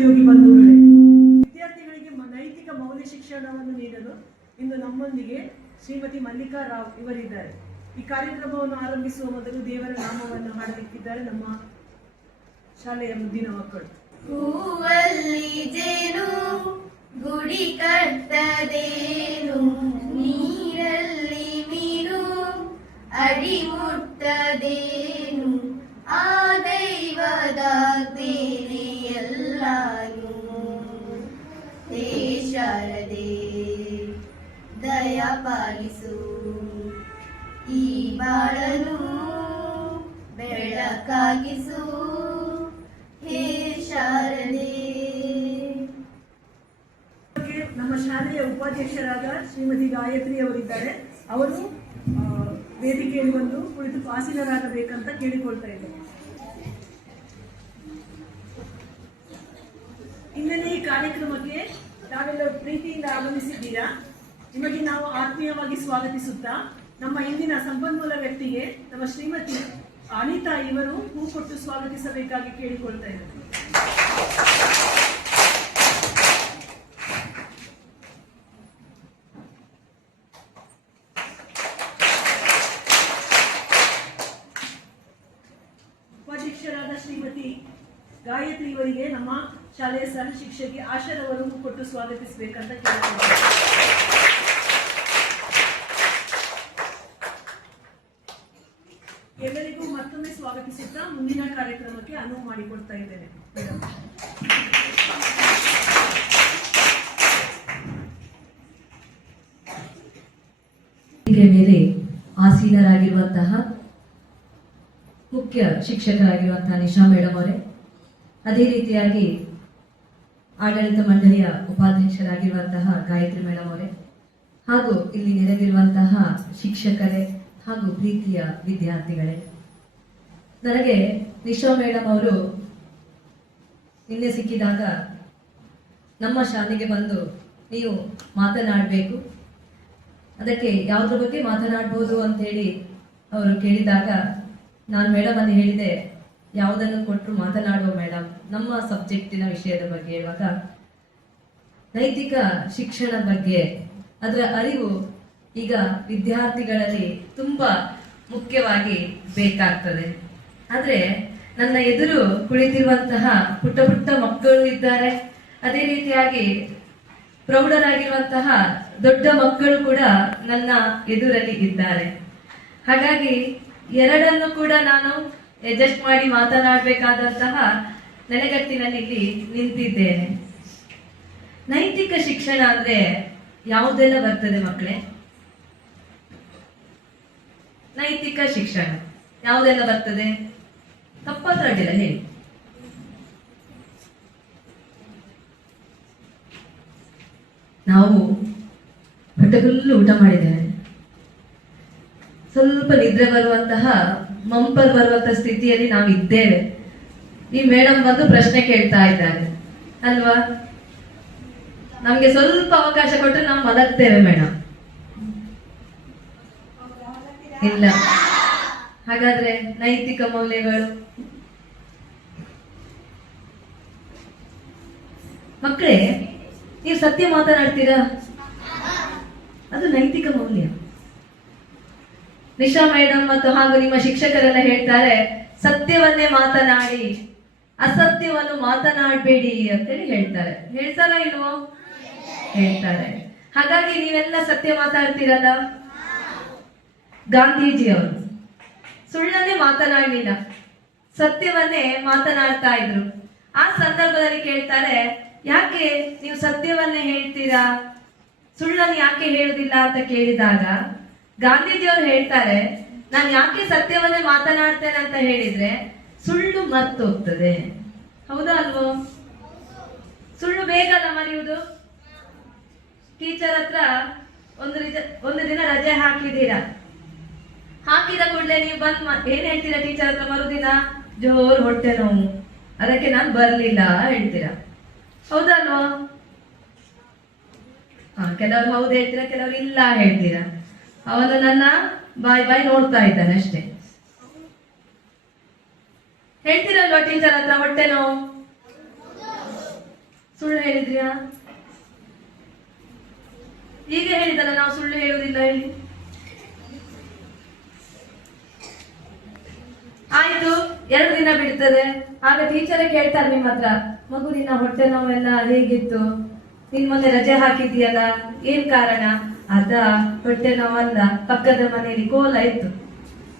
ಸಹೋದ್ಯೋಗಿ ಬಂಧುಗಳೇ, ವಿದ್ಯಾರ್ಥಿಗಳಿಗೆ ನೈತಿಕ ಮೌಲ್ಯ ಶಿಕ್ಷಣವನ್ನು ನೀಡಲು ಇಂದು ನಮ್ಮೊಂದಿಗೆ ಶ್ರೀಮತಿ ಮಲ್ಲಿಕಾ ರಾವ್ ಇವರಿದ್ದಾರೆ. ಈ ಕಾರ್ಯಕ್ರಮವನ್ನು ಆರಂಭಿಸುವ ಮೊದಲು ದೇವರ ನಾಮವನ್ನು ಹಾಡಲಿಕ್ಕಿದ್ದಾರೆ ನಮ್ಮ ಶಾಲೆಯ ಮುದ್ದಿನ ಮಕ್ಕಳು. ಹೂವಲ್ಲಿ ಜೇನು ಗುಡಿ ಕಟ್ಟದೇನು, ನೀರಲ್ಲಿ ಮೀನು ಅಡಿ ಮುಟ್ಟದೇನು, ಆ ದೈವದ ಬೇರೆ ಎಲ್ಲಾನು. ಹೇ ಶಾರದೆ ದಯ ಪಾಲಿಸು, ಈ ಬಾಳನು ಬೆಳಕಾಗಿಸು. ಹೇ ಶಾರದೆ. ನಮ್ಮ ಶಾಲೆಯ ಉಪಾಧ್ಯಕ್ಷರಾದ ಶ್ರೀಮತಿ ಗಾಯತ್ರಿ ಅವರಿದ್ದಾರೆ. ಅವರು ವೇದಿಕೆಯಲ್ಲಿ ಬಂದು ಕುಳಿತು ಆಸೀನರಾಗಬೇಕಂತ ಕೇಳಿಕೊಳ್ತಾ ಇದ್ದಾರೆ. ಇಂದಿನ ಈ ಕಾರ್ಯಕ್ರಮಕ್ಕೆ ನಾವೆಲ್ಲ ಪ್ರೀತಿಯಿಂದ ಆಗಮಿಸಿದ್ದೀರಾ. ನಿಮಗೆ ನಾವು ಆತ್ಮೀಯವಾಗಿ ಸ್ವಾಗತಿಸುತ್ತಾ ನಮ್ಮ ಇಂದಿನ ಸಂಪನ್ಮೂಲ ವ್ಯಕ್ತಿಗೆ ನಮ್ಮ ಶ್ರೀಮತಿ ಅನಿತಾ ಇವರು ಹೂ ಕೊಟ್ಟು ಸ್ವಾಗತಿಸಬೇಕಾಗಿ ಕೇಳಿಕೊಳ್ತಾ ಇದ್ದಾರೆ. ಉಪಾಧ್ಯಕ್ಷರಾದ ಶ್ರೀಮತಿ ಗಾಯತ್ರಿ ಇವರಿಗೆ ನಮ್ಮ ಶಾಲೆಯ ಸಹ ಶಿಕ್ಷಕಿ ಆಶಾರವರು ಹೂ ಕೊಟ್ಟು ಸ್ವಾಗತಿಸಬೇಕಂತ ಕೇಳಿಕೊಳ್ತಾರೆ. ಎಲ್ಲರಿಗೂ ಮತ್ತೊಮ್ಮೆ ಸ್ವಾಗತಿಸುತ್ತಾ ಮುಂದಿನ ಕಾರ್ಯಕ್ರಮಕ್ಕೆ ಅನುವು ಮಾಡಿಕೊಡ್ತಾ ಇದ್ದೇನೆ. ಮೇಲೆ ಆಸೀನರಾಗಿರುವಂತಹ ಮುಖ್ಯ ಶಿಕ್ಷಕರಾಗಿರುವಂತಹ ನಿಶಾ ಮೇಡಮ್ ಅವರೇ, ಅದೇ ರೀತಿಯಾಗಿ ಆಡಳಿತ ಮಂಡಳಿಯ ಉಪಾಧ್ಯಕ್ಷರಾಗಿರುವಂತಹ ಗಾಯತ್ರಿ ಮೇಡಮ್ ಅವರೇ, ಹಾಗೂ ಇಲ್ಲಿ ನೆರೆದಿರುವಂತಹ ಶಿಕ್ಷಕರೇ ಹಾಗೂ ಪ್ರೀತಿಯ ವಿದ್ಯಾರ್ಥಿಗಳೇ, ನನಗೆ ನಿಶಾ ಮೇಡಮ್ ಅವರು ನಿನ್ನೆ ಸಿಕ್ಕಿದಾಗ ನಮ್ಮ ಶಾಲೆಗೆ ಬಂದು ನೀವು ಮಾತನಾಡಬೇಕು, ಅದಕ್ಕೆ ಯಾವುದ್ರ ಬಗ್ಗೆ ಮಾತನಾಡ್ಬೋದು ಅಂತೇಳಿ ಅವರು ಕೇಳಿದಾಗ ನಾನು ಮೇಡಮ್ ಅಲ್ಲಿ ಹೇಳಿದೆ, ಯಾವುದನ್ನು ಕೊಟ್ಟರು ಮಾತನಾಡುವ ಮೇಡಮ್, ನಮ್ಮ ಸಬ್ಜೆಕ್ಟಿನ ವಿಷಯದ ಬಗ್ಗೆ ಇವಾಗ ನೈತಿಕ ಶಿಕ್ಷಣ ಬಗ್ಗೆ ಅದರ ಅರಿವು ಈಗ ವಿದ್ಯಾರ್ಥಿಗಳಲ್ಲಿ ತುಂಬಾ ಮುಖ್ಯವಾಗಿ ಬೇಕಾಗ್ತದೆ. ಆದ್ರೆ ನನ್ನ ಎದುರು ಕುಳಿತಿರುವಂತಹ ಪುಟ್ಟ ಪುಟ್ಟ ಮಕ್ಕಳು ಇದ್ದಾರೆ, ಅದೇ ರೀತಿಯಾಗಿ ಪ್ರೌಢರಾಗಿರುವಂತಹ ದೊಡ್ಡ ಮಕ್ಕಳು ಕೂಡ ನನ್ನ ಎದುರಲ್ಲಿ ಇದ್ದಾರೆ. ಹಾಗಾಗಿ ಎರಡನ್ನು ಕೂಡ ನಾನು ಅಡ್ಜಸ್ಟ್ ಮಾಡಿ ಮಾತನಾಡಬೇಕಾದಂತಹ ನೆಲೆಗಟ್ಟಿನಲ್ಲಿ ಇಲ್ಲಿ ನಿಂತಿದ್ದೇನೆ. ನೈತಿಕ ಶಿಕ್ಷಣ ಅಂದ್ರೆ ಯಾವುದೆಲ್ಲ ಬರ್ತದೆ ಮಕ್ಕಳೇ? ನೈತಿಕ ಶಿಕ್ಷಣ ಯಾವುದೆಲ್ಲ ಬರ್ತದೆ? ತಪ್ಪಾದ್ರೂ ಅಡ್ಡಿಲ್ಲ, ಹೇಳಿ. ನಾವು ಹೊಟ್ಟೆ ಫುಲ್ಲು ಊಟ ಮಾಡಿದ್ದೇವೆ, ಸ್ವಲ್ಪ ನಿದ್ರೆ ಬರುವಂತಹ ಮಂಪರ್ ಬರುವಂತಹ ಸ್ಥಿತಿಯಲ್ಲಿ ನಾವು ಇದ್ದೇವೆ. ಈ ಮೇಡಮ್ ಬಂದು ಪ್ರಶ್ನೆ ಕೇಳ್ತಾ ಇದ್ದಾರೆ ಅಲ್ವಾ? ನಮ್ಗೆ ಸ್ವಲ್ಪ ಅವಕಾಶ ಕೊಟ್ಟರೆ ನಾವು ಮಲಗ್ತೇವೆ ಮೇಡಮ್. ಇಲ್ಲ, ಹಾಗಾದ್ರೆ ನೈತಿಕ ಮೌಲ್ಯಗಳು ಮಕ್ಕಳೇ, ನೀವು ಸತ್ಯ ಮಾತನಾಡ್ತೀರಾ? ಅದು ನೈತಿಕ ಮೌಲ್ಯ. ನಿಶಾ ಮೇಡಮ್ ಮತ್ತು ಹಾಗೂ ನಿಮ್ಮ ಶಿಕ್ಷಕರೆಲ್ಲ ಹೇಳ್ತಾರೆ, ಸತ್ಯವನ್ನೇ ಮಾತನಾಡಿ, ಅಸತ್ಯವನ್ನು ಮಾತನಾಡಬೇಡಿ ಅಂತೇಳಿ ಹೇಳ್ತಾರೆ. ಹೇಳ್ತಾರ ಇಲ್ವೋ? ಹೇಳ್ತಾರೆ. ಹಾಗಾಗಿ ನೀವೆಲ್ಲ ಸತ್ಯ ಮಾತಾಡ್ತೀರಲ್ಲ. ಗಾಂಧೀಜಿಯವರು ಸುಳ್ಳನ್ನೇ ಮಾತನಾಡಲಿಲ್ಲ, ಸತ್ಯವನ್ನೇ ಮಾತನಾಡ್ತಾ ಇದ್ರು. ಆ ಸಂದರ್ಭದಲ್ಲಿ ಕೇಳ್ತಾರೆ, ಯಾಕೆ ನೀವು ಸತ್ಯವನ್ನೇ ಹೇಳ್ತೀರಾ, ಸುಳ್ಳನ್ನು ಯಾಕೆ ಹೇಳುದಿಲ್ಲ ಅಂತ ಕೇಳಿದಾಗ ಗಾಂಧೀಜಿಯವರು ಹೇಳ್ತಾರೆ, ನಾನು ಯಾಕೆ ಸತ್ಯವನ್ನೇ ಮಾತನಾಡ್ತೇನೆ ಅಂತ ಹೇಳಿದ್ರೆ ಸುಳ್ಳು ಮರ್ತೋಗ್ತದೆ. ಹೌದಾ ಅಲ್ವೋ? ಸುಳ್ಳು ಬೇಗಲ್ಲ ಮರೆಯುವುದು. ಟೀಚರ್ ಹತ್ರ ಒಂದು ದಿನ ರಜೆ ಹಾಕಿದ್ದೀರಾ, ಹಾಕಿದ ಕೂಡಲೇ ನೀವು ಬಂದ್ ಏನ್ ಹೇಳ್ತೀರಾ ಟೀಚರ್ ಹತ್ರ? ಮರುದಿನ ಜೋರ್ ಹೊಟ್ಟೆ ನೋವು, ಅದಕ್ಕೆ ನಾನು ಬರ್ಲಿಲ್ಲ ಹೇಳ್ತೀರಾ. ಹೌದಲ್ವಾ? ಕೆಲವರು ಹೌದು ಹೇಳ್ತೀರಾ, ಕೆಲವರು ಇಲ್ಲ ಹೇಳ್ತೀರಾ. ಅವನು ನನ್ನ ಬಾಯ್ ನೋಡ್ತಾ ಇದ್ದಾನೆ ಅಷ್ಟೇ. ಹೇಳ್ತೀರಲ್ವಾ ಟೀಚರ್ ಹತ್ರ ಹೊಟ್ಟೆ ನೋವು? ಹೇಳಿದ್ರಿಯಾ? ಈಗ ಹೇಳಿದಲ್ಲ ನಾವು ಸುಳ್ಳು ಹೇಳುವುದಿಲ್ಲ ಹೇಳಿ. ಆಯ್ತು, 2 ದಿನ ಬಿಡ್ತದೆ. ಆಗ ಟೀಚರ್ ಕೇಳ್ತಾರೆ ನಿಮ್ಮ ಹತ್ರ, ಮಗು ನಿನ್ನ ಹೊಟ್ಟೆ ನೋವೆಲ್ಲ ಹೇಗಿತ್ತು, ನಿನ್ ಮೊನ್ನೆ ರಜೆ ಹಾಕಿದ್ಯಲ್ಲ, ಏನ್ ಕಾರಣ? ಅದ ಹೊಟ್ಟೆ ನೋವಲ್ಲ, ಪಕ್ಕದ ಮನೆಯಲ್ಲಿ ಕೋಲ ಇತ್ತು,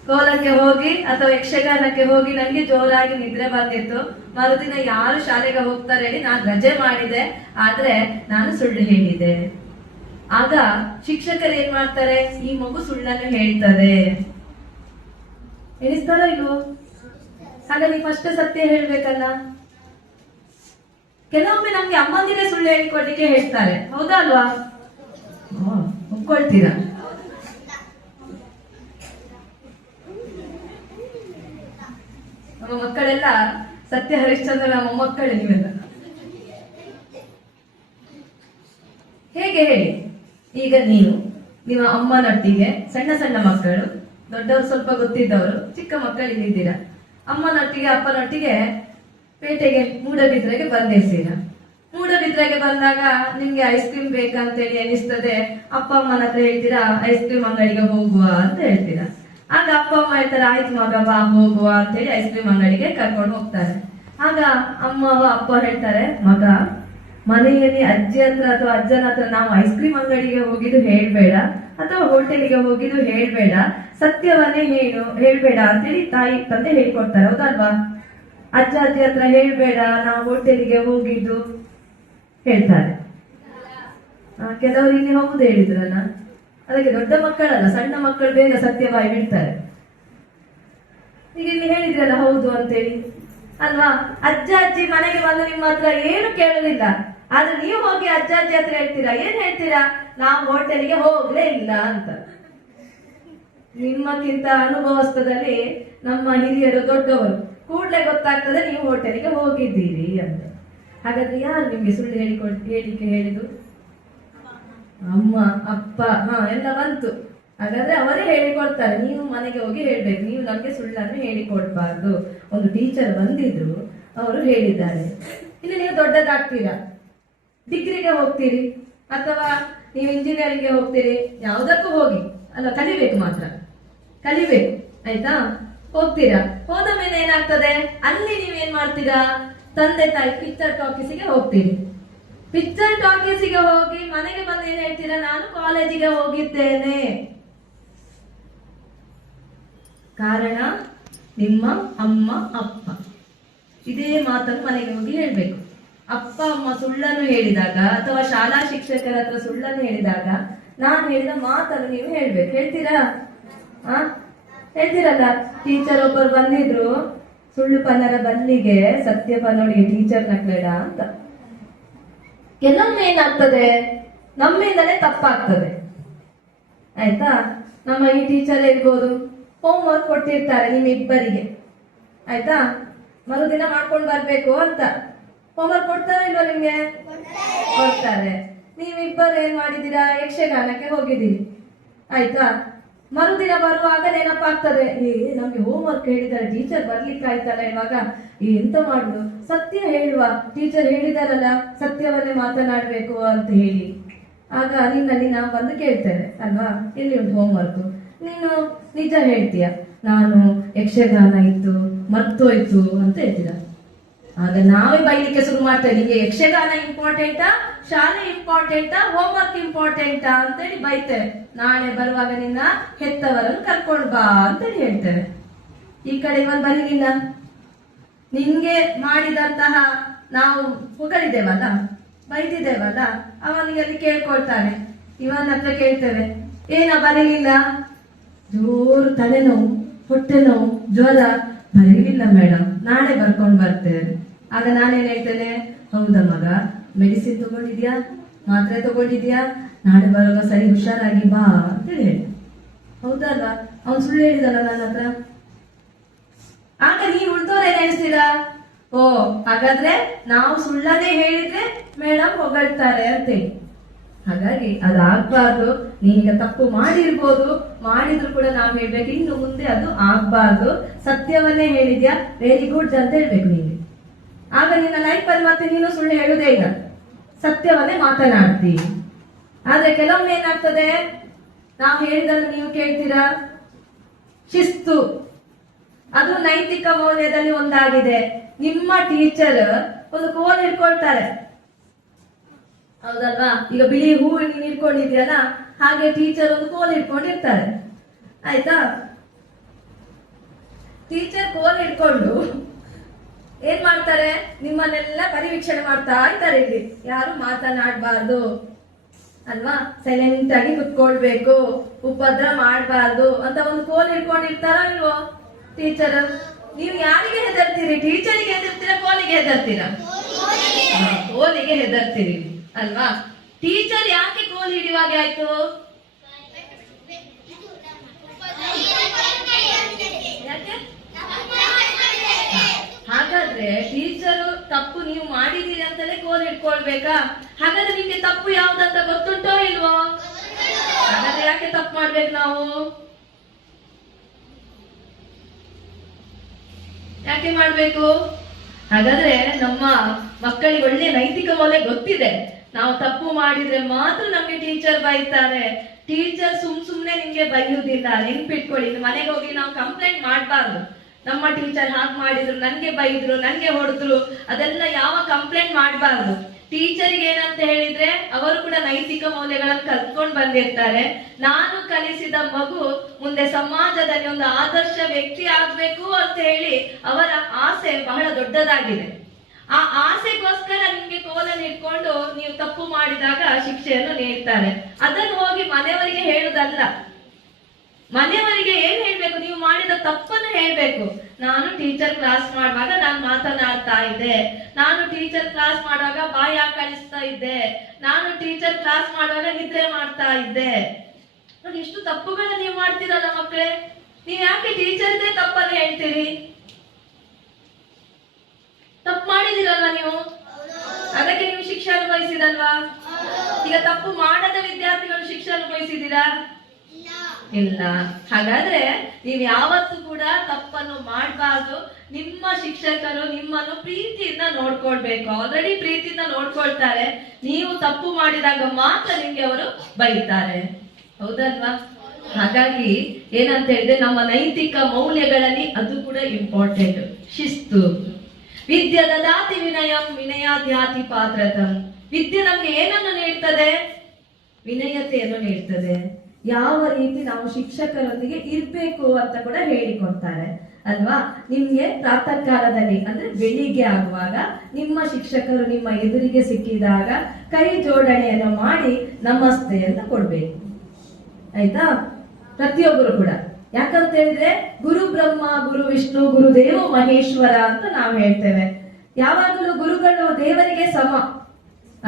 ಕೋಲಕ್ಕೆ ಹೋಗಿ ಅಥವಾ ಯಕ್ಷಗಾನಕ್ಕೆ ಹೋಗಿ ನಂಗೆ ಜೋರಾಗಿ ನಿದ್ರೆ ಬಂದಿತ್ತು. ಮರುದಿನ ಯಾರು ಶಾಲೆಗೆ ಹೋಗ್ತಾರೆ ಹೇಳಿ ನಾನು ರಜೆ ಮಾಡಿದೆ, ಆದ್ರೆ ನಾನು ಸುಳ್ಳು ಹೇಳಿದೆ. ಆಗ ಶಿಕ್ಷಕರು ಏನ್ ಮಾಡ್ತಾರೆ, ಈ ಮಗು ಸುಳ್ಳನ್ನು ಹೇಳ್ತದೆ ಎಣಿಸ್ತಾರೋ ಇಲ್ವೋ? ಹಾಗಾಗಿ ಫಸ್ಟ್ ಸತ್ಯ ಹೇಳ್ಬೇಕಲ್ಲ. ಕೆಲವೊಮ್ಮೆ ನಮ್ಗೆ ಅಮ್ಮಂದಿರೇ ಸುಳ್ಳು ಹೇಳಿಕೊಡ್ಲಿಕ್ಕೆ ಹೇಳ್ತಾರೆ, ಹೌದಾ ಅಲ್ವಾ? ಒಪ್ಕೊಳ್ತೀರಾ? ನಮ್ಮ ಮಕ್ಕಳೆಲ್ಲ ಸತ್ಯ ಹರಿಶ್ಚಂದ್ರನ ಮೊಮ್ಮಕ್ಕಳೇ ನೀವೆಲ್ಲ. ಹೇಗೆ ಹೇಳಿ? ಈಗ ನೀವು ನಿಮ್ಮ ಅಮ್ಮನೊಟ್ಟಿಗೆ, ಸಣ್ಣ ಸಣ್ಣ ಮಕ್ಕಳು, ದೊಡ್ಡವರು ಸ್ವಲ್ಪ ಗೊತ್ತಿದ್ದವರು, ಚಿಕ್ಕ ಮಕ್ಕಳು ಇಲ್ಲಿದ್ದೀರಾ. ಅಮ್ಮನೊಟ್ಟಿಗೆ ಅಪ್ಪನೊಟ್ಟಿಗೆ ಪೇಟೆಗೆ ಮೂಡಬಿದ್ರೆಗೆ ಬಂದಿರ್ತೀರಾ. ಮೂಡಬಿದ್ರೆಗೆ ಬಂದಾಗ ನಿಮ್ಗೆ ಐಸ್ ಕ್ರೀಮ್ ಬೇಕಂತೇಳಿ ಎನಿಸ್ತದೆ. ಅಪ್ಪ ಅಮ್ಮನ ಹತ್ರ ಹೇಳ್ತೀರಾ, ಐಸ್ ಕ್ರೀಮ್ ಅಂಗಡಿಗೆ ಹೋಗುವ ಅಂತ ಹೇಳ್ತೀರಾ. ಆಗ ಅಪ್ಪ ಅಮ್ಮ ಹೇಳ್ತಾರೆ, ಆಯ್ತು ಮಗ ಬಾ ಹೋಗುವ ಅಂತೇಳಿ ಐಸ್ ಕ್ರೀಮ್ ಅಂಗಡಿಗೆ ಕರ್ಕೊಂಡು ಹೋಗ್ತಾರೆ. ಆಗ ಅಮ್ಮ ಅಪ್ಪ ಹೇಳ್ತಾರೆ, ಮಗ ಮನೆಯಲ್ಲಿ ಅಜ್ಜಿ ಹತ್ರ ಅಥವಾ ಅಜ್ಜನ ಹತ್ರ ನಾವು ಐಸ್ ಕ್ರೀಮ್ ಅಂಗಡಿಗೆ ಹೋಗಿದ್ದು ಹೇಳ್ಬೇಡ ಅಥವಾ ಹೋಟೆಲಿಗೆ ಹೋಗಿದ್ದು ಹೇಳ್ಬೇಡ, ಸತ್ಯವನ್ನೇ ಹೇಳ್ಬೇಡ ಅಂತೇಳಿ ತಾಯಿ ತಂದೆ ಹೇಳ್ಕೊಡ್ತಾರೆ, ಹೌದಲ್ವಾ? ಅಜ್ಜ ಅಜ್ಜಿ ಹತ್ರ ಹೇಳ್ಬೇಡ ನಾವು ಹೋಟೆಲಿಗೆ ಹೋಗಿದ್ದು ಹೇಳ್ತಾರೆ. ಕೆಲವರು ಇಲ್ಲಿ ಹೌದು ಹೇಳಿದ್ರಲ್ಲ, ಅದಕ್ಕೆ ದೊಡ್ಡ ಮಕ್ಕಳಲ್ಲ, ಸಣ್ಣ ಮಕ್ಕಳು ಬೇಗ ಸತ್ಯವಾಗಿ ಬಿಡ್ತಾರೆ. ಈಗ ಇಲ್ಲಿ ಹೇಳಿದ್ರಲ್ಲ ಹೌದು ಅಂತೇಳಿ ಅಲ್ವಾ? ಅಜ್ಜ ಅಜ್ಜಿ ಮನೆಗೆ ಬಂದು ನಿಮ್ಮ ಹತ್ರ ಏನು ಕೇಳಲಿಲ್ಲ, ಆದ್ರೆ ನೀವು ಹೋಗಿ ಅಜ್ಜ ಅಜ್ಜಿ ಹತ್ರ ಹೇಳ್ತೀರಾ, ಏನ್ ಹೇಳ್ತೀರಾ? ನಾವು ಹೋಟೆಲಿಗೆ ಹೋಗ್ಲೇ ಇಲ್ಲ ಅಂತ. ನಿಮ್ಮಕ್ಕಿಂತ ಅನುಭವಸ್ಥದಲ್ಲಿ ನಮ್ಮ ಹಿರಿಯರು ದೊಡ್ಡವರು, ಕೂಡ್ಲೆ ಗೊತ್ತಾಗ್ತದೆ ನೀವು ಹೋಟೆಲಿಗೆ ಹೋಗಿದ್ದೀರಿ ಅಂತ. ಹಾಗಾದ್ರೆ ಯಾರು ನಿಮ್ಗೆ ಸುಳ್ಳು ಹೇಳಿಕೆ ಹೇಳಿದ್ದು? ಅಮ್ಮ ಅಪ್ಪ, ಎಲ್ಲ ಬಂತು. ಹಾಗಾದ್ರೆ ಅವರೇ ಹೇಳಿಕೊಡ್ತಾರೆ, ನೀವು ಮನೆಗೆ ಹೋಗಿ ಹೇಳ್ಬೇಕು, ನೀವು ನಮ್ಗೆ ಸುಳ್ಳನ್ನು ಹೇಳಿಕೊಡ್ಬಾರ್ದು. ಒಂದು ಟೀಚರ್ ಬಂದಿದ್ರು, ಅವರು ಹೇಳಿದ್ದಾರೆ. ಇನ್ನು ನೀವು ದೊಡ್ಡದಾಗ್ತೀರಾ, ಡಿಗ್ರಿಗೆ ಹೋಗ್ತೀರಿ ಅಥವಾ ನೀವು ಇಂಜಿನಿಯರಿಂಗ್ಗೆ ಹೋಗ್ತೀರಿ, ಯಾವುದಕ್ಕೂ ಹೋಗಿ ಅಲ್ಲ, ಕಲಿಬೇಕು, ಮಾತ್ರ ಕಲಿಬೇಕು, ಆಯ್ತಾ? ಹೋಗ್ತೀರಾ, ಹೋದ ಮೇಲೆ ಏನಾಗ್ತದೆ, ಅಲ್ಲಿ ನೀವೇನ್ ಮಾಡ್ತೀರಾ? ತಂದೆ ತಾಯಿ ಪಿಕ್ಚರ್ ಟಾಕೀಸಿಗೆ ಹೋಗ್ತೀರಿ. ಪಿಕ್ಚರ್ ಟಾಕೀಸಿಗೆ ಹೋಗಿ ಮನೆಗೆ ಬಂದು ಏನ್ ಹೇಳ್ತೀರಾ? ನಾನು ಕಾಲೇಜಿಗೆ ಹೋಗಿದ್ದೇನೆ. ಕಾರಣ ನಿಮ್ಮ ಅಮ್ಮ ಅಪ್ಪ ಇದೇ ಮಾತನ್ನು ಮನೆಗೆ ಹೋಗಿ ಹೇಳ್ಬೇಕು. ಅಪ್ಪ ಅಮ್ಮ ಸುಳ್ಳನ್ನು ಹೇಳಿದಾಗ ಅಥವಾ ಶಾಲಾ ಶಿಕ್ಷಕರ ಹತ್ರ ಸುಳ್ಳನ್ನು ಹೇಳಿದಾಗ ನಾನು ಹೇಳಿದ ಮಾತನ್ನು ನೀವು ಹೇಳ್ಬೇಕು. ಹೇಳ್ತೀರಾ? ಹೇಳ್ತೀರಲ್ಲ. ಟೀಚರ್ ಒಬ್ಬರು ಬಂದಿದ್ರು, ಸುಳ್ಳು ಪನ್ನರ ಬಲ್ಲಿಗೆ ಸತ್ಯ ಪನ್ನೋಡಿಗೆ ಟೀಚರ್ ನಕ್ಲೇಡ ಅಂತ. ಕೆಲವೊಮ್ಮೆ ಏನಾಗ್ತದೆ, ನಮ್ಮಿಂದಲೇ ತಪ್ಪಾಗ್ತದೆ, ಆಯ್ತಾ? ನಮ್ಮ ಈ ಟೀಚರ್ ಇರ್ಬೋದು, ಹೋಮ್ ವರ್ಕ್ ಕೊಟ್ಟಿರ್ತಾರೆ ನಿಮ್ಮಿಬ್ಬರಿಗೆ, ಆಯ್ತಾ? ಮರುದಿನ ಮಾಡ್ಕೊಂಡು ಬರ್ಬೇಕು ಅಂತ ಹೋಮ್ ವರ್ಕ್ ಕೊಡ್ತಾರೆ ಇಲ್ವಾ ನಿಮ್ಗೆ? ಕೊಡ್ತಾರೆ. ನೀವಿಬ್ಬರು ಏನ್ ಮಾಡಿದ್ದೀರಾ? ಯಕ್ಷಗಾನಕ್ಕೆ ಹೋಗಿದ್ದೀರಿ, ಆಯ್ತಾ? ಮರುದಿನ ಬರುವಾಗ ನೆನಪಾಗ್ತದೆ, ನಮ್ಗೆ ಹೋಮ್ ವರ್ಕ್ ಹೇಳಿದ್ದಾರೆ, ಟೀಚರ್ ಬರ್ಲಿಕ್ಕೆ ಆಯ್ತಲ್ಲ, ಇವಾಗ ಎಂತ ಮಾಡುದು? ಸತ್ಯ ಹೇಳುವ, ಟೀಚರ್ ಹೇಳಿದಾರಲ್ಲ ಸತ್ಯವನ್ನೇ ಮಾತನಾಡ್ಬೇಕು ಅಂತ ಹೇಳಿ. ಆಗ ನಿನ್ನಲ್ಲಿ ನಾವು ಬಂದು ಕೇಳ್ತೇವೆ ಅಲ್ವಾ, ಎಲ್ಲಿ ಉಂಟು ಹೋಮ್ ವರ್ಕ್? ನೀನು ನಿಜ ಹೇಳ್ತೀಯ, ನಾನು ಯಕ್ಷಗಾನ ಇತ್ತು ಮರ್ತೋಯ್ತು ಅಂತ ಹೇಳ್ತೀರ. ಆಗ ನಾವೇ ಬೈಲಿಕ್ಕೆ ಶುರು ಮಾಡ್ತೇವೆ, ನಿಮಗೆ ಯಕ್ಷಗಾನ ಇಂಪಾರ್ಟೆಂಟಾ, ಶಾಲೆ ಇಂಪಾರ್ಟೆಂಟಾ, ಹೋಮ್ ವರ್ಕ್ ಇಂಪಾರ್ಟೆಂಟಾ ಅಂತೇಳಿ ಬೈತೇವೆ. ನಾಳೆ ಬರುವಾಗ ನಿನ್ನ ಹೆತ್ತವರನ್ನು ಕರ್ಕೊಂಡು ಬಾ ಅಂತೇಳಿ ಹೇಳ್ತೇವೆ. ಈ ಕಡೆ ಇವನ್ ಬರಲಿಲ್ಲ, ನಿನ್ಗೆ ಮಾಡಿದಂತಹ ನಾವು ಹೊಗಳಿದ್ದೇವಲ್ಲ, ಬೈದಿದ್ದೇವಲ್ಲ, ಅವನಿಗೆ ಅಲ್ಲಿ ಕೇಳ್ಕೊಳ್ತಾನೆ. ಇವನ ಹತ್ರ ಕೇಳ್ತೇವೆ, ಏನ ಬರಲಿಲ್ಲ? ಜೋರು ತಲೆನೋವು, ಹೊಟ್ಟೆ ನೋವು, ಜ್ವರ. ಬರಲಿಲ್ಲ ಮೇಡಮ್, ನಾಳೆ ಬರ್ಕೊಂಡು ಬರ್ತೇವೆ. ಆಗ ನಾನೇನ್ ಹೇಳ್ತೇನೆ, ಹೌದಾ ಮಗ, ಮೆಡಿಸಿನ್ ತಗೊಂಡಿದ್ಯಾ, ಮಾತ್ರೆ ತಗೊಂಡಿದ್ಯಾ, ನಾಳೆ ಬರುವಾಗ ಸರಿ ಹುಷಾರಾಗಿ ಬಾ ಅಂತೇಳಿ ಹೇಳಿ. ಹೌದಲ್ವಾ? ಅವನು ಸುಳ್ಳು ಹೇಳಿದಲ್ಲ ನನ್ನ ಹತ್ರ. ಆಗ ನೀವು ಉಳ್ದೋರೇನ್ ಹೇಳ್ತೀರಾ? ಓ, ಹಾಗಾದ್ರೆ ನಾವು ಸುಳ್ಳನ್ನೇ ಹೇಳಿದ್ರೆ ಮೇಡಮ್ ಹೊಗಳ್ತಾರೆ ಅಂತೇಳಿ. ಹಾಗಾಗಿ ಅದಾಗ್ಬಾರ್ದು. ನೀನೀಗ ತಪ್ಪು ಮಾಡಿರ್ಬೋದು, ಮಾಡಿದ್ರು ಕೂಡ ನಾವು ಹೇಳ್ಬೇಕು, ಇನ್ನು ಮುಂದೆ ಅದು ಆಗ್ಬಾರ್ದು, ಸತ್ಯವನ್ನೇ ಹೇಳಿದ್ಯಾ, ವೆರಿ ಗುಡ್ ಅಂತ ಹೇಳ್ಬೇಕು ನೀನು. ಆಗ ನಿನ್ನ ಲೈಫಲ್ಲಿ ಮತ್ತೆ ನೀನು ಸುಳ್ಳು ಹೇಳುದೇ ಇಲ್ಲ. ಸತ್ಯವನ್ನೇ ಮಾತನಾಡ್ತಿ. ಆದ್ರೆ ಕೆಲವೊಮ್ಮೆ ಏನಾಗ್ತದೆ, ನಾವು ಹೇಳಿದನ್ನು ನೀವು ಕೇಳ್ತೀರಾ. ಶಿಸ್ತು ಅದು ನೈತಿಕ ಮೌಲ್ಯದಲ್ಲಿ ಒಂದಾಗಿದೆ. ನಿಮ್ಮ ಟೀಚರ್ ಒಂದು ಕೋಲ್ ಹಿಡ್ಕೊಳ್ತಾರೆ, ಹೌದಲ್ವಾ? ಈಗ ಬಿಳಿ ಹೂ ನೀನು ಹಿಡ್ಕೊಂಡಿದ್ಯಲ್ಲ, ಹಾಗೆ ಟೀಚರ್ ಒಂದು ಕೋಲ್ ಹಿಡ್ಕೊಂಡಿರ್ತಾರೆ, ಆಯ್ತಾ? ಟೀಚರ್ ಕೋಲ್ ಹಿಡ್ಕೊಂಡು ಏನ್ ಮಾಡ್ತಾರೆ, ನಿಮ್ಮನ್ನೆಲ್ಲ ಪರಿವೀಕ್ಷಣೆ ಮಾಡ್ತಾ ಇರ್ತಾರೆ. ಇಲ್ಲಿ ಯಾರು ಮಾತನಾಡಬಾರ್ದು ಅಲ್ವಾ, ಸೈಲೆಂಟ್ ಆಗಿ ಕುತ್ಕೊಳ್ಬೇಕು, ಉಪದ್ರ ಮಾಡಬಾರ್ದು ಅಂತ ಒಂದು ಕೋಲ್ ಹಿಡ್ಕೊಂಡಿರ್ತಾರ ಇಲ್ವೋ ಟೀಚರ್? ನೀವು ಯಾರಿಗೆ ಹೆದರ್ತೀರಿ? ಟೀಚರಿಗೆ ಹೆದರ್ತೀರಾ, ಕೋಲಿಗೆ ಹೆದರ್ತೀರಾ? ಕೋಲಿಗೆ ಹೆದರ್ತೀರಿ ಅಲ್ವಾ? ಟೀಚರ್ ಯಾಕೆ ಕೋಲ್ ಹಿಡಿಯುವಾಗೆ ಆಯ್ತು? ಯಾಕೆ? ಹಾಗಾದ್ರೆ ಟೀಚರು ತಪ್ಪು ನೀವು ಮಾಡಿದೀರಿ ಅಂತಲೇ ಕೋಲ್ ಹಿಡ್ಕೊಳ್ಬೇಕಾ? ಹಾಗಾದ್ರೆ ನಿಮ್ಗೆ ತಪ್ಪು ಯಾವ್ದಂತ ಗೊತ್ತುಂಟೋ ಇಲ್ವೋ? ಹಾಗಾದ್ರೆ ಯಾಕೆ ತಪ್ಪು ಮಾಡ್ಬೇಕು ನಾವು? ಯಾಕೆ ಮಾಡ್ಬೇಕು? ಹಾಗಾದ್ರೆ ನಮ್ಮ ಮಕ್ಕಳಿಗೆ ಒಳ್ಳೆ ನೈತಿಕ ಮೌಲ್ಯ ಗೊತ್ತಿದೆ. ನಾವು ತಪ್ಪು ಮಾಡಿದ್ರೆ ಮಾತ್ರ ನಮ್ಗೆ ಟೀಚರ್ ಬೈತಾರೆ. ಟೀಚರ್ ಸುಮ್ನೆ ನಿಮ್ಗೆ ಬೈಯುವುದಿಲ್ಲ, ನೆನ್ಪಿಟ್ಕೊಳ್ಳಿ. ಮನೆಗೆ ಹೋಗಿ ನಾವು ಕಂಪ್ಲೇಂಟ್ ಮಾಡಬಾರ್ದು. ನಮ್ಮ ಟೀಚರ್ ಹಾಗೆ ಮಾಡಿದ್ರು, ನನ್ಗೆ ಬೈದ್ರು, ನನ್ಗೆ ಹೊಡೆದ್ರು, ಅದೆಲ್ಲ ಯಾವ ಕಂಪ್ಲೇಂಟ್ ಮಾಡಬಾರ್ದು. ಟೀಚರಿಗೆ ಏನಂತ ಹೇಳಿದ್ರೆ ಅವರು ಕೂಡ ನೈತಿಕ ಮೌಲ್ಯಗಳನ್ನು ಕಲ್ತ್ಕೊಂಡು ಬಂದಿರ್ತಾರೆ. ನಾನು ಕಲಿಸಿದ ಮಗು ಮುಂದೆ ಸಮಾಜದಲ್ಲಿ ಒಂದು ಆದರ್ಶ ವ್ಯಕ್ತಿ ಆಗ್ಬೇಕು ಅಂತ ಹೇಳಿ ಅವರ ಆಸೆ ಬಹಳ ದೊಡ್ಡದಾಗಿದೆ. ಆ ಆಸೆಗೋಸ್ಕರ ನಿಮ್ಗೆ ಕೋಲನ್ನು ಇಟ್ಕೊಂಡು ನೀವು ತಪ್ಪು ಮಾಡಿದಾಗ ಶಿಕ್ಷೆಯನ್ನು ನೀಡ್ತಾರೆ. ಅದನ್ನು ಹೋಗಿ ಮನೆಯವರಿಗೆ ಹೇಳುದಲ್ಲ. ಮನೆಯವರಿಗೆ ಏನ್ ಹೇಳ್ಬೇಕು? ನೀವು ಮಾಡಿದ ತಪ್ಪನ್ನು ಹೇಳ್ಬೇಕು. ನಾನು ಟೀಚರ್ ಕ್ಲಾಸ್ ಮಾಡುವಾಗ ನಾನು ಮಾತನಾಡ್ತಾ ಇದ್ದೆ, ನಾನು ಟೀಚರ್ ಕ್ಲಾಸ್ ಮಾಡುವಾಗ ಬಾಯಿ ಕಳಿಸ್ತಾ ಇದ್ದೆ, ನಾನು ಟೀಚರ್ ಕ್ಲಾಸ್ ಮಾಡುವಾಗ ನಿದ್ರೆ ಮಾಡ್ತಾ ಇದ್ದೆ. ನೋಡಿ, ಎಷ್ಟು ತಪ್ಪುಗಳನ್ನ ನೀವು ಮಾಡ್ತೀರಲ್ಲ ಮಕ್ಕಳೇ. ನೀವ್ ಯಾಕೆ ಟೀಚರ್ದೇ ತಪ್ಪನ್ನು ಹೇಳ್ತೀರಿ? ತಪ್ಪು ಮಾಡಿದಿರಲ್ವಾ ನೀವು, ಅದಕ್ಕೆ ನೀವು ಶಿಕ್ಷೆ ಅನುಭವಿಸಿದಲ್ವಾ? ಈಗ ತಪ್ಪು ಮಾಡದ ವಿದ್ಯಾರ್ಥಿಗಳು ಶಿಕ್ಷೆ ಅನುಭವಿಸಿದ್ದೀರಾ? ಇಲ್ಲ. ಹಾಗಾದ್ರೆ ನೀವು ಯಾವತ್ತೂ ಕೂಡ ತಪ್ಪನ್ನು ಮಾಡಬಾರ್ದು. ನಿಮ್ಮ ಶಿಕ್ಷಕರು ನಿಮ್ಮನ್ನು ಪ್ರೀತಿಯಿಂದ ನೋಡ್ಕೊಳ್ಬೇಕು. ಆಲ್ರೆಡಿ ಪ್ರೀತಿಯಿಂದ ನೋಡ್ಕೊಳ್ತಾರೆ. ನೀವು ತಪ್ಪು ಮಾಡಿದಾಗ ಮಾತ್ರ ನಿಮ್ಗೆ ಅವರು ಬೈತಾರೆ, ಹೌದಲ್ವಾ? ಹಾಗಾಗಿ ಏನಂತ ಹೇಳಿದ್ರೆ ನಮ್ಮ ನೈತಿಕ ಮೌಲ್ಯಗಳಲ್ಲಿ ಅದು ಕೂಡ ಇಂಪಾರ್ಟೆಂಟ್. ಶಿಸ್ತು. ವಿದ್ಯೆ ದದಾತಿ ವಿನಯಂ ವಿನಯಾದ್ಯಾತಿ ಪಾತ್ರತಂ. ವಿದ್ಯೆ ನಮ್ಗೆ ಏನನ್ನು ನೀಡ್ತದೆ? ವಿನಯತೆಯನ್ನು ನೀಡ್ತದೆ. ಯಾವ ರೀತಿ ನಾವು ಶಿಕ್ಷಕರೊಂದಿಗೆ ಇರ್ಬೇಕು ಅಂತ ಕೂಡ ಹೇಳಿಕೊಡ್ತಾರೆ ಅಲ್ವಾ? ನಿಮ್ಗೆ ಪ್ರಾತಃ ಕಾಲದಲ್ಲಿ ಅಂದ್ರೆ ಬೆಳಿಗ್ಗೆ ಆಗುವಾಗ ನಿಮ್ಮ ಶಿಕ್ಷಕರು ನಿಮ್ಮ ಎದುರಿಗೆ ಸಿಕ್ಕಿದಾಗ ಕೈ ಜೋಡಣೆಯನ್ನು ಮಾಡಿ ನಮಸ್ತೆ ಅಂತ ಕೊಡ್ಬೇಕು, ಆಯ್ತಾ? ಪ್ರತಿಯೊಬ್ಬರು ಕೂಡ. ಯಾಕಂತ ಹೇಳಿದ್ರೆ ಗುರು ಬ್ರಹ್ಮ ಗುರು ವಿಷ್ಣು ಗುರುದೇವ ಮಹೇಶ್ವರ ಅಂತ ನಾವು ಹೇಳ್ತೇವೆ. ಯಾವಾಗಲೂ ಗುರುಗಳು ದೇವರಿಗೆ ಸಮ,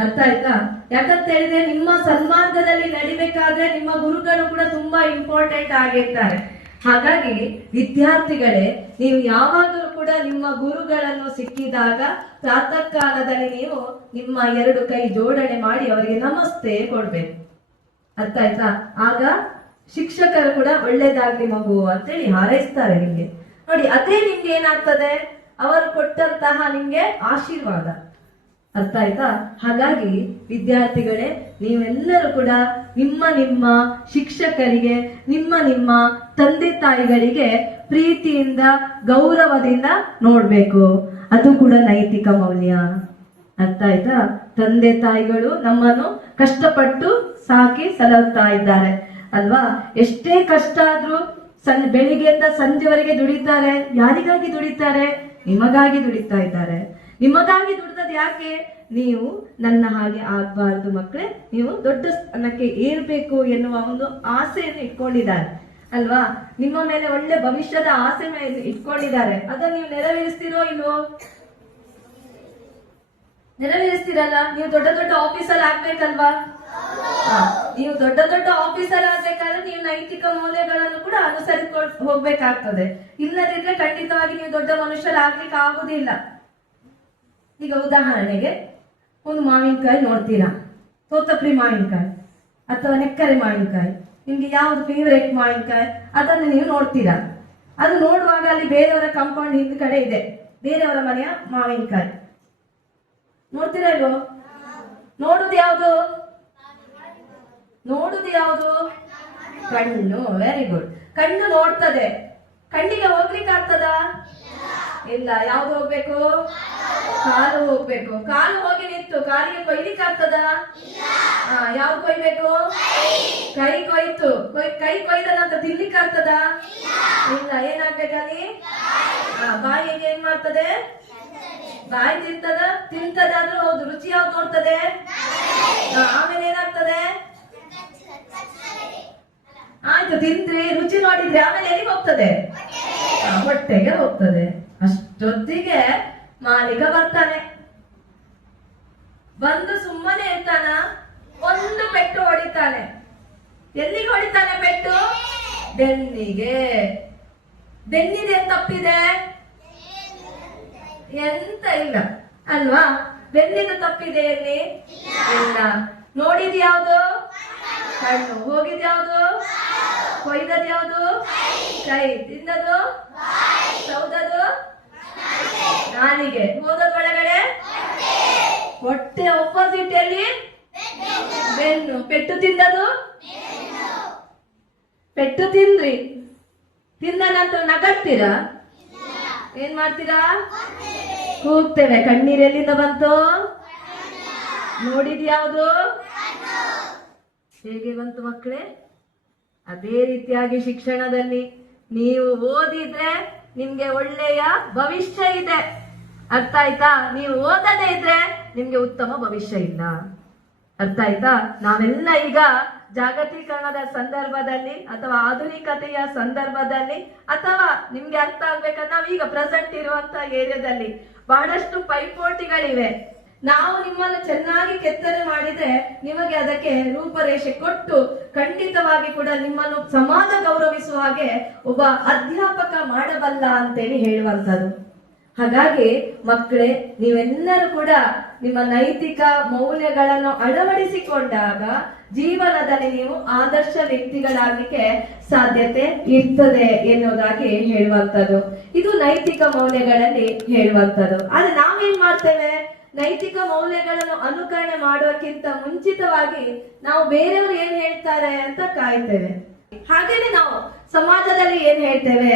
ಅರ್ಥ ಆಯ್ತಾ? ಯಾಕಂತ ಹೇಳಿದ್ರೆ ನಿಮ್ಮ ಸನ್ಮಾರ್ಗದಲ್ಲಿ ನಡಿಬೇಕಾದ್ರೆ ನಿಮ್ಮ ಗುರುಗಳು ಕೂಡ ತುಂಬಾ ಇಂಪಾರ್ಟೆಂಟ್ ಆಗಿರ್ತಾರೆ. ಹಾಗಾಗಿ ವಿದ್ಯಾರ್ಥಿಗಳೇ, ನೀವು ಯಾವಾಗಲೂ ಕೂಡ ನಿಮ್ಮ ಗುರುಗಳನ್ನು ಸಿಕ್ಕಿದಾಗ ಪ್ರಾತಃ ಕಾಲದಲ್ಲಿ ನೀವು ನಿಮ್ಮ 2 ಕೈ ಜೋಡಣೆ ಮಾಡಿ ಅವರಿಗೆ ನಮಸ್ತೆ ಕೊಡ್ಬೇಕು, ಅರ್ಥ ಆಯ್ತಾ? ಆಗ ಶಿಕ್ಷಕರು ಕೂಡ ಒಳ್ಳೇದಾಗ್ಲಿ ಮಗು ಅಂತೇಳಿ ಹಾರೈಸ್ತಾರೆ ನಿಮ್ಗೆ. ನೋಡಿ, ಅದೇ ನಿಮ್ಗೆ ಏನಾಗ್ತದೆ? ಅವರು ಕೊಟ್ಟಂತಹ ನಿಮ್ಗೆ ಆಶೀರ್ವಾದ, ಅರ್ಥ ಆಯ್ತಾ? ಹಾಗಾಗಿ ವಿದ್ಯಾರ್ಥಿಗಳೇ, ನೀವೆಲ್ಲರೂ ಕೂಡ ನಿಮ್ಮ ಶಿಕ್ಷಕರಿಗೆ, ನಿಮ್ಮ ತಂದೆ ತಾಯಿಗಳಿಗೆ ಪ್ರೀತಿಯಿಂದ ಗೌರವದಿಂದ ನೋಡ್ಬೇಕು. ಅದು ಕೂಡ ನೈತಿಕ ಮೌಲ್ಯ, ಅರ್ಥ ಆಯ್ತಾ? ತಂದೆ ತಾಯಿಗಳು ನಮ್ಮನ್ನು ಕಷ್ಟಪಟ್ಟು ಸಾಕಿ ಸಲಹುತ್ತಾ ಇದ್ದಾರೆ ಅಲ್ವಾ? ಎಷ್ಟೇ ಕಷ್ಟ ಆದ್ರೂ ಬೆಳಿಗ್ಗೆಯಿಂದ ಸಂಜೆವರೆಗೆ ದುಡಿತಾರೆ. ಯಾರಿಗಾಗಿ ದುಡಿತಾರೆ? ನಿಮಗಾಗಿ ದುಡಿತಾ ಇದ್ದಾರೆ. ನಿಮಗಾಗಿ ದುಡಿದದ್ದು ಯಾಕೆ? ನೀವು ನನ್ನ ಹಾಗೆ ಆಗ್ಬಾರ್ದು ಮಕ್ಕಳೇ, ನೀವು ದೊಡ್ಡ ಸ್ಥಾನಕ್ಕೆ ಏರ್ಬೇಕು ಎನ್ನುವ ಒಂದು ಆಸೆಯನ್ನು ಇಟ್ಕೊಂಡಿದ್ದಾರೆ ಅಲ್ವಾ? ನಿಮ್ಮ ಮೇಲೆ ಒಳ್ಳೆ ಭವಿಷ್ಯದ ಆಸೆ ಮೇಲೆ ಇಟ್ಕೊಂಡಿದ್ದಾರೆ. ಅದನ್ನು ನೀವು ನೆರವೇರಿಸ್ತಿರೋ ಇಲ್ವೋ? ನೆರವೇರಿಸ್ತೀರಲ್ಲ. ನೀವು ದೊಡ್ಡ ದೊಡ್ಡ ಆಫೀಸರ್ ಆಗ್ಬೇಕಲ್ವಾ? ನೀವು ದೊಡ್ಡ ಆಫೀಸರ್ ಆಗ್ಬೇಕಾದ್ರೆ ನೀವು ನೈತಿಕ ಮೌಲ್ಯಗಳನ್ನು ಕೂಡ ಅನುಸರಿಸಿಕೊಂಡು ಹೋಗ್ಬೇಕಾಗ್ತದೆ. ಇಲ್ಲದಿದ್ರೆ ಖಂಡಿತವಾಗಿ ನೀವು ದೊಡ್ಡ ಮನುಷ್ಯರಾಗ್ಲಿಕ್ಕೆ ಆಗುದಿಲ್ಲ. ಈಗ ಉದಾಹರಣೆಗೆ ಒಂದು ಮಾವಿನಕಾಯಿ ನೋಡ್ತೀರಾ, ತೋತಪುರಿ ಮಾವಿನಕಾಯಿ ಅಥವಾ ನೆಕ್ಕರೆ ಮಾವಿನಕಾಯಿ, ನಿಮ್ಗೆ ಯಾವ್ದು ಫೇವರೇಟ್ ಮಾವಿನಕಾಯಿ ಅದನ್ನು ನೀವು ನೋಡ್ತೀರಾ. ಅದು ನೋಡುವಾಗ ಅಲ್ಲಿ ಬೇರೆಯವರ ಕಾಂಪೌಂಡ್ ಹಿಂದ್ ಕಡೆ ಇದೆ ಬೇರೆಯವರ ಮನೆಯ ಮಾವಿನಕಾಯಿ, ನೋಡ್ತೀರಾ ಇಲ್ವೋ? ನೋಡುದು ಯಾವುದು? ನೋಡುದು ಯಾವುದು? ಕಣ್ಣು. Very good. ಕಣ್ಣು ನೋಡ್ತದೆ. ಕಣ್ಣಿಗೆ ಹೋಗ್ಲಿಕ್ಕೆ ಆಗ್ತದ? ಇಲ್ಲ. ಯಾವ್ದು ಹೋಗ್ಬೇಕು? ಕಾಲು ಹೋಗ್ಬೇಕು. ಕಾಲು ಹೋಗಿ ನಿಂತು ಕಾಲಿಗೆ ಕೊಯ್ಲಿಕ್ಕೆ ಆಗ್ತದ? ಯಾವ್ದು ಕೊಯ್ಬೇಕು? ಕೈ ಕೊಯ್ತು. ಕೈ ಕೊಯ್ದ ನಂತರ ತಿನ್ಲಿಕ್ಕೆ ಆಗ್ತದ? ಇಲ್ಲ. ಏನಾಗ್ಬೇಕಲ್ಲಿ? ಬಾಯಿಗೆ ಏನ್ ಮಾಡ್ತದೆ? ಬಾಯಿ ತಿಂತದಾದ್ರೂ ಹೌದು. ರುಚಿ ಯಾವ್ದು ನೋಡ್ತದೆ? ಆಮೇಲೆ ಏನಾಗ್ತದೆ? ಆಯ್ತು, ತಿಂದ್ರಿ, ರುಚಿ ನೋಡಿದ್ರಿ, ಆಮೇಲೆ ಎಲ್ಲಿಗೆ ಹೋಗ್ತದೆ? ಹೊಟ್ಟೆಗೆ ಹೋಗ್ತದೆ. ಅಷ್ಟೊತ್ತಿಗೆ ಮಾಲೀಕ ಬರ್ತಾನೆ. ಬಂದು ಸುಮ್ಮನೆ ಇರ್ತಾನ? ಒಂದು ಪೆಟ್ಟು ಹೊಡಿತಾನೆ. ಎಲ್ಲಿಗೆ ಹೊಡಿತಾನೆ ಪೆಟ್ಟು? ಬೆನ್ನಿಗೆ. ಬೆನ್ನಿದೆ ತಪ್ಪಿದೆ? ಎಂತ ಇಲ್ಲ ಅಲ್ವಾ? ಬೆನ್ನಿದು ತಪ್ಪಿದೆ ಎಲ್ಲಿ? ಇಲ್ಲ. ನೋಡಿದ್ ಯಾವ್ದು? ಕಣ್ಣು. ಹೋಗಿದ್ ಯಾವ್ದು? ಕೊಯ್ದದ್ ಯಾವ್ದು? ಕೈ. ತಿಂದದು? ಸೌದದು? ನಾಲಿಗೆ. ಹೋದದ್ ಒಳಗಡೆ? ಹೊಟ್ಟೆ. ಒಪ್ಪೋಸಿಟ್ ಎಲ್ಲಿ? ಬೆನ್ನು. ಪೆಟ್ಟು ತಿಂದದು? ಪೆಟ್ಟು ತಿಂದ್ರಿ, ತಿಂದ ನಂತರ ನಗಡ್ತೀರಾ? ಏನ್ ಮಾಡ್ತೀರಾ? ಕೂಗ್ತೇವೆ. ಕಣ್ಣೀರ್ ಎಲ್ಲಿಂದ ಬಂತು? ನೋಡಿದ್ ಯಾವುದು? ಹೇಗೆ ಬಂತು ಮಕ್ಕಳೇ? ಅದೇ ರೀತಿಯಾಗಿ ಶಿಕ್ಷಣದಲ್ಲಿ ನೀವು ಓದಿದ್ರೆ ನಿಮ್ಗೆ ಒಳ್ಳೆಯ ಭವಿಷ್ಯ ಇದೆ. ಅರ್ಥ ಆಯ್ತಾ? ನೀವು ಓದದೇ ಇದ್ರೆ ನಿಮ್ಗೆ ಉತ್ತಮ ಭವಿಷ್ಯ ಇಲ್ಲ. ಅರ್ಥ ಆಯ್ತಾ? ನಾವೆಲ್ಲ ಈಗ ಜಾಗತೀಕರಣದ ಸಂದರ್ಭದಲ್ಲಿ ಅಥವಾ ಆಧುನಿಕತೆಯ ಸಂದರ್ಭದಲ್ಲಿ ಅಥವಾ ನಿಮ್ಗೆ ಅರ್ಥ ಆಗ್ಬೇಕಂದ್ರೆ ನಾವೀಗ ಪ್ರೆಸೆಂಟ್ ಇರುವಂತ ಏರಿಯಾದಲ್ಲಿ ಬಹಳಷ್ಟು ಪೈಪೋಟಿಗಳಿವೆ. ನಾವು ನಿಮ್ಮನ್ನು ಚೆನ್ನಾಗಿ ಕೆತ್ತನೆ ಮಾಡಿದ್ರೆ ನಿಮಗೆ ಅದಕ್ಕೆ ರೂಪರೇಷೆ ಕೊಟ್ಟು ಖಂಡಿತವಾಗಿ ಕೂಡ ನಿಮ್ಮನ್ನು ಸಮಾಜ ಗೌರವಿಸುವ ಹಾಗೆ ಒಬ್ಬ ಅಧ್ಯಾಪಕ ಮಾಡಬಲ್ಲ ಅಂತೇಳಿ ಹೇಳುವಂಥದ್ದು. ಹಾಗಾಗಿ ಮಕ್ಕಳೇ, ನೀವೆಲ್ಲರೂ ಕೂಡ ನಿಮ್ಮ ನೈತಿಕ ಮೌಲ್ಯಗಳನ್ನು ಅಳವಡಿಸಿಕೊಂಡಾಗ ಜೀವನದಲ್ಲಿ ನೀವು ಆದರ್ಶ ವ್ಯಕ್ತಿಗಳಾಗಲಿಕ್ಕೆ ಸಾಧ್ಯತೆ ಇರ್ತದೆ ಎನ್ನುವುದಾಗಿ ಹೇಳುವಂಥದ್ದು. ಇದು ನೈತಿಕ ಮೌಲ್ಯಗಳಲ್ಲಿ ಹೇಳುವಂಥದ್ದು. ಆದ್ರೆ ನಾವೇನ್ ಮಾಡ್ತೇವೆ? ನೈತಿಕ ಮೌಲ್ಯಗಳನ್ನು ಅನುಕರಣೆ ಮಾಡುವಕ್ಕಿಂತ ಮುಂಚಿತವಾಗಿ ನಾವು ಬೇರೆಯವರು ಏನ್ ಹೇಳ್ತಾರೆ ಅಂತ ಕಾಯ್ತೇವೆ. ಹಾಗೇನೆ ನಾವು ಸಮಾಜದಲ್ಲಿ ಏನ್ ಹೇಳ್ತೇವೆ?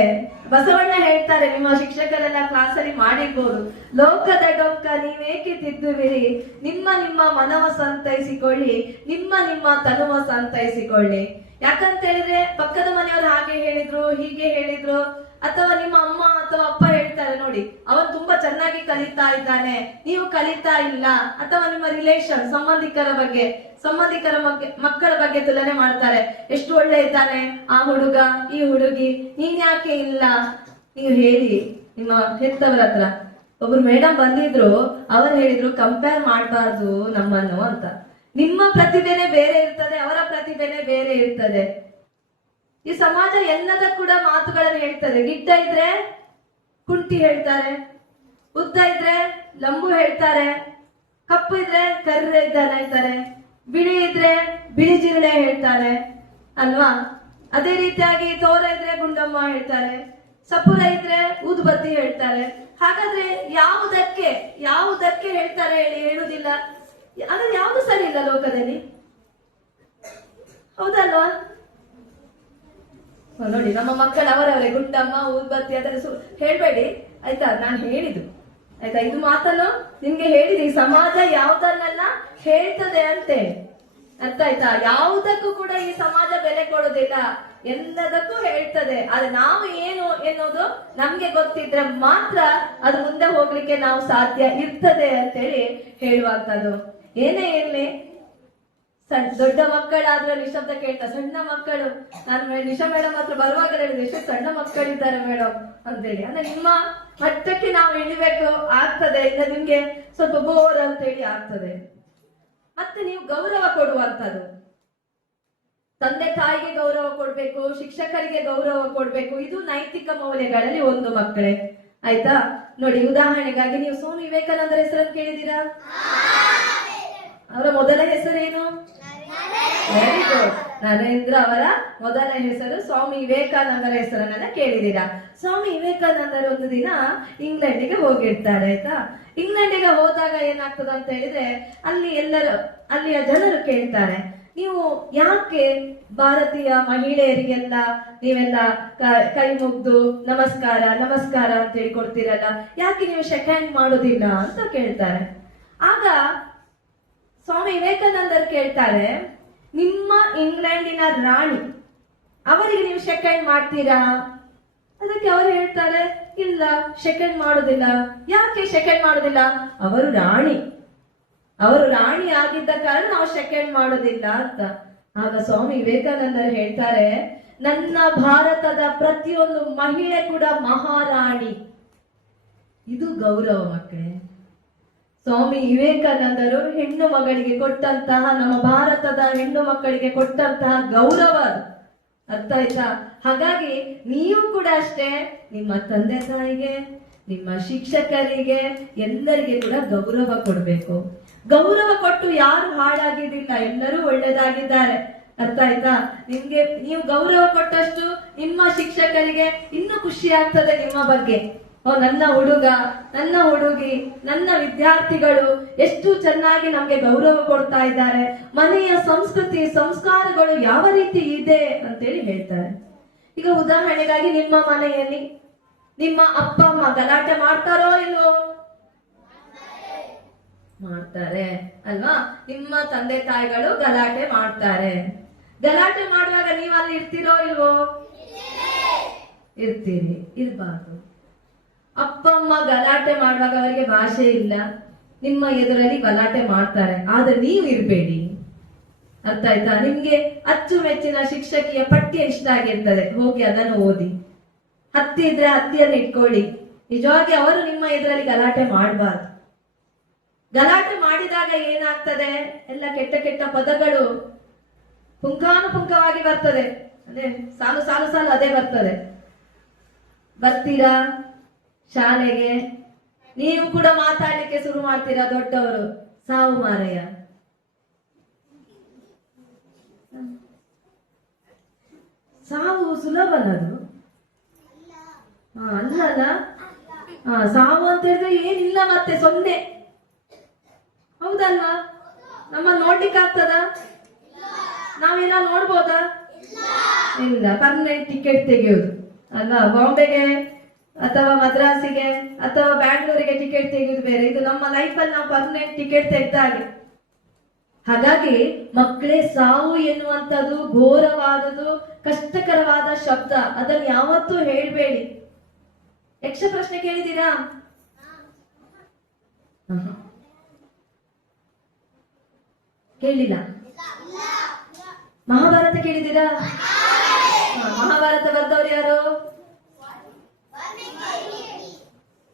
ಬಸವಣ್ಣ ಹೇಳ್ತಾರೆ, ನಿಮ್ಮ ಶಿಕ್ಷಕರೆಲ್ಲ ಕ್ಲಾಸಲ್ಲಿ ಮಾಡಿರ್ಬೋದು, ಲೋಕದ ಡೊಂಕ ನೀವೇಕೆ ತಿದ್ದುವಿರಿ, ನಿಮ್ಮ ನಿಮ್ಮ ಮನವ ಸಂತೈಸಿಕೊಳ್ಳಿ, ನಿಮ್ಮ ತನುವ ಸಂತೈಸಿಕೊಳ್ಳಿ. ಯಾಕಂತ ಹೇಳಿದ್ರೆ ಪಕ್ಕದ ಮನೆಯವರು ಹಾಗೆ ಹೇಳಿದ್ರು, ಹೀಗೆ ಹೇಳಿದ್ರು, ಅಥವಾ ನಿಮ್ಮ ಅಮ್ಮ ಅಥವಾ ಅಪ್ಪ ಹೇಳ್ತಾರೆ ನೋಡಿ, ಅವನು ತುಂಬಾ ಚೆನ್ನಾಗಿ ಕಲಿತಾ ಇದ್ದಾನೆ, ನೀವು ಕಲಿತಾ ಇಲ್ಲ, ಅಥವಾ ನಿಮ್ಮ ರಿಲೇಷನ್ ಸಂಬಂಧಿಕರ ಮಕ್ಕಳ ಬಗ್ಗೆ ತುಲನೆ ಮಾಡ್ತಾರೆ, ಎಷ್ಟು ಒಳ್ಳೆ ಇದ್ದಾನೆ ಆ ಹುಡುಗ ಈ ಹುಡುಗಿ, ನೀನ್ ಯಾಕೆ ಇಲ್ಲ? ನೀವು ಹೇಳಿ ನಿಮ್ಮ ಹೆತ್ತವರ ಹತ್ರ. ಒಬ್ರು ಮೇಡಮ್ ಬಂದಿದ್ರು, ಅವರು ಹೇಳಿದ್ರು ಕಂಪೇರ್ ಮಾಡಬಾರ್ದು ನಮ್ಮನ್ನು ಅಂತ. ನಿಮ್ಮ ಪ್ರತಿಭೆನೆ ಬೇರೆ ಇರ್ತದೆ, ಅವರ ಪ್ರತಿಭೆನೆ ಬೇರೆ ಇರ್ತದೆ. ಈ ಸಮಾಜ ಎಲ್ಲದ ಕೂಡ ಮಾತುಗಳನ್ನು ಹೇಳ್ತಾರೆ. ಗಿಡ್ಡ ಇದ್ರೆ ಕುಂಟಿ ಹೇಳ್ತಾರೆ, ಉದ್ದ ಇದ್ರೆ ಲಂಬು ಹೇಳ್ತಾರೆ, ಕಪ್ಪು ಇದ್ರೆ ಕರ್ರೆ ಇದ್ದಾನೆ ಹೇಳ್ತಾರೆ, ಬಿಳಿ ಇದ್ರೆ ಬಿಳಿ ಜಿರಳೆ ಹೇಳ್ತಾರೆ ಅಲ್ವಾ? ಅದೇ ರೀತಿಯಾಗಿ ತೋರ ಇದ್ರೆ ಗುಂಡಮ್ಮ ಹೇಳ್ತಾರೆ, ಸಪುರ ಇದ್ರೆ ಊದುಬತ್ತಿ ಹೇಳ್ತಾರೆ. ಹಾಗಾದ್ರೆ ಯಾವುದಕ್ಕೆ ಹೇಳ್ತಾರೆ ಹೇಳುದಿಲ್ಲ? ಆದ್ರೆ ಯಾವುದು ಸರಿ ಇಲ್ಲ ಲೋಕದಲ್ಲಿ, ಹೌದಲ್ವಾ? ನೋಡಿ, ನಮ್ಮ ಮಕ್ಕಳು ಅವರವರೇ ಗುಂಡಮ್ಮ ಊದ್ಬತ್ತಿ ಅದನ್ನ ಹೇಳ್ಬೇಡಿ ಆಯ್ತಾ? ನಾನು ಹೇಳಿದ್ದು ಆಯ್ತಾ? ಇದು ಮಾತನ್ನು ನಿಮ್ಗೆ ಹೇಳಿದೆ, ಈ ಸಮಾಜ ಯಾವ್ದನ್ನೆಲ್ಲ ಹೇಳ್ತದೆ ಅಂತೇಳಿ. ಅರ್ಥ ಆಯ್ತಾ? ಯಾವುದಕ್ಕೂ ಕೂಡ ಈ ಸಮಾಜ ಬೆಲೆ ಕೊಡೋದಿಲ್ಲ, ಎಲ್ಲದಕ್ಕೂ ಹೇಳ್ತದೆ. ಆದ್ರೆ ನಾವು ಏನು ಎನ್ನುವುದು ನಮ್ಗೆ ಗೊತ್ತಿದ್ರೆ ಮಾತ್ರ ಅದು ಮುಂದೆ ಹೋಗ್ಲಿಕ್ಕೆ ನಾವು ಸಾಧ್ಯ ಇರ್ತದೆ ಅಂತೇಳಿ ಹೇಳುವಂಥದ್ದು. ಏನೇ ಇರ್ಲಿ, ದೊಡ್ಡ ಮಕ್ಕಳಾದ್ರೆ ನಿಶಬ್ದ ಕೇಳ್ತಾ, ಸಣ್ಣ ಮಕ್ಕಳು, ನಾನು ನಿಶಾ ಮೇಡಮ್ ಹತ್ರ ಬರುವಾಗ ಹೇಳಿದ್ರೆ ಎಷ್ಟು ಸಣ್ಣ ಮಕ್ಕಳಿದ್ದಾರೆ ಮೇಡಮ್ ಅಂತೇಳಿ. ಅಂದ್ರೆ ನಿಮ್ಮ ಮಟ್ಟಕ್ಕೆ ನಾವು ಇಳಿಬೇಕು ಆಗ್ತದೆ, ಇಲ್ಲ ನಿಮ್ಗೆ ಸ್ವಲ್ಪ ಬೋರ್ ಅಂತೇಳಿ ಆಗ್ತದೆ. ಮತ್ತೆ ನೀವು ಗೌರವ ಕೊಡುವಂಥದ್ದು, ತಂದೆ ತಾಯಿಗೆ ಗೌರವ ಕೊಡ್ಬೇಕು, ಶಿಕ್ಷಕರಿಗೆ ಗೌರವ ಕೊಡ್ಬೇಕು. ಇದು ನೈತಿಕ ಮೌಲ್ಯಗಳಲ್ಲಿ ಒಂದು ಮಕ್ಕಳೇ. ಆಯ್ತಾ? ನೋಡಿ, ಉದಾಹರಣೆಗಾಗಿ ನೀವು ಸ್ವಾಮಿ ವಿವೇಕಾನಂದರ ಹೆಸರನ್ನು ಕೇಳಿದ್ದೀರಾ? ಅವರ ಮೊದಲ ಹೆಸರೇನು? Very good. ನರೇಂದ್ರ ಅವರ ಮೊದಲ ಹೆಸರು. ಸ್ವಾಮಿ ವಿವೇಕಾನಂದರ ಹೆಸರನ್ನ ಕೇಳಿದ್ದೀರಾ? ಸ್ವಾಮಿ ವಿವೇಕಾನಂದರು ಒಂದು ದಿನ ಇಂಗ್ಲೆಂಡಿಗೆ ಹೋಗಿರ್ತಾರೆ. ಆಯ್ತಾ? ಇಂಗ್ಲೆಂಡಿಗೆ ಹೋದಾಗ ಏನಾಗ್ತದ ಅಂತ ಹೇಳಿದ್ರೆ ಅಲ್ಲಿಯ ಜನರು ಕೇಳ್ತಾರೆ, ನೀವು ಯಾಕೆ ಭಾರತೀಯ ಮಹಿಳೆಯರಿಗೆಲ್ಲ ನೀವೆಲ್ಲ ಕೈ ಮುಗ್ದು ನಮಸ್ಕಾರ ನಮಸ್ಕಾರ ಅಂತ ಹೇಳಿ ಕೊಡ್ತೀರಲ್ಲ, ಯಾಕೆ ನೀವು ಶೇಕ್ ಹ್ಯಾಂಡ್ ಮಾಡೋದಿಲ್ಲ ಅಂತ ಕೇಳ್ತಾರೆ. ಆಗ ಸ್ವಾಮಿ ವಿವೇಕಾನಂದರು ಕೇಳ್ತಾರೆ, ನಿಮ್ಮ ಇಂಗ್ಲೆಂಡಿನ ರಾಣಿ ಅವರಿಗೆ ನೀವು ಶೇಕ್ ಹ್ಯಾಂಡ್ ಮಾಡ್ತೀರಾ? ಅದಕ್ಕೆ ಅವರು ಹೇಳ್ತಾರೆ, ಇಲ್ಲ ಶೇಕ್ ಹ್ಯಾಂಡ್ ಮಾಡೋದಿಲ್ಲ. ಯಾಕೆ ಶೇಕ್ ಹ್ಯಾಂಡ್ ಮಾಡೋದಿಲ್ಲ? ಅವರು ರಾಣಿ ಆಗಿದ್ದ ಕಾರಣ ನಾವು ಶೇಕ್ ಹ್ಯಾಂಡ್ ಮಾಡೋದಿಲ್ಲ ಅಂತ. ಆಗ ಸ್ವಾಮಿ ವಿವೇಕಾನಂದರು ಹೇಳ್ತಾರೆ, ನನ್ನ ಭಾರತದ ಪ್ರತಿಯೊಂದು ಮಹಿಳೆ ಕೂಡ ಮಹಾರಾಣಿ. ಇದು ಗೌರವ ಮಕ್ಕಳೇ. ಸ್ವಾಮಿ ವಿವೇಕಾನಂದರು ಹೆಣ್ಣು ಮಗಳಿಗೆ ಕೊಟ್ಟಂತಹ, ನಮ್ಮ ಭಾರತದ ಹೆಣ್ಣು ಮಕ್ಕಳಿಗೆ ಕೊಟ್ಟಂತಹ ಗೌರವ ಅದು. ಅರ್ಥ ಆಯ್ತಾ? ಹಾಗಾಗಿ ನೀವು ಕೂಡ ಅಷ್ಟೇ, ನಿಮ್ಮ ತಂದೆ ತಾಯಿಗೆ, ನಿಮ್ಮ ಶಿಕ್ಷಕರಿಗೆ, ಎಲ್ಲರಿಗೆ ಕೂಡ ಗೌರವ ಕೊಡ್ಬೇಕು. ಗೌರವ ಕೊಟ್ಟು ಯಾರು ಹಾಳಾಗಿದ್ದಿಲ್ಲ, ಎಲ್ಲರೂ ಒಳ್ಳೇದಾಗಿದ್ದಾರೆ. ಅರ್ಥ ಆಯ್ತಾ? ನಿಮ್ಗೆ ನೀವು ಗೌರವ ಕೊಟ್ಟಷ್ಟು ನಿಮ್ಮ ಶಿಕ್ಷಕರಿಗೆ ಇನ್ನೂ ಖುಷಿ ಆಗ್ತದೆ ನಿಮ್ಮ ಬಗ್ಗೆ. ನನ್ನ ಹುಡುಗ, ನನ್ನ ಹುಡುಗಿ, ನನ್ನ ವಿದ್ಯಾರ್ಥಿಗಳು ಎಷ್ಟು ಚೆನ್ನಾಗಿ ನಮ್ಗೆ ಗೌರವ ಕೊಡ್ತಾ ಇದ್ದಾರೆ, ಮನೆಯ ಸಂಸ್ಕೃತಿ ಸಂಸ್ಕಾರಗಳು ಯಾವ ರೀತಿ ಇದೆ ಅಂತೇಳಿ ಹೇಳ್ತಾರೆ. ಈಗ ಉದಾಹರಣೆಗಾಗಿ ನಿಮ್ಮ ಮನೆಯಲ್ಲಿ ನಿಮ್ಮ ಅಪ್ಪ ಅಮ್ಮ ಗಲಾಟೆ ಮಾಡ್ತಾರೋ ಇಲ್ವೋ? ಮಾಡ್ತಾರೆ ಅಲ್ವಾ? ನಿಮ್ಮ ತಂದೆ ತಾಯಿಗಳು ಗಲಾಟೆ ಮಾಡ್ತಾರೆ. ಗಲಾಟೆ ಮಾಡುವಾಗ ನೀವು ಅಲ್ಲಿ ಇರ್ತೀರೋ ಇಲ್ವೋ? ಇರ್ತೀರಿ. ಇರ್ಬಾರ್ದು. ಅಪ್ಪ ಅಮ್ಮ ಗಲಾಟೆ ಮಾಡುವಾಗ ಅವರಿಗೆ ಭಾಷೆ ಇಲ್ಲ, ನಿಮ್ಮ ಎದುರಲ್ಲಿ ಗಲಾಟೆ ಮಾಡ್ತಾರೆ, ಆದ್ರೆ ನೀವು ಇರ್ಬೇಡಿ. ಅರ್ಥ ಆಯ್ತಾ? ನಿಮ್ಗೆ ಅಚ್ಚುಮೆಚ್ಚಿನ ಶಿಕ್ಷಕಿಯ ಪಠ್ಯ ಇಷ್ಟ ಆಗಿರ್ತದೆ, ಹೋಗಿ ಅದನ್ನು ಓದಿ. ಹತ್ತಿ ಇದ್ರೆ ಹತ್ತಿಯನ್ನು ಇಟ್ಕೊಳ್ಳಿ. ನಿಜವಾಗಿ ಅವರು ನಿಮ್ಮ ಎದುರಲ್ಲಿ ಗಲಾಟೆ ಮಾಡಬಾರ್ದು. ಗಲಾಟೆ ಮಾಡಿದಾಗ ಏನಾಗ್ತದೆ, ಎಲ್ಲ ಕೆಟ್ಟ ಕೆಟ್ಟ ಪದಗಳು ಪುಂಖಾನುಪುಂಖವಾಗಿ ಬರ್ತದೆ. ಅಂದ್ರೆ ಸಾಲು ಸಾಲು ಸಾಲು ಅದೇ ಬರ್ತದೆ. ಬರ್ತೀರಾ ಶಾಲೆಗೆ, ನೀವು ಕೂಡ ಮಾತಾಡ್ಲಿಕ್ಕೆ ಶುರು ಮಾಡ್ತೀರಾ, ದೊಡ್ಡವರು ಸಾವು ಮಾರಯ್ಯ. ಸಾವು ಸುಲಭನದು? ಅಲ್ಲ. ಸಾವು ಅಂತ ಹೇಳಿದ್ರೆ ಏನಿಲ್ಲ, ಮತ್ತೆ ಸೊನ್ನೆ. ಹೌದಲ್ವಾ? ನಮ್ಮ ನೋಡ್ಲಿಕ್ಕೆ ಆಗ್ತದ? ನಾವೇನ ನೋಡ್ಬೋದಾ? ಇಲ್ಲ. ಪರ್ಮನೆಂಟ್ ಟಿಕೆಟ್ ತೆಗೆಯೋದು ಅಲ್ಲ. ಬಾಂಬೆಗೆ ಅಥವಾ ಮದ್ರಾಸಿಗೆ ಅಥವಾ ಬ್ಯಾಂಗ್ಳೂರಿಗೆ ಟಿಕೆಟ್ ತೆಗೆಯೋದು ಬೇರೆ. ಇದು ನಮ್ಮ ಲೈಫಲ್ಲಿ ನಾವು ಪರ್ಮನೆಂಟ್ ಟಿಕೆಟ್ ತೆಗೆದಾಗೆ. ಹಾಗಾಗಿ ಮಕ್ಕಳೇ, ಸಾವು ಎನ್ನುವಂಥದ್ದು ಘೋರವಾದದು, ಕಷ್ಟಕರವಾದ ಶಬ್ದ. ಅದನ್ನು ಯಾವತ್ತೂ ಹೇಳ್ಬೇಡಿ. ಯಕ್ಷ ಪ್ರಶ್ನೆ ಕೇಳಿದ್ದೀರಾ? ಕೇಳಿಲ್ಲ. ಮಹಾಭಾರತ ಕೇಳಿದ್ದೀರಾ? ಮಹಾಭಾರತ ಬರ್ದವ್ರು ಯಾರು?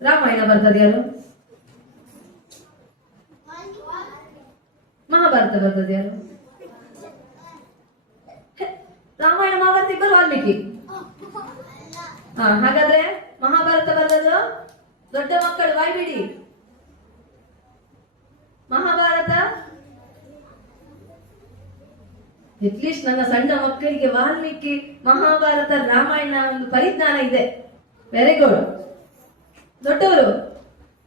ರಾಮಾಯಣ ಬರ್ದವ್ರು ಯಾರು? ಮಹಾಭಾರತ ಬರ್ದದ್ದು ಯಾರು? ರಾಮಾಯಣ ಮಹಾಭಾರತ ಇಬ್ಬರು ವಾಲ್ಮೀಕಿ. ಹಾಗಾದ್ರೆ ಮಹಾಭಾರತ ಬರ್ದದ್ದು ದೊಡ್ಡ ಮಕ್ಕಳು, ಬಾಯ್ಬಿಡಿ. ಮಹಾಭಾರತ ಅಟ್ಲೀಸ್ಟ್ ನನ್ನ ಸಣ್ಣ ಮಕ್ಕಳಿಗೆ ವಾಲ್ಮೀಕಿ, ಮಹಾಭಾರತ, ರಾಮಾಯಣ ಒಂದು ಪರಿಜ್ಞಾನ ಇದೆ. Very good. ದೊಡ್ಡವರು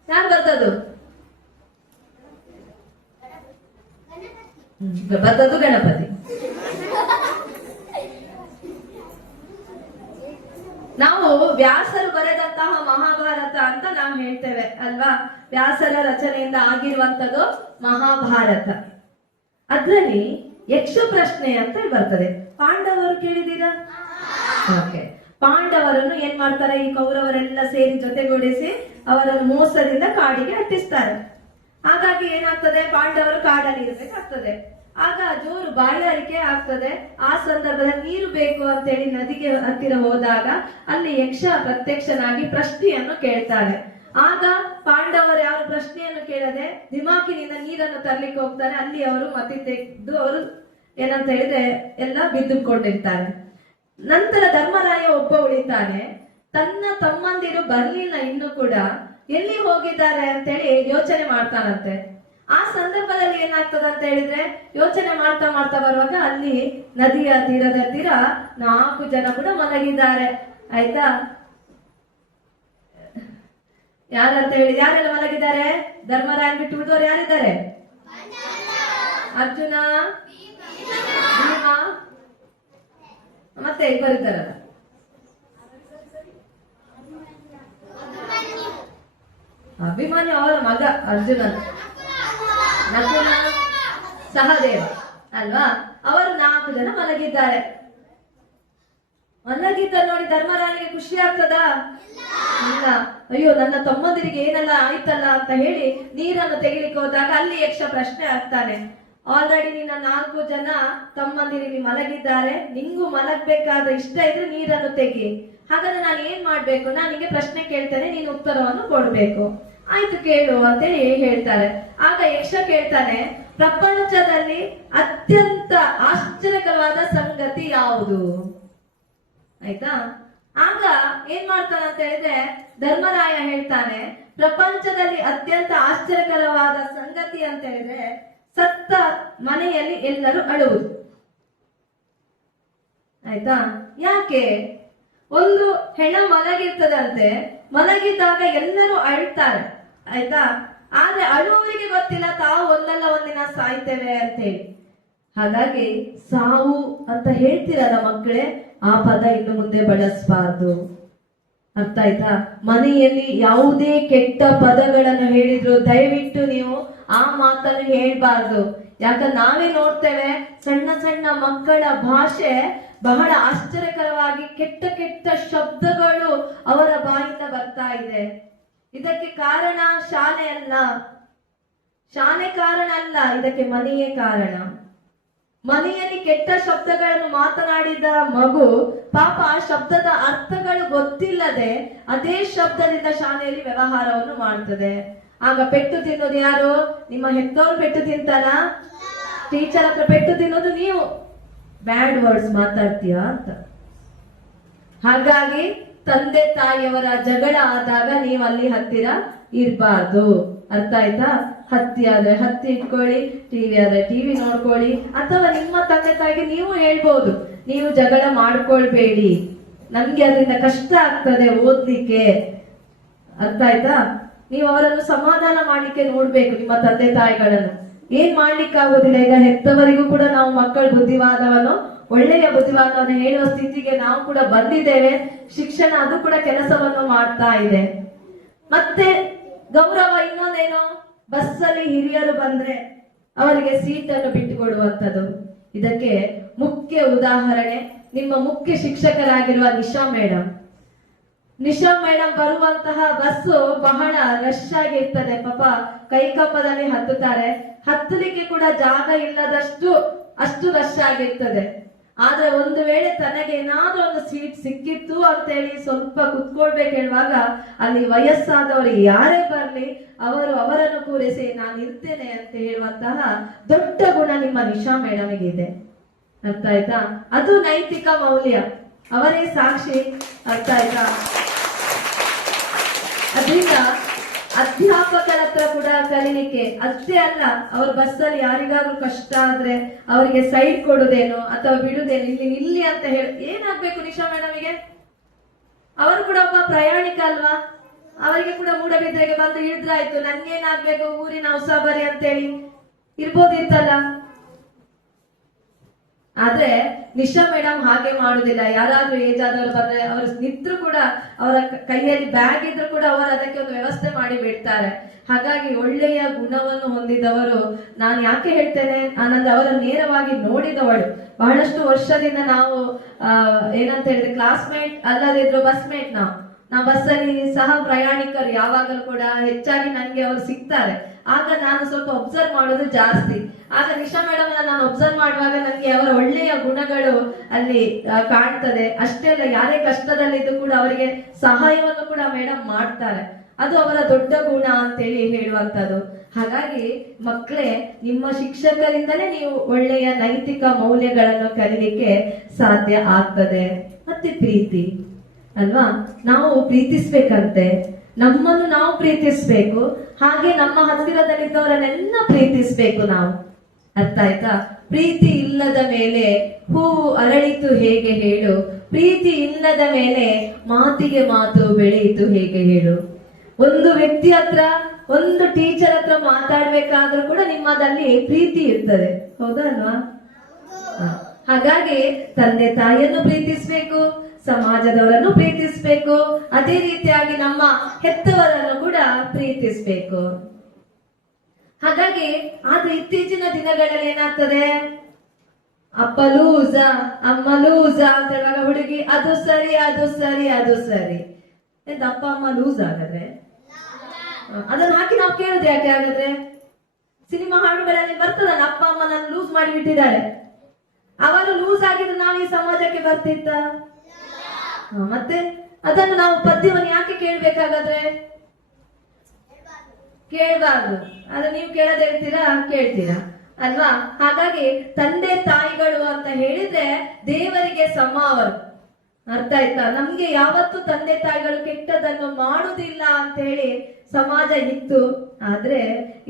ಯಾರು ಬರ್ತದ್ದು? ಬರ್ತದ್ದು ಗಣಪತಿ. ನಾವು ವ್ಯಾಸರು ಬರೆದಂತಹ ಮಹಾಭಾರತ ಅಂತ ನಾವು ಹೇಳ್ತೇವೆ ಅಲ್ವಾ? ವ್ಯಾಸರ ರಚನೆಯಿಂದ ಆಗಿರುವಂತದ್ದು ಮಹಾಭಾರತ. ಅದ್ರಲ್ಲಿ ಯಕ್ಷ ಪ್ರಶ್ನೆ ಅಂತ ಬರ್ತದೆ. ಪಾಂಡವರು ಕೇಳಿದ್ದೀರಾ? ಓಕೆ. ಪಾಂಡವರನ್ನು ಏನ್ ಮಾಡ್ತಾರೆ, ಈ ಕೌರವರೆಲ್ಲ ಸೇರಿ ಜೊತೆಗೂಡಿಸಿ ಅವರನ್ನು ಮೋಸದಿಂದ ಕಾಡಿಗೆ ಹಟ್ಟಿಸ್ತಾರೆ. ಹಾಗಾಗಿ ಏನಾಗ್ತದೆ, ಪಾಂಡವರು ಕಾಡಲ್ಲಿ ಇರ್ಬೇಕಾಗ್ತದೆ. ಆಗ ಜೋರು ಬಾಯಾರಿಕೆ ಆಗ್ತದೆ. ಆ ಸಂದರ್ಭದಲ್ಲಿ ನೀರು ಬೇಕು ಅಂತೇಳಿ ನದಿಗೆ ಹತ್ತಿರ ಹೋದಾಗ ಅಲ್ಲಿ ಯಕ್ಷ ಪ್ರತ್ಯಕ್ಷನಾಗಿ ಪ್ರಶ್ನೆಯನ್ನು ಕೇಳ್ತಾರೆ. ಆಗ ಪಾಂಡವರು ಯಾರು ಪ್ರಶ್ನೆಯನ್ನು ಕೇಳದೆ ದಿಮಾಕಿನಿಂದ ನೀರನ್ನು ತರ್ಲಿಕ್ಕೆ ಹೋಗ್ತಾರೆ. ಅಲ್ಲಿ ಅವರು ಮತಿ ತೆಗೆದು ಅವರು ಏನಂತ ಹೇಳಿದ್ರೆ ಎಲ್ಲ ಬಿದ್ದುಕೊಂಡಿರ್ತಾರೆ. ನಂತರ ಧರ್ಮರಾಯ ಒಬ್ಬ ಉಳಿತಾನೆ. ತನ್ನ ತಮ್ಮಂದಿರು ಬರ್ಲಿಲ್ಲ, ಇನ್ನು ಕೂಡ ಎಲ್ಲಿ ಹೋಗಿದ್ದಾರೆ ಅಂತೇಳಿ ಯೋಚನೆ ಮಾಡ್ತಾನಂತೆ. ಆ ಸಂದರ್ಭದಲ್ಲಿ ಏನಾಗ್ತದೆ ಅಂತ ಹೇಳಿದ್ರೆ, ಯೋಚನೆ ಮಾಡ್ತಾ ಮಾಡ್ತಾ ಬರುವಾಗ ಅಲ್ಲಿ ನದಿಯ ತೀರದ ತೀರ 4 ಜನ ಕೂಡ ಮಲಗಿದ್ದಾರೆ. ಆಯ್ತಾ? ಯಾರಂತ ಹೇಳಿ ಯಾರೆಲ್ಲ ಮಲಗಿದ್ದಾರೆ? ಧರ್ಮರಾಯನ್ ಬಿಟ್ಟು ಉಳಿದವರು ಯಾರಿದ್ದಾರೆ? ಅರ್ಜುನ, ಭೀಮ, ಮತ್ತೆ ಇಬ್ಬರಿದ್ದಾರಲ್ಲ, ಅಭಿಮನ್ಯು ಅವರ ಮಗ ಅರ್ಜುನ, ನಕುಲ, ಸಹದೇವ ಅಲ್ವಾ? ಅವರು 4 ಜನ ಮಲಗಿದ್ದಾರೆ. ಮಲಗಿದ್ದ ನೋಡಿ ಧರ್ಮರಾಯನಿಗೆ ಖುಷಿ ಆಗ್ತದಾ? ಇಲ್ಲ. ಅಯ್ಯೋ, ನನ್ನ ತಮ್ಮಂದಿರಿಗೆ ಏನೆಲ್ಲ ಆಯ್ತಲ್ಲ ಅಂತ ಹೇಳಿ ನೀರನ್ನು ತೆಗಿಲಿಕ್ಕೆ ಹೋದಾಗ ಅಲ್ಲಿ ಯಕ್ಷ ಪ್ರಶ್ನೆ ಆಗ್ತಾನೆ. ಆಲ್ರೆಡಿ ನಿನ್ನ 4 ಜನ ತಮ್ಮಂದಿರಿಗೆ ಮಲಗಿದ್ದಾರೆ, ನಿಂಗೂ ಮಲಗ್ಬೇಕಾದ ಇಷ್ಟ ಇದ್ರೆ ನೀರನ್ನು ತೆಗಿ. ಹಾಗಾದ್ರೆ ನಾನು ಏನ್ ಮಾಡ್ಬೇಕು? ನಾನು ನಿಮಗೆ ಪ್ರಶ್ನೆ ಕೇಳ್ತೇನೆ, ನೀನು ಉತ್ತರವನ್ನು ಕೊಡ್ಬೇಕು. ಆಯ್ತು, ಕೇಳು ಅಂತ ಹೇಳ್ತಾರೆ. ಆಗ ಯಕ್ಷ ಕೇಳ್ತಾನೆ, ಪ್ರಪಂಚದಲ್ಲಿ ಅತ್ಯಂತ ಆಶ್ಚರ್ಯಕರವಾದ ಸಂಗತಿ ಯಾವುದು? ಆಯ್ತಾ? ಆಗ ಏನ್ ಮಾಡ್ತಾನೆ ಅಂತ ಹೇಳಿದ್ರೆ ಧರ್ಮರಾಯ ಹೇಳ್ತಾನೆ, ಪ್ರಪಂಚದಲ್ಲಿ ಅತ್ಯಂತ ಆಶ್ಚರ್ಯಕರವಾದ ಸಂಗತಿ ಅಂತ ಹೇಳಿದ್ರೆ ಸತ್ತ ಮನೆಯಲ್ಲಿ ಎಲ್ಲರೂ ಅಳುವುದು. ಆಯ್ತಾ? ಯಾಕೆ? ಒಂದು ಹೆಣ ಮಲಗಿರ್ತದಂತೆ, ಮಲಗಿದ್ದಾಗ ಎಲ್ಲರೂ ಅಳ್ತಾರೆ. ಆಯ್ತಾ? ಆದ್ರೆ ಅಳುವವರಿಗೆ ಗೊತ್ತಿಲ್ಲ ತಾವು ಒಂದಲ್ಲ ಒಂದಿನ ಸಾಯ್ತೇವೆ ಅಂತ ಹೇಳಿ. ಹಾಗಾಗಿ ಸಾವು ಅಂತ ಹೇಳ್ತೀರಲ್ಲ ಮಕ್ಕಳೇ, ಆ ಪದ ಇನ್ನು ಮುಂದೆ ಬಳಸಬಾರ್ದು. ಅರ್ಥ ಆಯ್ತಾ? ಮನೆಯಲ್ಲಿ ಯಾವುದೇ ಕೆಟ್ಟ ಪದಗಳನ್ನು ಹೇಳಿದ್ರು ದಯವಿಟ್ಟು ನೀವು ಆ ಮಾತನ್ನು ಹೇಳ್ಬಾರ್ದು. ಯಾಕಂದ್ರೆ ನಾವೇ ನೋಡ್ತೇವೆ, ಸಣ್ಣ ಸಣ್ಣ ಮಕ್ಕಳ ಭಾಷೆ ಬಹಳ ಆಶ್ಚರ್ಯಕರವಾಗಿ ಕೆಟ್ಟ ಕೆಟ್ಟ ಶಬ್ದಗಳು ಅವರ ಬಾಯಿಂದ ಬರ್ತಾ ಇದೆ. ಇದಕ್ಕೆ ಕಾರಣ ಶಾಲೆ ಅಲ್ಲ, ಶಾಲೆ ಕಾರಣ ಅಲ್ಲ, ಇದಕ್ಕೆ ಮನೆಯೇ ಕಾರಣ. ಮನೆಯಲ್ಲಿ ಕೆಟ್ಟ ಶಬ್ದಗಳನ್ನು ಮಾತನಾಡಿದ ಮಗು ಪಾಪ ಆ ಶಬ್ದದ ಅರ್ಥಗಳು ಗೊತ್ತಿಲ್ಲದೆ ಅದೇ ಶಬ್ದದಿಂದ ಶಾಲೆಯಲ್ಲಿ ವ್ಯವಹಾರವನ್ನು ಮಾಡ್ತದೆ. ಆಗ ಪೆಟ್ಟು ತಿನ್ನೋದು ಯಾರು? ನಿಮ್ಮ ಹೆತ್ತವರು ಪೆಟ್ಟು ತಿಂತಾರ? ಟೀಚರ್ ಹತ್ರ ಪೆಟ್ಟು ತಿನ್ನೋದು ನೀವು. ಬ್ಯಾಡ್ ವರ್ಡ್ಸ್ ಮಾತಾಡ್ತೀಯಾ ಅಂತ. ಹಾಗಾಗಿ ತಂದೆ ತಾಯಿಯವರ ಜಗಳ ಆದಾಗ ನೀವು ಅಲ್ಲಿ ಹತ್ತಿರ ಇರಬಾರ್ದು. ಅರ್ಥ ಆಯ್ತಾ? ಹತ್ತಿ ಆದ್ರೆ ಹತ್ತಿ ಇಟ್ಕೊಳ್ಳಿ, ಟಿವಿ ಆದ್ರೆ ಟಿವಿ ನೋಡ್ಕೊಳ್ಳಿ, ಅಥವಾ ನಿಮ್ಮ ತಂದೆ ತಾಯಿಗೆ ನೀವು ಹೇಳ್ಬೋದು, ನೀವು ಜಗಳ ಮಾಡ್ಕೊಳ್ಬೇಡಿ, ನನ್ಗೆ ಅದರಿಂದ ಕಷ್ಟ ಆಗ್ತದೆ ಓದ್ಲಿಕ್ಕೆ. ಅರ್ಥ ಆಯ್ತಾ? ನೀವು ಅವರನ್ನು ಸಮಾಧಾನ ಮಾಡ್ಲಿಕ್ಕೆ ನೋಡ್ಬೇಕು ನಿಮ್ಮ ತಂದೆ ತಾಯಿಗಳನ್ನು. ಏನ್ ಮಾಡ್ಲಿಕ್ಕೆ ಆಗೋದಿಲ್ಲ. ಈಗ ಹೆತ್ತವರಿಗೂ ಕೂಡ ನಾವು ಮಕ್ಕಳ ಬುದ್ಧಿವಾದವನ್ನು, ಒಳ್ಳೆಯ ಬುದ್ಧಿವಾದವನ್ನು ಹೇಳುವ ಸ್ಥಿತಿಗೆ ನಾವು ಕೂಡ ಬಂದಿದ್ದೇವೆ. ಶಿಕ್ಷಣ ಅದು ಕೂಡ ಕೆಲಸವನ್ನು ಮಾಡ್ತಾ ಇದೆ. ಮತ್ತೆ ಗೌರವ ಇನ್ನೊಂದೇನು, ಬಸ್ಸಲ್ಲಿ ಹಿರಿಯರು ಬಂದ್ರೆ ಅವರಿಗೆ ಸೀಟನ್ನು ಬಿಟ್ಟುಕೊಡುವಂಥದ್ದು. ಇದಕ್ಕೆ ಮುಖ್ಯ ಉದಾಹರಣೆ ನಿಮ್ಮ ಮುಖ್ಯ ಶಿಕ್ಷಕರಾಗಿರುವ ನಿಶಾ ಮೇಡಮ್. ನಿಶಾ ಮೇಡಮ್ ಬರುವಂತಹ ಬಸ್ಸು ಬಹಳ ರಶ್ ಆಗಿರ್ತದೆ. ಪಾಪ ಕೈಕಂಬದಲ್ಲಿ ಹತ್ತುತ್ತಾರೆ, ಹತ್ತಲಿಕ್ಕೆ ಕೂಡ ಜಾಗ ಇಲ್ಲದಷ್ಟು ಅಷ್ಟು ರಶ್ ಆಗಿರ್ತದೆ. ಆದ್ರೆ ಒಂದು ವೇಳೆ ತನಗೆ ಏನಾದ್ರೂ ಒಂದು ಸೀಟ್ ಸಿಕ್ಕಿತ್ತು ಅಂತ ಹೇಳಿ ಸ್ವಲ್ಪ ಕುತ್ಕೊಳ್ಬೇಕು ಹೇಳುವಾಗ ಅಲ್ಲಿ ವಯಸ್ಸಾದವರು ಯಾರೇ ಬರ್ಲಿ ಅವರನ್ನು ಕೂರಿಸಿ ನಾನು ಇರ್ತೇನೆ ಅಂತ ಹೇಳುವಂತಹ ದೊಡ್ಡ ಗುಣ ನಿಮ್ಮ ನಿಶಾ ಮೇಡಮ್ಗೆ ಇದೆ. ಅರ್ಥ ಆಯ್ತಾ? ಅದು ನೈತಿಕ ಮೌಲ್ಯ, ಅವರೇ ಸಾಕ್ಷಿ. ಅರ್ಥ ಆಯ್ತಾ? ಅದರಿಂದ ಅಧ್ಯಾಪಕರ ಹತ್ರ ಕೂಡ ಕಲೀಲಿಕ್ಕೆ ಅಷ್ಟೇ ಅಲ್ಲ, ಅವ್ರ ಬಸ್ಸಲ್ಲಿ ಯಾರಿಗಾದ್ರೂ ಕಷ್ಟ ಆದ್ರೆ ಅವರಿಗೆ ಸೈಡ್ ಕೊಡುದೇನು ಅಥವಾ ಬಿಡುದೇನು, ಇಲ್ಲಿ ನಿಲ್ಲಿ ಅಂತ ಹೇಳಿ ಏನಾಗ್ಬೇಕು ನಿಶಾ ಮೇಡಮಿಗೆ? ಅವರು ಕೂಡ ಒಬ್ಬ ಪ್ರಯಾಣಿಕ ಅಲ್ವಾ? ಅವರಿಗೆ ಕೂಡ ಮೂಡಬಿದ್ರೆಗೆ ಬಂದು ಇಳಿದ್ರಾಯ್ತು, ನನ್ಗೇನಾಗ್ಬೇಕು ಊರಿನ ಉಸಾಬರಿ ಅಂತೇಳಿ ಇರ್ಬೋದಿತ್ತಲ್ಲ. ಆದ್ರೆ ನಿಶಾ ಮೇಡಮ್ ಹಾಗೆ ಮಾಡುದಿಲ್ಲ. ಯಾರಾದ್ರೂ ಏಜ್ ಆದವರು ಬಂದ್ರೆ ಅವರು ನಿಂತ್ರು ಕೂಡ ಅವರ ಕೈಯಲ್ಲಿ ಬ್ಯಾಗ್ ಇದ್ರು ಕೂಡ ಅವರು ಅದಕ್ಕೆ ಒಂದು ವ್ಯವಸ್ಥೆ ಮಾಡಿ ಬಿಡ್ತಾರೆ. ಹಾಗಾಗಿ ಒಳ್ಳೆಯ ಗುಣವನ್ನು ಹೊಂದಿದವರು. ನಾನು ಯಾಕೆ ಹೇಳ್ತೇನೆ ಅನ್ನಂದ್ರೆ ಅವರನ್ನು ನೇರವಾಗಿ ನೋಡಿದವಳು. ಬಹಳಷ್ಟು ವರ್ಷದಿಂದ ನಾವು ಏನಂತ ಹೇಳಿದ್ರೆ ಕ್ಲಾಸ್ಮೇಟ್ ಅಲ್ಲದಿದ್ರು ಬಸ್ಮೇಟ್. ನಾವು ಬಸ್ಸಲ್ಲಿ ಸಹ ಪ್ರಯಾಣಿಕರು ಯಾವಾಗಲೂ ಕೂಡ ಹೆಚ್ಚಾಗಿ ನನಗೆ ಅವರು ಸಿಗ್ತಾರೆ. ಆಗ ನಾನು ಸ್ವಲ್ಪ ಒಬ್ಸರ್ವ್ ಮಾಡೋದು ಜಾಸ್ತಿ. ಆಗ ನಿಶಾ ಮೇಡಮ್ ನಾನು ಒಬ್ಸರ್ವ್ ಮಾಡುವಾಗ ನನಗೆ ಅವರ ಒಳ್ಳೆಯ ಗುಣಗಳು ಅಲ್ಲಿ ಕಾಣ್ತದೆ. ಅಷ್ಟೇ ಅಲ್ಲ, ಯಾರೇ ಕಷ್ಟದಲ್ಲಿದ್ದು ಕೂಡ ಅವರಿಗೆ ಸಹಾಯವನ್ನು ಕೂಡ ಮೇಡಮ್ ಮಾಡ್ತಾರೆ. ಅದು ಅವರ ದೊಡ್ಡ ಗುಣ ಅಂತೇಳಿ ಹೇಳುವಂಥದ್ದು. ಹಾಗಾಗಿ ಮಕ್ಕಳೇ, ನಿಮ್ಮ ಶಿಕ್ಷಕರಿಂದಲೇ ನೀವು ಒಳ್ಳೆಯ ನೈತಿಕ ಮೌಲ್ಯಗಳನ್ನು ಕಲಿಲಿಕ್ಕೆ ಸಾಧ್ಯ ಆಗ್ತದೆ. ಮತ್ತೆ ಪ್ರೀತಿ ಅಲ್ವಾ? ನಾವು ಪ್ರೀತಿಸ್ಬೇಕಂತೆ, ನಮ್ಮನ್ನು ನಾವು ಪ್ರೀತಿಸ್ಬೇಕು, ಹಾಗೆ ನಮ್ಮ ಹತ್ತಿರದಲ್ಲಿದ್ದವರನ್ನೆಲ್ಲ ಪ್ರೀತಿಸ್ಬೇಕು ನಾವು. ಅರ್ಥ ಆಯ್ತಾ? ಪ್ರೀತಿ ಇಲ್ಲದ ಮೇಲೆ ಹೂವು ಅರಳಿತು ಹೇಗೆ ಹೇಳು, ಪ್ರೀತಿ ಇಲ್ಲದ ಮೇಲೆ ಮಾತಿಗೆ ಮಾತು ಬೆಳೆಯಿತು ಹೇಗೆ ಹೇಳು. ಒಂದು ವ್ಯಕ್ತಿ ಹತ್ರ, ಒಂದು ಟೀಚರ್ ಹತ್ರ ಮಾತಾಡ್ಬೇಕಾದ್ರೂ ಕೂಡ ನಿಮ್ಮದಲ್ಲಿ ಪ್ರೀತಿ ಇರ್ತದೆ, ಹೌದಾ ಅಲ್ವಾ? ಹಾಗಾಗಿ ತಂದೆ ತಾಯಿಯನ್ನು ಪ್ರೀತಿಸ್ಬೇಕು, ಸಮಾಜದವರನ್ನು ಪ್ರೀತಿಸ್ಬೇಕು, ಅದೇ ರೀತಿಯಾಗಿ ನಮ್ಮ ಹೆತ್ತವರನ್ನು ಕೂಡ ಪ್ರೀತಿಸ್ಬೇಕು. ಹಾಗಾಗಿ ಆದ್ರೆ ಇತ್ತೀಚಿನ ದಿನಗಳಲ್ಲಿ ಏನಾಗ್ತದೆ, ಅಪ್ಪ ಲೂಸ ಅಮ್ಮ ಲೂಸ ಅಂತ ಹೇಳುವಾಗ ಹುಡುಗಿ ಅದು ಸರಿ ಅದು ಸರಿ ಅದು ಸರಿ. ಎಂತ ಅಪ್ಪ ಅಮ್ಮ ಲೂಸ್ ಆಗದ್ರೆ ಅದನ್ನ ಹಾಕಿ ನಾವು ಕೇಳುದು ಯಾಕೆ? ಹಾಗಾದ್ರೆ ಸಿನಿಮಾ ಹಾಡುಗಳಲ್ಲಿ ಬರ್ತದಲ್ಲ, ಅಪ್ಪ ಅಮ್ಮ ನನ್ನ ಲೂಸ್ ಮಾಡಿಬಿಟ್ಟಿದ್ದಾರೆ, ಅವರು ಲೂಸ್ ಆಗಿದ್ರೆ ನಾವು ಈ ಸಮಾಜಕ್ಕೆ ಬರ್ತಿತ್ತ? ಮತ್ತೆ ಅದನ್ನು ನಾವು ಪದ್ಯವನ್ನು ಯಾಕೆ ಕೇಳ್ಬೇಕಾಗಾದ್ರೆ? ಕೇಳಬಾರ್ದು. ಆದ್ರೆ ನೀವು ಕೇಳದೆ ಇರ್ತೀರಾ, ಕೇಳ್ತೀರಾ ಅಲ್ವಾ? ಹಾಗಾಗಿ ತಂದೆ ತಾಯಿಗಳು ಅಂತ ಹೇಳಿದ್ರೆ ದೇವರಿಗೆ ಸಮ ಅವರು, ಅರ್ಥ ಆಯ್ತಾ? ನಮ್ಗೆ ಯಾವತ್ತೂ ತಂದೆ ತಾಯಿಗಳು ಕೆಟ್ಟದನ್ನು ಮಾಡುದಿಲ್ಲ ಅಂತ ಹೇಳಿ ಸಮಾಜ ಇತ್ತು. ಆದ್ರೆ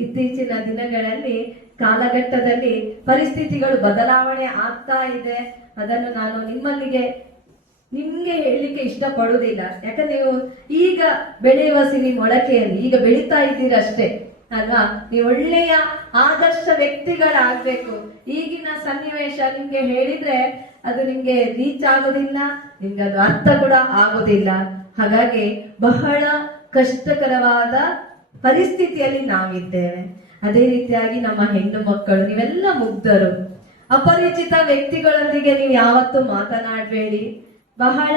ಇತ್ತೀಚಿನ ದಿನಗಳಲ್ಲಿ ಕಾಲಘಟ್ಟದಲ್ಲಿ ಪರಿಸ್ಥಿತಿಗಳು ಬದಲಾವಣೆ ಆಗ್ತಾ ಇದೆ. ಅದನ್ನು ನಾನು ನಿಮ್ಗೆ ಹೇಳಲಿಕ್ಕೆ ಇಷ್ಟಪಡುವುದಿಲ್ಲ. ಯಾಕಂದ್ರೆ ನೀವು ಈಗ ಬೆಳೆಯುವ ಸಿನಿ ಮೊಳಕೆಯಲ್ಲಿ ಈಗ ಬೆಳೀತಾ ಇದ್ದೀರಷ್ಟೇ ಅಲ್ವಾ? ನೀವು ಒಳ್ಳೆಯ ಆದರ್ಶ ವ್ಯಕ್ತಿಗಳಾಗ್ಬೇಕು. ಈಗಿನ ಸನ್ನಿವೇಶ ನಿಮ್ಗೆ ಹೇಳಿದ್ರೆ ಅದು ನಿಮ್ಗೆ ರೀಚ್ ಆಗೋದಿಲ್ಲ, ನಿಮ್ಗೆ ಅದು ಅರ್ಥ ಕೂಡ ಆಗೋದಿಲ್ಲ. ಹಾಗಾಗಿ ಬಹಳ ಕಷ್ಟಕರವಾದ ಪರಿಸ್ಥಿತಿಯಲ್ಲಿ ನಾವಿದ್ದೇವೆ. ಅದೇ ರೀತಿಯಾಗಿ ನಮ್ಮ ಹೆಣ್ಣು ಮಕ್ಕಳು, ನೀವೆಲ್ಲ ಮುಗ್ಧರು, ಅಪರಿಚಿತ ವ್ಯಕ್ತಿಗಳೊಂದಿಗೆ ನೀವು ಯಾವತ್ತೂ ಮಾತನಾಡಬೇಡಿ. ಬಹಳ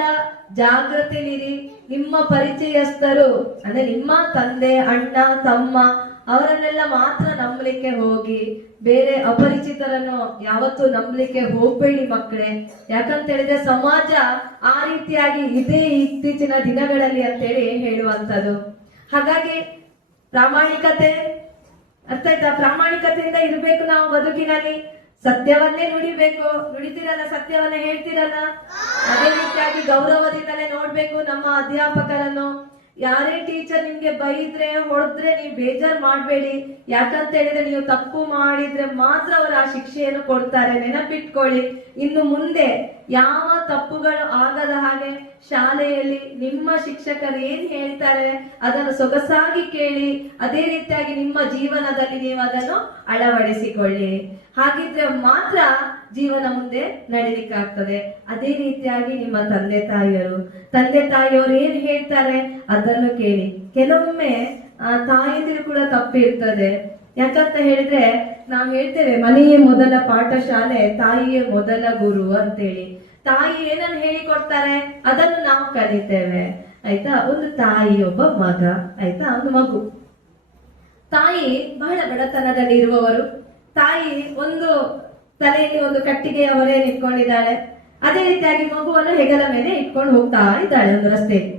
ಜಾಗೃತಿಲಿರಿ. ನಿಮ್ಮ ಪರಿಚಯಸ್ಥರು ಅಂದ್ರೆ ನಿಮ್ಮ ತಂದೆ, ಅಣ್ಣ, ತಮ್ಮ ಅವರನ್ನೆಲ್ಲ ಮಾತ್ರ ನಂಬಲಿಕ್ಕೆ ಹೋಗಿ, ಬೇರೆ ಅಪರಿಚಿತರನ್ನು ಯಾವತ್ತೂ ನಂಬಲಿಕ್ಕೆ ಹೋಗ್ಬೇಡಿ ಮಕ್ಕಳೇ. ಯಾಕಂತ ಹೇಳಿದ್ರೆ ಸಮಾಜ ಆ ರೀತಿಯಾಗಿ ಇದೆ ಇತ್ತೀಚಿನ ದಿನಗಳಲ್ಲಿ ಅಂತೇಳಿ ಹೇಳುವಂಥದ್ದು. ಹಾಗಾಗಿ ಪ್ರಾಮಾಣಿಕತೆ, ಅರ್ಥ ಆಯ್ತಾ? ಪ್ರಾಮಾಣಿಕತೆಯಿಂದ ಇರ್ಬೇಕು ನಾವು ಬದುಕಿನಲ್ಲಿ. ಸತ್ಯವನ್ನೇ ನುಡಿಬೇಕು, ನುಡಿತೀರಲ್ಲ, ಸತ್ಯವನ್ನ ಹೇಳ್ತೀರಲ್ಲ. ಅದೇ ರೀತಿಯಾಗಿ ಗೌರವದಿಂದಲೇ ನೋಡ್ಬೇಕು ನಮ್ಮ ಅಧ್ಯಾಪಕರನ್ನು. ಯಾರೇ ಟೀಚರ್ ನಿಮ್ಗೆ ಬೈದ್ರೆ ಹೊಡೆದ್ರೆ ನೀವು ಬೇಜಾರ್ ಮಾಡ್ಬೇಡಿ. ಯಾಕಂತ ಹೇಳಿದ್ರೆ ನೀವು ತಪ್ಪು ಮಾಡಿದ್ರೆ ಮಾತ್ರ ಅವರು ಆ ಶಿಕ್ಷೆಯನ್ನು ಕೊಡ್ತಾರೆ, ನೆನಪಿಟ್ಕೊಳ್ಳಿ. ಇನ್ನು ಮುಂದೆ ಯಾವ ತಪ್ಪುಗಳು ಆಗದ ಹಾಗೆ ಶಾಲೆಯಲ್ಲಿ ನಿಮ್ಮ ಶಿಕ್ಷಕರು ಏನ್ ಹೇಳ್ತಾರೆ ಅದನ್ನು ಸೊಗಸಾಗಿ ಕೇಳಿ. ಅದೇ ರೀತಿಯಾಗಿ ನಿಮ್ಮ ಜೀವನದಲ್ಲಿ ನೀವು ಅದನ್ನು ಅಳವಡಿಸಿಕೊಳ್ಳಿ. ಹಾಗಿದ್ರೆ ಮಾತ್ರ ಜೀವನ ಮುಂದೆ ನಡೀಲಿಕ್ಕಾಗ್ತದೆ. ಅದೇ ರೀತಿಯಾಗಿ ನಿಮ್ಮ ತಂದೆ ತಾಯಿಯವರು ಏನ್ ಹೇಳ್ತಾರೆ ಅದನ್ನು ಕೇಳಿ. ಕೆಲವೊಮ್ಮೆ ತಾಯಂದಿರು ಕೂಡ ತಪ್ಪಿರ್ತದೆ. ಯಾಕಂತ ಹೇಳಿದ್ರೆ ನಾವು ಹೇಳ್ತೇವೆ ಮನೆಯೇ ಮೊದಲ ಪಾಠಶಾಲೆ, ತಾಯಿಯೇ ಮೊದಲ ಗುರು ಅಂತೇಳಿ. ತಾಯಿ ಏನನ್ನು ಹೇಳಿಕೊಡ್ತಾರೆ ಅದನ್ನು ನಾವು ಕಲಿತೇವೆ, ಆಯ್ತಾ? ಒಂದು ತಾಯಿ, ಒಬ್ಬ ಮಗ, ಆಯ್ತಾ? ಒಂದು ಮಗು. ತಾಯಿ ಬಹಳ ಬಡತನದಲ್ಲಿ ಇರುವವರು. ತಾಯಿ ಒಂದು ತಲೆಯಲ್ಲಿ ಒಂದು ಕಟ್ಟಿಗೆಯ ಹೊರೆಯನ್ನು ಇಟ್ಕೊಂಡಿದ್ದಾಳೆ. ಅದೇ ರೀತಿಯಾಗಿ ಮಗುವನ್ನು ಹೆಗಲ ಮೇಲೆ ಇಟ್ಕೊಂಡು ಹೋಗ್ತಾ ಇದ್ದಾಳೆ. ಒಂದು ರಸ್ತೆಯಲ್ಲಿ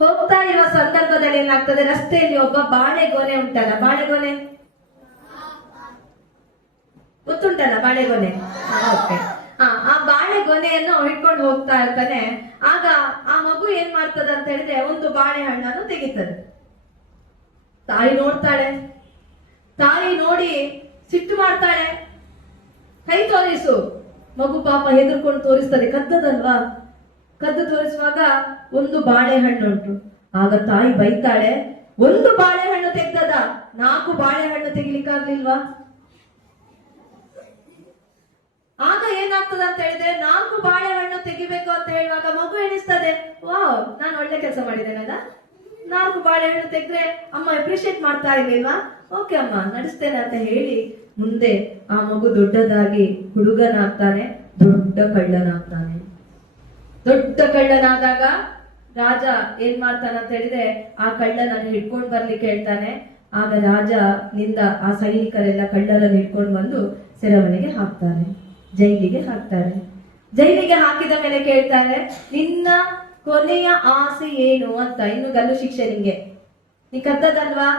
ಹೋಗ್ತಾ ಇರುವ ಸಂದರ್ಭದಲ್ಲಿ ಏನಾಗ್ತದೆ, ರಸ್ತೆಯಲ್ಲಿ ಒಬ್ಬ ಬಾಳೆಗೊನೆ ಉಂಟಲ್ಲ, ಬಾಳೆಗೊನೆ ಗೊತ್ತುಂಟಲ್ಲ, ಬಾಳೆಗೊನೆ. ಓಕೆ, ಆ ಬಾಳೆಗೊನೆಯನ್ನು ಇಟ್ಕೊಂಡು ಹೋಗ್ತಾ ಇರ್ತಾನೆ. ಆಗ ಆ ಮಗು ಏನ್ ಮಾಡ್ತದೆ ಅಂತ ಹೇಳಿದ್ರೆ ಒಂದು ಬಾಳೆಹಣ್ಣನ್ನು ತೆಗಿತದೆ. ತಾಯಿ ನೋಡ್ತಾಳೆ. ತಾಯಿ ನೋಡಿ ಸಿಟ್ಟು ಮಾಡ್ತಾಳೆ, ಕೈ ತೋರಿಸು. ಮಗು ಪಾಪ ಹೆದರ್ಕೊಂಡು ತೋರಿಸ್ತದೆ, ಕದ್ದದಲ್ವಾ? ಕದ್ದು ತೋರಿಸುವಾಗ ಒಂದು ಬಾಳೆಹಣ್ಣು ಉಂಟು. ಆಗ ತಾಯಿ ಬೈತಾಳೆ, ಒಂದು ಬಾಳೆಹಣ್ಣು ತೆಗ್ದದ, 4 ಬಾಳೆಹಣ್ಣು ತೆಗಿಲಿಕ್ಕಾಗ್ಲಿಲ್ವಾ? ಆಗ ಏನಾಗ್ತದೆ ಅಂತ ಹೇಳಿದ್ರೆ 4 ಬಾಳೆಹಣ್ಣು ತೆಗಿಬೇಕು ಅಂತ ಹೇಳುವಾಗ ಮಗು ಎಣಿಸ್ತದೆ, ವಾವ್, ನಾನು ಒಳ್ಳೆ ಕೆಲಸ ಮಾಡಿದ್ದೇನಲ್ಲ, 4 ಬಾಳೆಹಣ್ಣು ತೆಗ್ದ್ರೆ ಅಮ್ಮ ಅಪ್ರಿಶಿಯೇಟ್ ಮಾಡ್ತಾ ಇರ್ಲಿಲ್ವಾ? ಓಕೆ ಅಮ್ಮ, ನಡೆಸ್ತೇನೆ ಅಂತ ಹೇಳಿ ಮುಂದೆ ಆ ಮಗು ದೊಡ್ಡದಾಗಿ ಹುಡುಗನಾಗ್ತಾನೆ, ದೊಡ್ಡ ಕಳ್ಳನಾಗ್ತಾನೆ. ದೊಡ್ಡ ಕಳ್ಳನಾದಾಗ ರಾಜ ಏನ್ ಮಾಡ್ತಾನೆ ಅಂತ ಹೇಳಿದ್ರೆ ಆ ಕಳ್ಳನನ್ನು ಹಿಡ್ಕೊಂಡು ಬರ್ಲಿಕ್ಕೆ ಹೇಳ್ತಾನೆ. ಆಗ ರಾಜ ನಿಂದ ಆ ಸೈನಿಕರೆಲ್ಲ ಕಳ್ಳರನ್ನು ಹಿಡ್ಕೊಂಡು ಬಂದು ಸೆರೆಮನೆಗೆ ಹಾಕ್ತಾರೆ, ಜೈಲಿಗೆ ಹಾಕ್ತಾರೆ. ಜೈಲಿಗೆ ಹಾಕಿದ ಮೇಲೆ ಕೇಳ್ತಾರೆ, ನಿನ್ನ ಕೊನೆಯ ಆಸೆ ಏನು ಅಂತ. ಇನ್ನು ಗಲ್ಲು ಶಿಕ್ಷೆ ನಿಂಗೆ, ನೀ ಕದ್ದದಲ್ವಾ,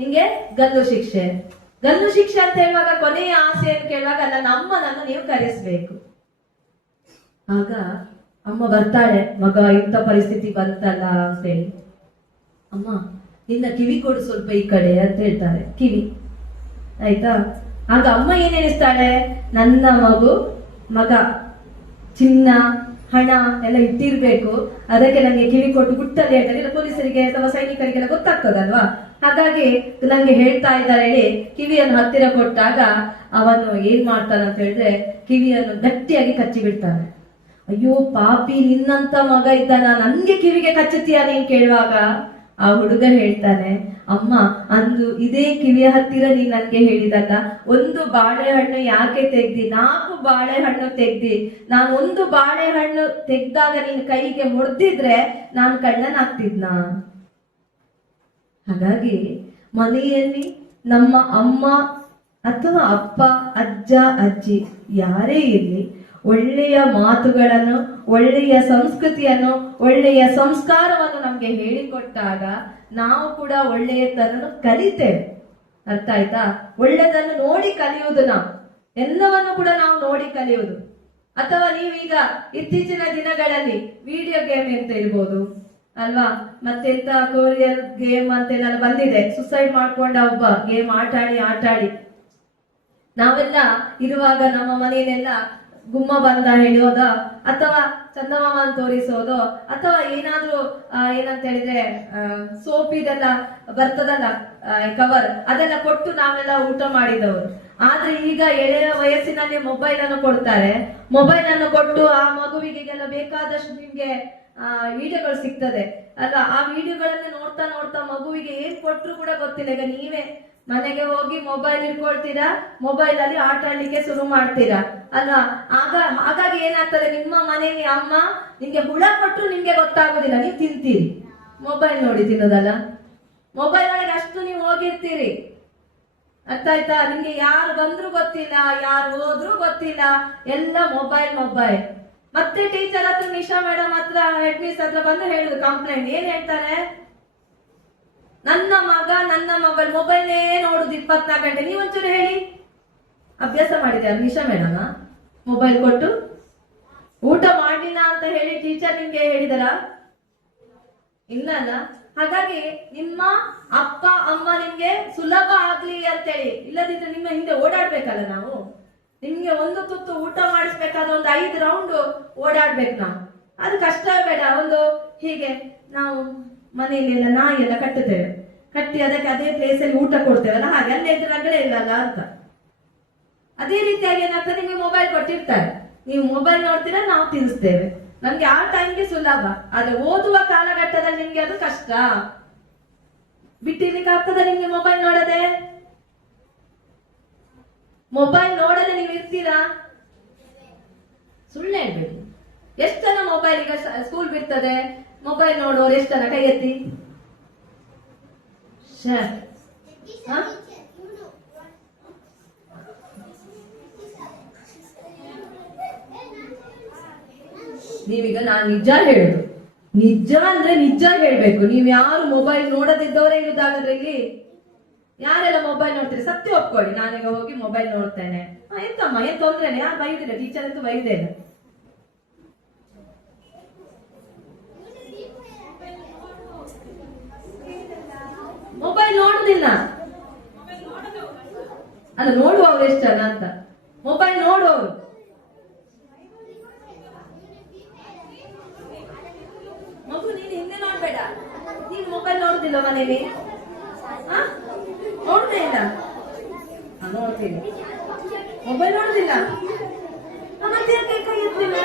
ನಿಂಗೆ ಗಲ್ಲು ಶಿಕ್ಷೆ. ಗಲ್ಲು ಶಿಕ್ಷೆ ಅಂತ ಹೇಳುವಾಗ ಕೊನೆಯ ಆಸೆ ಅಂತ ಕೇಳುವಾಗ ನನ್ನ ಅಮ್ಮನನ್ನು ನೀವು ಕರೆಸ್ಬೇಕು. ಆಗ ಅಮ್ಮ ಬರ್ತಾಳೆ, ಮಗ ಇಂಥ ಪರಿಸ್ಥಿತಿ ಬಂತಲ್ಲ ಅಂತೇಳಿ. ಅಮ್ಮ ನಿನ್ನ ಕಿವಿ ಕೊಡು ಸ್ವಲ್ಪ ಈ ಕಡೆ ಅಂತ ಹೇಳ್ತಾರೆ, ಕಿವಿ, ಆಯ್ತಾ? ಆಗ ಅಮ್ಮ ಏನ್ ಎಣಿಸ್ತಾಳೆ, ನನ್ನ ಮಗ ಚಿನ್ನ ಹಣ ಎಲ್ಲ ಇಟ್ಟಿರ್ಬೇಕು, ಅದಕ್ಕೆ ನಂಗೆ ಕಿವಿ ಕೊಟ್ಟು ಗುಟ್ಟಲ್ಲಿ ಹೇಳ್ತಾರೆ, ಇಲ್ಲ ಪೊಲೀಸರಿಗೆ ಅಥವಾ ಸೈನಿಕರಿಗೆಲ್ಲ ಗೊತ್ತಾಗ್ತದಲ್ವಾ, ಹಾಗಾಗಿ ನಂಗೆ ಹೇಳ್ತಾ ಇದ್ದಾರೆ ಹೇಳಿ ಕಿವಿಯನ್ನು ಹತ್ತಿರ ಕೊಟ್ಟಾಗ ಅವನು ಏನ್ ಮಾಡ್ತಾನೆ ಅಂತ ಹೇಳಿದ್ರೆ ಕಿವಿಯನ್ನು ಗಟ್ಟಿಯಾಗಿ ಕಚ್ಚಿ ಬಿಡ್ತಾನೆ. ಅಯ್ಯೋ ಪಾಪಿ, ನಿನ್ನಂತ ಮಗ ಇದ್ದಾನ, ನನ್ಗೆ ಕಿವಿಗೆ ಕಚ್ಚುತ್ತೀಯ ನೀನ್ ಕೇಳುವಾಗ ಆ ಹುಡುಗ ಹೇಳ್ತಾನೆ, ಅಮ್ಮ ಅಂದು ಇದೇ ಕಿವಿಯ ಹತ್ತಿರ ನೀನ್ ನನ್ಗೆ ಹೇಳಿದಲ್ಲ, ಒಂದು ಬಾಳೆಹಣ್ಣು ಯಾಕೆ ತೆಗ್ದಿ, 4 ಬಾಳೆಹಣ್ಣು ತೆಗ್ದಿ, ನಾನು ಒಂದು ಬಾಳೆಹಣ್ಣು ತೆಗ್ದಾಗ ನಿನ್ ಕೈಗೆ ಮುಡ್ದಿದ್ರೆ ನಾನು ಕಳ್ಳನಾಗ್ತಿದ್ನ. ಹಾಗಾಗಿ ಮನೆಯಲ್ಲಿ ನಮ್ಮ ಅಮ್ಮ ಅಥವಾ ಅಪ್ಪ, ಅಜ್ಜ, ಅಜ್ಜಿ ಯಾರೇ ಇರಲಿ, ಒಳ್ಳೆಯ ಮಾತುಗಳನ್ನು, ಒಳ್ಳೆಯ ಸಂಸ್ಕೃತಿಯನ್ನು, ಒಳ್ಳೆಯ ಸಂಸ್ಕಾರವನ್ನು ನಮ್ಗೆ ಹೇಳಿಕೊಟ್ಟಾಗ ನಾವು ಕೂಡ ಒಳ್ಳೆಯದನ್ನು ಕಲಿತೇವೆ. ಅರ್ಥ ಆಯ್ತಾ? ಒಳ್ಳೆದನ್ನು ನೋಡಿ ಕಲಿಯುವುದು, ನಾವು ಎಲ್ಲವನ್ನು ಕೂಡ ನಾವು ನೋಡಿ ಕಲಿಯುವುದು. ಅಥವಾ ನೀವೀಗ ಇತ್ತೀಚಿನ ದಿನಗಳಲ್ಲಿ ವಿಡಿಯೋ ಗೇಮ್ ಅಂತ ಇರ್ಬೋದು ಅಲ್ವಾ, ಮತ್ತೆಂತ ಕೊರಿಯರ್ ಗೇಮ್ ಅಂತೆಲ್ಲ ಬಂದಿದೆ, ಸುಸೈಡ್ ಮಾಡ್ಕೊಂಡ ಒಬ್ಬ ಗೇಮ್ ಆಟಾಡಿ ನಾವೆಲ್ಲ ಇರುವಾಗ ನಮ್ಮ ಮನೆಯಲ್ಲೆಲ್ಲ ಗುಮ್ಮ ಬಂದ ಹೇಳೋದ, ಅಥವಾ ಚಂದಮಾಮನ್ ತೋರಿಸೋದು, ಅಥವಾ ಏನಾದ್ರೂ ಏನಂತ ಹೇಳಿದ್ರೆ ಸೋಪಿದೆಲ್ಲ ಬರ್ತದಲ್ಲ ಕವರ್, ಅದೆಲ್ಲ ಕೊಟ್ಟು ನಾವೆಲ್ಲ ಊಟ ಮಾಡಿದವರು. ಆದ್ರೆ ಈಗ ಎಳೆಯ ವಯಸ್ಸಿನಲ್ಲಿ ಮೊಬೈಲ್ ಅನ್ನು ಕೊಡ್ತಾರೆ, ಮೊಬೈಲ್ ಅನ್ನು ಕೊಟ್ಟು ಆ ಮಗುವಿಗೆಲ್ಲ ಬೇಕಾದಷ್ಟು ನಿಮ್ಗೆ ವಿಡಿಯೋಗಳು ಸಿಗ್ತದೆ ಅಲ್ವಾ, ಆ ವಿಡಿಯೋಗಳನ್ನ ನೋಡ್ತಾ ನೋಡ್ತಾ ಮಗುವಿಗೆ ಏನ್ ಕೊಟ್ರು ಕೂಡ ಗೊತ್ತಿಲ್ಲ. ಈಗ ನೀವೇ ಮನೆಗೆ ಹೋಗಿ ಮೊಬೈಲ್ ಇಟ್ಕೊಳ್ತೀರಾ, ಮೊಬೈಲ್ ಅಲ್ಲಿ ಆಟ ಆಡ್ಲಿಕ್ಕೆ ಶುರು ಮಾಡ್ತೀರಾ ಅಲ್ವಾ. ಹಾಗಾಗಿ ಏನಾಗ್ತದೆ, ನಿಮ್ಮ ಮನೆಯಲ್ಲಿ ಅಮ್ಮ ನಿಮ್ಗೆ ಹುಳ ಕೊಟ್ರು ನಿಮ್ಗೆ ಗೊತ್ತಾಗೋದಿಲ್ಲ, ನೀವು ತಿಂತೀರಿ, ಮೊಬೈಲ್ ನೋಡಿ ತಿನ್ನೋದಲ್ಲ, ಮೊಬೈಲ್ ಒಳಗೆ ಅಷ್ಟು ನೀವು ಹೋಗಿರ್ತೀರಿ. ಅರ್ಥ ಆಯ್ತಾ? ನಿಮ್ಗೆ ಯಾರು ಬಂದ್ರು ಗೊತ್ತಿಲ್ಲ, ಯಾರು ಹೋದ್ರು ಗೊತ್ತಿಲ್ಲ, ಎಲ್ಲ ಮೊಬೈಲ್. ಮತ್ತೆ ಟೀಚರ್ ಹತ್ರ, ನಿಶಾ ಮೇಡಮ್ ಹತ್ರ, ಹೆಡ್ ಮಿಸ್ ಹತ್ರ ಬಂದು ಹೇಳುದು ಕಂಪ್ಲೇಂಟ್. ಏನ್ ಹೇಳ್ತಾರೆ, ನನ್ನ ಮಗ ನನ್ನ ಮೊಬೈಲ್ ಮೊಬೈಲೇ ನೋಡುದು 24 ಗಂಟೆ. ನೀವೊಂಚೂರು ಹೇಳಿ, ಅಭ್ಯಾಸ ಮಾಡಿದ್ಯಾ ನಿಶಾ ಮೇಡಮ್ ಮೊಬೈಲ್ ಕೊಟ್ಟು? ಊಟ ಮಾಡ್ಲಿಲ್ಲ ಅಂತ ಹೇಳಿ ಟೀಚರ್ ನಿಮ್ಗೆ ಹೇಳಿದಾರ? ಇಲ್ಲ ಅಲ್ಲ. ಹಾಗಾಗಿ ನಿಮ್ಮ ಅಪ್ಪ ಅಮ್ಮ ನಿಮ್ಗೆ ಸುಲಭ ಆಗ್ಲಿ ಅಂತೇಳಿ, ಇಲ್ಲದಿದ್ರೆ ನಿಮ್ಮ ಹಿಂದೆ ಓಡಾಡ್ಬೇಕಲ್ಲ ನಾವು. ನಿಮ್ಗೆ ಒಂದು ತುತ್ತು ಊಟ ಮಾಡಿಸ್ಬೇಕಾದ್ರೆ ಒಂದು 5 ರೌಂಡ್ ಓಡಾಡ್ಬೇಕು ನಾವು. ಅದು ಕಷ್ಟ ಬೇಡ. ಒಂದು ಹೀಗೆ ನಾವು ಮನೆಯಲ್ಲಿ ಎಲ್ಲ ನಾಯಿ ಎಲ್ಲ ಕಟ್ಟುತ್ತೇವೆ, ಕಟ್ಟಿ ಅದಕ್ಕೆ ಅದೇ ಪ್ಲೇಸ್ ಅಲ್ಲಿ ಊಟ ಕೊಡ್ತೇವಲ್ಲ, ಹಾಗೆ ಅಲ್ಲೇ ಇದ್ರೆ ರಗಳೆ ಇಲ್ಲಲ್ಲ ಅಂತ. ಅದೇ ರೀತಿಯಾಗಿ ಏನಾಗ್ತದೆ, ನಿಮ್ಗೆ ಮೊಬೈಲ್ ಕೊಟ್ಟಿರ್ತಾರೆ, ನೀವು ಮೊಬೈಲ್ ನೋಡ್ತೀರಾ, ನಾವು ತಿನ್ನಿಸ್ತೇವೆ. ನಮ್ಗೆ ಆ ಟೈಮ್ಗೆ ಸುಲಭ, ಆದ್ರೆ ಓದುವ ಕಾಲಘಟ್ಟದಲ್ಲಿ ನಿಮ್ಗೆ ಅದು ಕಷ್ಟ. ಬಿಟ್ಟಿರ್ಲಿಕ್ಕೆ ಆಗ್ತದ ನಿಮ್ಗೆ ಮೊಬೈಲ್ ನೋಡದೆ? ಮೊಬೈಲ್ ನೋಡದೆ ನೀವು ಇರ್ತೀರಾ? ಸುಳ್ಳು ಹೇಳ್ಬೇಕು. ಎಷ್ಟು ಜನ ಮೊಬೈಲ್, ಈಗ ಸ್ಕೂಲ್ ಬಿಡ್ತದೆ, ಮೊಬೈಲ್ ನೋಡೋರು ಎಷ್ಟು ಜನ? ಕೈ ಎತ್ತಿ. ನೀವೀಗ ನಾನು ನಿಜ ಹೇಳುದು, ನಿಜ ಅಂದ್ರೆ ನಿಜ ಹೇಳ್ಬೇಕು. ನೀವ್ ಯಾರು ಮೊಬೈಲ್ ನೋಡದಿದ್ದವರೇ ಇರುದಾಗಾದ್ರೆ ಇಲ್ಲಿ ಯಾರೆಲ್ಲ ಮೊಬೈಲ್ ನೋಡ್ತೀರಿ ಸತ್ಯ ಒಪ್ಕೊಳ್ಳಿ. ನಾನೀಗ ಹೋಗಿ ಮೊಬೈಲ್ ನೋಡ್ತೇನೆ, ಎಂತಮ್ಮ ಏನ್ ತೊಂದ್ರೆನೆ, ಯಾರು ಬೈದಿಲ್ಲ, ಟೀಚರ್ ಅಂತೂ ಬೈದೇನೆ. ಮೊಬೈಲ್ ನೋಡುದಿಲ್ಲ ಅಲ್ಲ, ನೋಡುವವ್ರು ಎಷ್ಟು ಜನ ಅಂತ. ಮೊಬೈಲ್ ನೋಡುವವರು ಮಗು, ನೀನು ಹಿಂದೆ ನೋಡ್ಬೇಡ. ನೀನು ಮೊಬೈಲ್ ನೋಡುದಿಲ್ಲ ಮನೇಲಿ? ನೋಡುದೇ ಇಲ್ಲ? ನೋಡ್ತೀನಿ, ಮೊಬೈಲ್ ನೋಡುದಿಲ್ಲ ಮತ್ತೆ ಕೈ ಎತ್ತಿಲ್ಲ.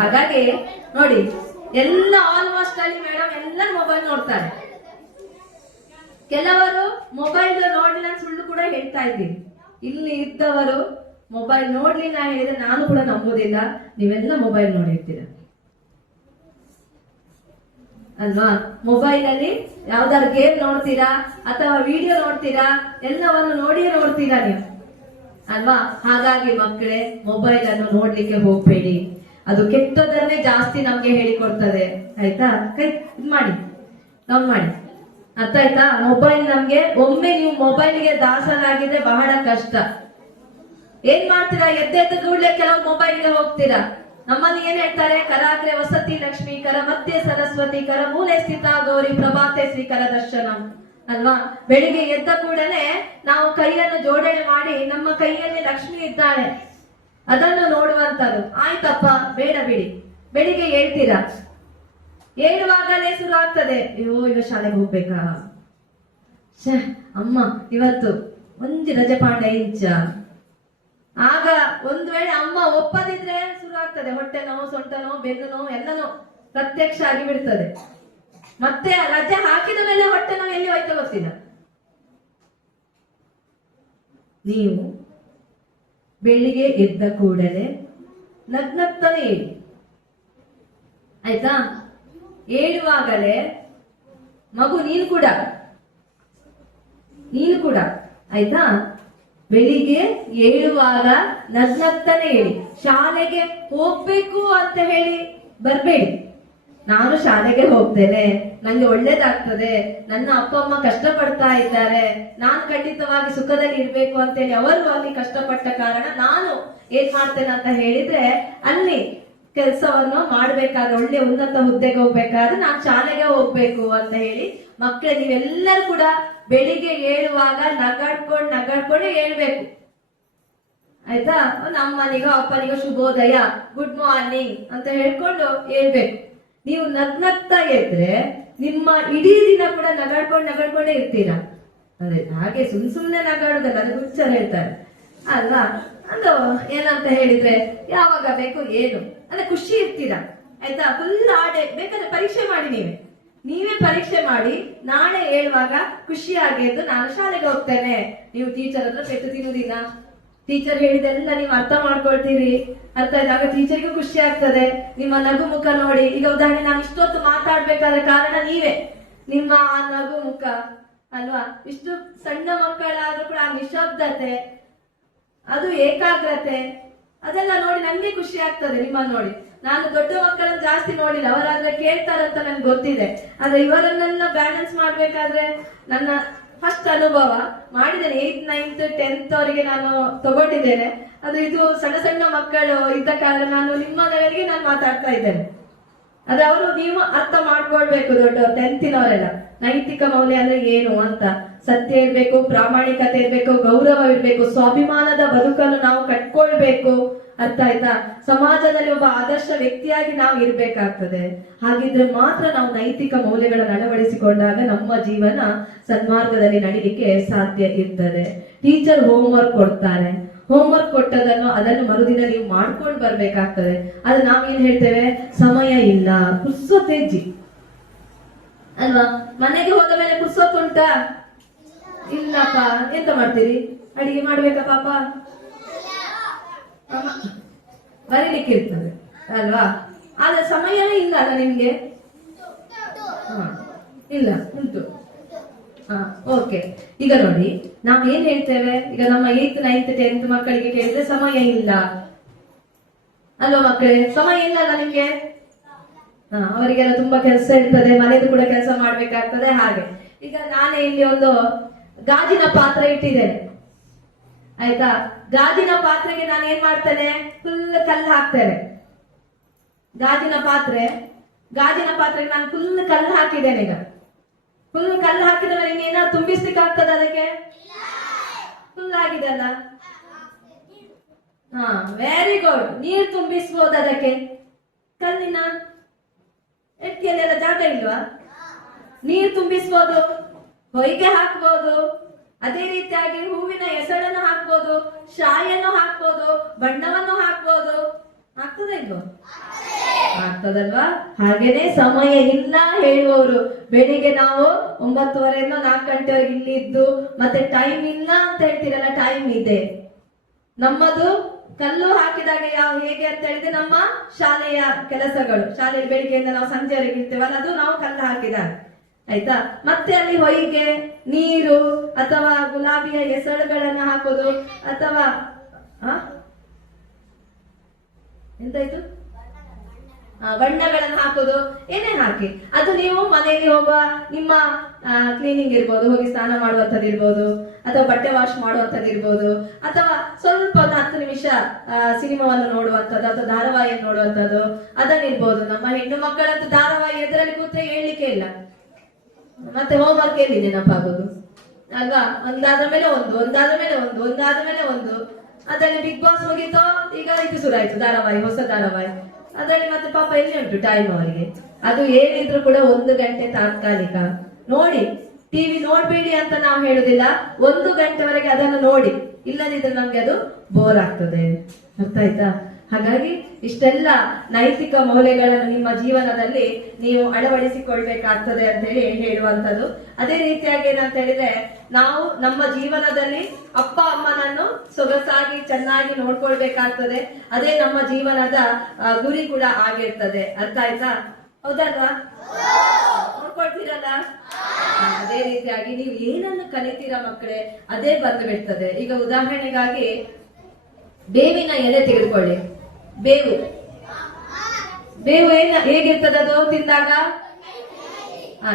ಹಾಗಾಗಿ ನೋಡಿ, ಎಲ್ಲ ಆಲ್ಮೋಸ್ಟ್ ಅಲ್ಲಿ ಮೇಡಮ್ ಎಲ್ಲರೂ ಮೊಬೈಲ್ ನೋಡ್ತಾರೆ. ಕೆಲವರು ಮೊಬೈಲ್ ನೋಡ್ಲಿಲ್ಲ ಸುಳ್ಳು ಕೂಡ ಹೇಳ್ತಾ ಇದ್ದೀವಿ. ಇಲ್ಲಿ ಇದ್ದವರು ಮೊಬೈಲ್ ನೋಡ್ಲಿಲ್ಲ ಹೇಳಿದ್ರೆ ನಾನು ಕೂಡ ನಂಬೋದಿಲ್ಲ, ನೀವೆಲ್ಲ ಮೊಬೈಲ್ ನೋಡಿರ್ತೀರ ಅಲ್ವಾ. ಮೊಬೈಲ್ ಅಲ್ಲಿ ಯಾವ್ದಾದ್ರು ಗೇಮ್ ನೋಡ್ತೀರಾ ಅಥವಾ ವಿಡಿಯೋ ನೋಡ್ತೀರಾ, ಎಲ್ಲವನ್ನು ನೋಡಿಯೇ ನೋಡ್ತೀರಾ ನೀವು ಅಲ್ವಾ. ಹಾಗಾಗಿ ಮಕ್ಕಳೇ, ಮೊಬೈಲ್ ಅನ್ನು ನೋಡ್ಲಿಕ್ಕೆ ಹೋಗ್ಬೇಡಿ, ಅದು ಕೆಟ್ಟದನ್ನೇ ಜಾಸ್ತಿ ನಮ್ಗೆ ಹೇಳಿಕೊಡ್ತದೆ. ಆಯ್ತಾ? ಕೈ ಇದ್ ಮಾಡಿ, ನಾವು ಮಾಡಿ. ಅರ್ಥ ಆಯ್ತಾ? ಮೊಬೈಲ್ ನಮ್ಗೆ, ಒಮ್ಮೆ ನೀವು ಮೊಬೈಲ್ಗೆ ದಾಸರಾಗಿದ್ರೆ ಬಹಳ ಕಷ್ಟ. ಏನ್ ಮಾಡ್ತೀರಾ, ಎದ್ದು ಕೂಡಲೇ ಕೆಲವು ಮೊಬೈಲ್ಗೆ ಹೋಗ್ತೀರಾ. ನಮ್ಮಲ್ಲಿ ಏನ್ ಹೇಳ್ತಾರೆ, ಕರಾಗ್ರೆ ವಸತಿ ಲಕ್ಷ್ಮಿ, ಕರ ಮಧ್ಯೆ ಸರಸ್ವತಿ, ಕರ ಮೂಲೆ ಸ್ಥಿತ ಗೌರಿ, ಪ್ರಭಾತೆ ಶ್ರೀಕರ ದರ್ಶನ ಅಲ್ವಾ. ಬೆಳಿಗ್ಗೆ ಎದ್ದ ಕೂಡಲೇ ನಾವು ಕೈಯನ್ನು ಜೋಡಣೆ ಮಾಡಿ, ನಮ್ಮ ಕೈಯಲ್ಲಿ ಲಕ್ಷ್ಮಿ ಇದ್ದಾಳೆ, ಅದನ್ನು ನೋಡುವಂತದ್ದು. ಆಯ್ತಪ್ಪ ಬೇಡ ಬಿಡಿ, ಬೆಳಿಗ್ಗೆ ಹೇಳ್ತೀರಾ, ಹೇಳುವಾಗಲೇ ಶುರು ಆಗ್ತದೆ, ಅಯ್ಯೋ ಈಗ ಶಾಲೆಗೆ ಹೋಗ್ಬೇಕಾ, ಅಮ್ಮ ಇವತ್ತು ಒಂಜಿ ರಜೆ ಪಾಂಡ ಇಂಚ. ಆಗ ಒಂದ್ ವೇಳೆ ಅಮ್ಮ ಒಪ್ಪದಿದ್ರೆ ಶುರು ಆಗ್ತದೆ ಹೊಟ್ಟೆ ನೋವು, ಸೊಂಟ ನೋವು, ಬೆನ್ನು ನೋವು ಎಲ್ಲನೂ ಪ್ರತ್ಯಕ್ಷ ಆಗಿ ಬಿಡ್ತದೆ. ಮತ್ತೆ ರಜೆ ಹಾಕಿದ ಮೇಲೆ ಹೊಟ್ಟೆ ನೋವು ಎಲ್ಲಿ ಹೋಯ್ತಾ ಗೊತ್ತಿಲ್ಲ. ನೀವು ಬೆಳಿಗ್ಗೆ ಎದ್ದ ಕೂಡಲೇ ನಗ್ನಗ್ತಾನೆ ಹೇಳಿ, ಆಯ್ತಾ? ಹೇಳುವಾಗಲೇ ಮಗು ನೀನು ಕೂಡ ಆಯ್ತಾ? ಬೆಳಿಗ್ಗೆ ಹೇಳುವಾಗ ನಗ್ನಗ್ತಾನೆ ಹೇಳಿ. ಶಾಲೆಗೆ ಹೋಗ್ಬೇಕು ಅಂತ ಹೇಳಿ ಬರ್ಬೇಡಿ. ನಾನು ಶಾಲೆಗೆ ಹೋಗ್ತೇನೆ, ನಂಗೆ ಒಳ್ಳೇದಾಗ್ತದೆ, ನನ್ನ ಅಪ್ಪ ಅಮ್ಮ ಕಷ್ಟಪಡ್ತಾ ಇದ್ದಾರೆ, ನಾನು ಖಂಡಿತವಾಗಿ ಸುಖದಲ್ಲಿ ಇರ್ಬೇಕು ಅಂತೇಳಿ ಅವರು ಅಲ್ಲಿ ಕಷ್ಟಪಟ್ಟ ಕಾರಣ ನಾನು ಏನ್ ಮಾಡ್ತೇನೆ ಅಂತ ಹೇಳಿದ್ರೆ, ಅಲ್ಲಿ ಕೆಲಸವನ್ನು ಮಾಡ್ಬೇಕಾದ್ರೆ, ಒಳ್ಳೆ ಉನ್ನತ ಹುದ್ದೆಗೆ ಹೋಗ್ಬೇಕಾದ್ರೆ ನಾನು ಶಾಲೆಗೆ ಹೋಗ್ಬೇಕು ಅಂತ ಹೇಳಿ ಮಕ್ಕಳೇ ನೀವೆಲ್ಲರೂ ಕೂಡ ಬೆಳಿಗ್ಗೆ ಹೇಳುವಾಗ ನಗಾಡ್ಕೊಂಡೇ ಹೇಳ್ಬೇಕು, ಆಯ್ತಾ? ನಮ್ಮನಿಗೋ ಅಪ್ಪನಿಗೋ ಶುಭೋದಯ, ಗುಡ್ ಮಾರ್ನಿಂಗ್ ಅಂತ ಹೇಳ್ಕೊಂಡು ಹೇಳ್ಬೇಕು. ನೀವು ನಗ್ನಗ್ತಾ ಇದ್ರೆ ನಿಮ್ಮ ಇಡೀ ದಿನ ಕೂಡ ನಗಾಡ್ಕೊಂಡೇ ಇರ್ತೀರಾ. ಅಂದ್ರೆ ಹಾಗೆ ಸುಮ್ನೆ ನಗಾಡುದಲ್ಲ, ಅದು ಹುಚ್ಚರು ಹೇಳ್ತಾರೆ ಅಲ್ವಾ? ಅದು ಏನಂತ ಹೇಳಿದ್ರೆ ಯಾವಾಗ ಬೇಕು ಏನು ಅಂದ್ರೆ ಖುಷಿ ಇರ್ತೀರಾ, ಆಯ್ತಾ? ಫುಲ್ ಆಡೆ ಬೇಕಾದ್ರೆ ಪರೀಕ್ಷೆ ಮಾಡಿ, ನೀವೇ ಪರೀಕ್ಷೆ ಮಾಡಿ ನಾಳೆ ಹೇಳುವಾಗ ಖುಷಿಯಾಗಿ ಎದ್ದು ನಾನು ಶಾಲೆಗೆ ಹೋಗ್ತೇನೆ. ನೀವು ಟೀಚರ್ ಹತ್ರ ಪೆಟ್ಟು ತಿನ್ನುವುದಿಲ್ಲ, ಟೀಚರ್ ಹೇಳಿದೆಲ್ಲ ನೀವು ಅರ್ಥ ಮಾಡ್ಕೊಳ್ತೀರಿ, ಅರ್ಥ ಆದಾಗ ಟೀಚರ್ಗೂ ಖುಷಿ ಆಗ್ತದೆ ನಿಮ್ಮ ನಗು ಮುಖ ನೋಡಿ. ಈಗ ಉದಾಹರಣೆ ನಾನು ಇಷ್ಟೊತ್ತು ಮಾತಾಡ್ಬೇಕಾದ ಕಾರಣ ನೀವೇ, ನಿಮ್ಮ ಆ ನಗು ಮುಖ ಅಲ್ವಾ? ಇಷ್ಟು ಸಣ್ಣ ಮಕ್ಕಳಾದ್ರೂ ಕೂಡ ಆ ನಿಶಬ್ದತೆ, ಅದು ಏಕಾಗ್ರತೆ, ಅದೆಲ್ಲ ನೋಡಿ ನನ್ಗೆ ಖುಷಿ ಆಗ್ತದೆ ನಿಮ್ಮನ್ನು ನೋಡಿ. ನಾನು ದೊಡ್ಡ ಮಕ್ಕಳನ್ನು ಜಾಸ್ತಿ ನೋಡಿಲ್ಲ, ಅವರಾದ್ರೆ ಕೇಳ್ತಾರಂತ ನನ್ಗೆ ಗೊತ್ತಿದೆ. ಆದ್ರೆ ಇವರನ್ನೆಲ್ಲ ಬ್ಯಾಲೆನ್ಸ್ ಮಾಡ್ಬೇಕಾದ್ರೆ ನನ್ನ ಫಸ್ಟ್ ಅನುಭವ ಮಾಡಿದ್ದೇನೆ. 8th 9th 10th ಅವರಿಗೆ ನಾನು ತಗೊಂಡಿದ್ದೇನೆ. ಅದು ಇದು ಸಣ್ಣ ಸಣ್ಣ ಮಕ್ಕಳು ಇದ್ದ ಕಾರಣ ನಾನು ನಿಮ್ಮ ಲೆವೆಲ್ಗೆ ನಾನು ಮಾತಾಡ್ತಾ ಇದ್ದೇನೆ. ಅದೇ ಅವರು ನೀವು ಅರ್ಥ ಮಾಡ್ಕೊಳ್ಬೇಕು, ದೊಡ್ಡವರು 10th ನೈತಿಕ ಮೌಲ್ಯ ಅಂದ್ರೆ ಏನು ಅಂತ. ಸತ್ಯ ಇರ್ಬೇಕು, ಪ್ರಾಮಾಣಿಕತೆ ಇರ್ಬೇಕು, ಗೌರವ ಇರ್ಬೇಕು, ಸ್ವಾಭಿಮಾನದ ಬದುಕನ್ನು ನಾವು ಕಟ್ಕೊಳ್ಬೇಕು, ಅರ್ಥ ಆಯ್ತಾ? ಸಮಾಜದಲ್ಲಿ ಒಬ್ಬ ಆದರ್ಶ ವ್ಯಕ್ತಿಯಾಗಿ ನಾವು ಇರ್ಬೇಕಾಗ್ತದೆ. ಹಾಗಿದ್ರೆ ಮಾತ್ರ ನಾವು ನೈತಿಕ ಮೌಲ್ಯಗಳನ್ನು ಅಳವಡಿಸಿಕೊಂಡಾಗ ನಮ್ಮ ಜೀವನ ಸನ್ಮಾರ್ಗದಲ್ಲಿ ನಡೀಲಿಕ್ಕೆ ಸಾಧ್ಯ ಇರ್ತದೆ. ಟೀಚರ್ ಹೋಮ್ವರ್ಕ್ ಕೊಡ್ತಾರೆ, ಹೋಮ್ವರ್ಕ್ ಕೊಟ್ಟದನ್ನು ಅದನ್ನು ಮರುದಿನ ನೀವು ಮಾಡ್ಕೊಂಡು ಬರ್ಬೇಕಾಗ್ತದೆ. ಅದು ನಾವೇನ್ ಹೇಳ್ತೇವೆ, ಸಮಯ ಇಲ್ಲ, ಪುರ್ಸೊತ್ತೇಜಿ ಅಲ್ವಾ? ಮನೆಗೆ ಹೋದ ಮೇಲೆ ಪುರ್ಸೊತ್ತುಂಟಾ? ಇಲ್ಲಪ್ಪ. ಎಂತ ಮಾಡ್ತೀರಿ? ಅಡಿಗೆ ಮಾಡ್ಬೇಕಾ ಪಾಪ? ಬರೀಲಿಕ್ಕೆ ಇರ್ತದೆ ಅಲ್ವಾ? ಆದ್ರೆ ಸಮಯವೇ ಇಲ್ಲ ಅಲ್ಲ ನಿಮ್ಗೆ? ಇಲ್ಲ, ಉಂಟು. ಓಕೆ. ಈಗ ನೋಡಿ ನಾವ್ ಏನ್ ಹೇಳ್ತೇವೆ, ಈಗ ನಮ್ಮ 8th 9th 10th ಮಕ್ಕಳಿಗೆ ಕೇಳಿದ್ರೆ ಸಮಯ ಇಲ್ಲ ಅಲ್ವಾ ಮಕ್ಕಳೇ? ಸಮಯ ಇಲ್ಲ ಅಲ್ಲ ನಿಮ್ಗೆ? ಅವರಿಗೆಲ್ಲ ತುಂಬಾ ಕೆಲಸ ಇರ್ತದೆ, ಮನೆದು ಕೂಡ ಕೆಲಸ ಮಾಡ್ಬೇಕಾಗ್ತದೆ. ಹಾಗೆ ಈಗ ನಾನೇ ಇಲ್ಲಿ ಒಂದು ಗಾಜಿನ ಪಾತ್ರ ಇಟ್ಟಿದ್ದೇನೆ, ಆಯ್ತಾ? ಗಾಜಿನ ಪಾತ್ರೆಗೆ ನಾನು ಏನ್ ಮಾಡ್ತೇನೆ, ಫುಲ್ ಕಲ್ಲು ಹಾಕ್ತೇನೆ. ಗಾಜಿನ ಪಾತ್ರೆಗೆ ನಾನು ಫುಲ್ ಕಲ್ಲು ಹಾಕಿದ್ದೇನೆ. ಈಗ ಫುಲ್ ಕಲ್ಲು ಹಾಕಿದ ಮೇಲೆ ಇನ್ನೇನ ತುಂಬಿಸ್ಲಿಕ್ಕೆ ಆಗ್ತದೆ ಅದಕ್ಕೆ? ಫುಲ್ ಆಗಿದೆ ಅಲ್ಲ? Very good. ನೀರು ತುಂಬಿಸ್ಬೋದು ಅದಕ್ಕೆ, ಕಲ್ಲಿನ ಎಟ್ಟಿಯಲ್ಲೆಲ್ಲ ಜಾಗ ಇಲ್ವಾ? ನೀರು ತುಂಬಿಸ್ಬೋದು, ಹೊಯ್ಗೆ ಹಾಕ್ಬೋದು, ಅದೇ ರೀತಿಯಾಗಿ ಹೂವಿನ ಎಸಳನ್ನು ಹಾಕ್ಬೋದು, ಶಾಯನ್ನು ಹಾಕ್ಬೋದು, ಬಣ್ಣವನ್ನು ಹಾಕ್ಬೋದು. ಆಗ್ತದ ಇಲ್ವೋ? ಆಗ್ತದಲ್ವಾ? ಹಾಗೇನೆ ಸಮಯ ಇಲ್ಲ ಹೇಳುವವರು ಬೆಳಿಗ್ಗೆ ನಾವು 9:30 4 ಗಂಟೆವರೆಗೆ ಇಲ್ಲಿ ಇದ್ದು ಮತ್ತೆ ಟೈಮ್ ಇಲ್ಲ ಅಂತ ಹೇಳ್ತೀರಲ್ಲ, ಟೈಮ್ ಇದೆ. ನಮ್ಮದು ಕಲ್ಲು ಹಾಕಿದಾಗ ಹೇಗೆ ಅಂತ ಹೇಳಿದ್ರೆ ನಮ್ಮ ಶಾಲೆಯ ಕೆಲಸಗಳು, ಶಾಲೆಯಲ್ಲಿ ಬೆಳಿಗ್ಗೆಯಿಂದ ನಾವು ಸಂಜೆವರೆಗೆ ಇರ್ತೇವಲ್ಲ, ಅದು ನಾವು ಕಲ್ಲು ಹಾಕಿದಾಗ, ಆಯ್ತಾ? ಮತ್ತೆ ಅಲ್ಲಿ ಹೊಯ್ಗೆ, ನೀರು ಅಥವಾ ಗುಲಾಬಿಯ ಎಸಳುಗಳನ್ನ ಹಾಕೋದು ಅಥವಾ ಎಂತಾಯ್ತು, ಬಣ್ಣಗಳನ್ನು ಹಾಕೋದು, ಏನೇ ಹಾಕಿ ಅದು ನೀವು ಮನೆಯಲ್ಲಿ ಹೋಗುವ ನಿಮ್ಮ ಕ್ಲೀನಿಂಗ್ ಇರ್ಬೋದು, ಹೋಗಿ ಸ್ನಾನ ಮಾಡುವಂಥದ್ದು ಇರ್ಬೋದು, ಅಥವಾ ಬಟ್ಟೆ ವಾಶ್ ಮಾಡುವಂಥದ್ದು ಇರ್ಬೋದು, ಅಥವಾ ಸ್ವಲ್ಪ 10 ನಿಮಿಷ ಸಿನಿಮಾವನ್ನು ನೋಡುವಂಥದ್ದು ಅಥವಾ ಧಾರಾವಾಹಿಯನ್ನು ನೋಡುವಂಥದ್ದು ಅದನ್ನಿರ್ಬೋದು. ನಮ್ಮ ಹೆಣ್ಣು ಮಕ್ಕಳಂತೂ ಧಾರಾವಾಹಿ ಎದುರಲ್ಲಿ ಕೂತ್ರೆ ಹೇಳಲಿಕ್ಕೆ ಇಲ್ಲ, ಮತ್ತೆ ಹೋಮ್ವರ್ಕ್ ಎಲ್ಲಿ ನೆನಪಾಗೋದು ಅಲ್ವಾ? ಒಂದಾದ ಮೇಲೆ ಒಂದು ಅದರಲ್ಲಿ ಬಿಗ್ ಬಾಸ್ ಮುಗೀತೋ, ಈಗ ಇದು ಶುರು ಆಯ್ತು ಧಾರಾವಾಹಿ, ಹೊಸ ಧಾರಾವಾಹಿ. ಅದರಲ್ಲಿ ಮತ್ತೆ ಪಾಪ ಎಲ್ಲಿ ಉಂಟು ಟೈಮ್ ಅವರಿಗೆ. ಅದು ಏನಿದ್ರು ಕೂಡ 1 ಗಂಟೆ ತಾತ್ಕಾಲಿಕ. ನೋಡಿ, ಟಿವಿ ನೋಡ್ಬೇಡಿ ಅಂತ ನಾವು ಹೇಳುದಿಲ್ಲ, 1 ಗಂಟೆವರೆಗೆ ಅದನ್ನು ನೋಡಿ, ಇಲ್ಲದಿದ್ರೆ ನಮ್ಗೆ ಅದು ಬೋರ್ ಆಗ್ತದೆ. ಅರ್ಥ ಆಯ್ತಾ? ಹಾಗಾಗಿ ಇಷ್ಟೆಲ್ಲ ನೈತಿಕ ಮೌಲ್ಯಗಳನ್ನು ನಿಮ್ಮ ಜೀವನದಲ್ಲಿ ನೀವು ಅಳವಡಿಸಿಕೊಳ್ಬೇಕಾಗ್ತದೆ ಅಂತ ಹೇಳಿ ಹೇಳುವಂಥದ್ದು. ಅದೇ ರೀತಿಯಾಗಿ ಏನಂತ ಹೇಳಿದ್ರೆ, ನಾವು ನಮ್ಮ ಜೀವನದಲ್ಲಿ ಅಪ್ಪ ಅಮ್ಮನನ್ನು ಸೊಗಸಾಗಿ ಚೆನ್ನಾಗಿ ನೋಡ್ಕೊಳ್ಬೇಕಾಗ್ತದೆ. ಅದೇ ನಮ್ಮ ಜೀವನದ ಗುರಿ ಕೂಡ ಆಗಿರ್ತದೆ. ಅರ್ಥ ಆಯ್ತಾ? ಹೌದಲ್ವಾ? ನೋಡ್ಕೊಳ್ತೀರಲ್ಲ? ಅದೇ ರೀತಿಯಾಗಿ ನೀವು ಏನನ್ನು ಕಲಿತೀರಾ ಮಕ್ಕಳೇ, ಅದೇ ಬಂದು ಬಿಡ್ತದೆ. ಈಗ ಉದಾಹರಣೆಗಾಗಿ ಬೇವಿನ ಎಲೆ ತೆಗೆದುಕೊಳ್ಳಿ. ಬೇವು ಹೇಗಿರ್ತದೆ ಅದು ತಿಂದಾಗ?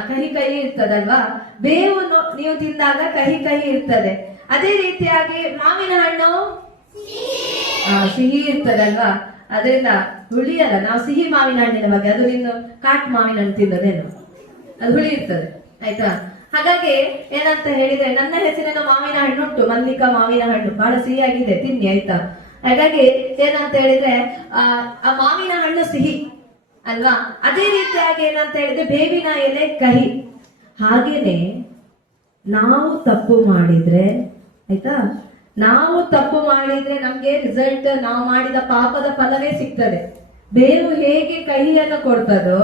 ಕಹಿ ಕಹಿ ಇರ್ತದಲ್ವಾ? ಬೇವು ನೀವು ತಿಂದಾಗ ಕಹಿ ಕಹಿ ಇರ್ತದೆ. ಅದೇ ರೀತಿಯಾಗಿ ಮಾವಿನ ಹಣ್ಣು ಸಿಹಿ ಇರ್ತದಲ್ವಾ? ಅದರಿಂದ ಹುಳಿ ಅಲ್ಲ, ನಾವು ಸಿಹಿ ಮಾವಿನ ಹಣ್ಣಿನ ಬಗ್ಗೆ, ಅದು ಇನ್ನು ಕಾಟ್ ಮಾವಿನ ಹಣ್ಣು ತಿನ್ನೋದೇನು, ಅದು ಹುಳಿ ಇರ್ತದೆ. ಆಯ್ತಾ? ಹಾಗಾಗಿ ಏನಂತ ಹೇಳಿದ್ರೆ, ನನ್ನ ಹೆಸರಿನ ಮಾವಿನ ಹಣ್ಣು ಉಂಟು, ಮಲ್ಲಿಕಾ ಮಾವಿನ ಹಣ್ಣು, ಬಹಳ ಸಿಹಿಯಾಗಿದೆ, ತಿನ್ನಿ. ಆಯ್ತಾ? ಹಾಗಾಗಿ ಏನಂತ ಹೇಳಿದ್ರೆ, ಆ ಮಾವಿನ ಹಣ್ಣು ಸಿಹಿ ಅಲ್ವಾ? ಅದೇ ರೀತಿಯಾಗಿ ಏನಂತ ಹೇಳಿದ್ರೆ ಬೇವಿನ ಎಲೆ ಕಹಿ. ಹಾಗೇನೆ ನಾವು ತಪ್ಪು ಮಾಡಿದ್ರೆ, ಆಯ್ತಾ, ನಾವು ತಪ್ಪು ಮಾಡಿದ್ರೆ ನಮ್ಗೆ ರಿಸಲ್ಟ್, ನಾವು ಮಾಡಿದ ಪಾಪದ ಫಲವೇ ಸಿಗ್ತದೆ. ಬೇವು ಹೇಗೆ ಕಹಿಯನ್ನು ಕೊಡ್ತದೋ,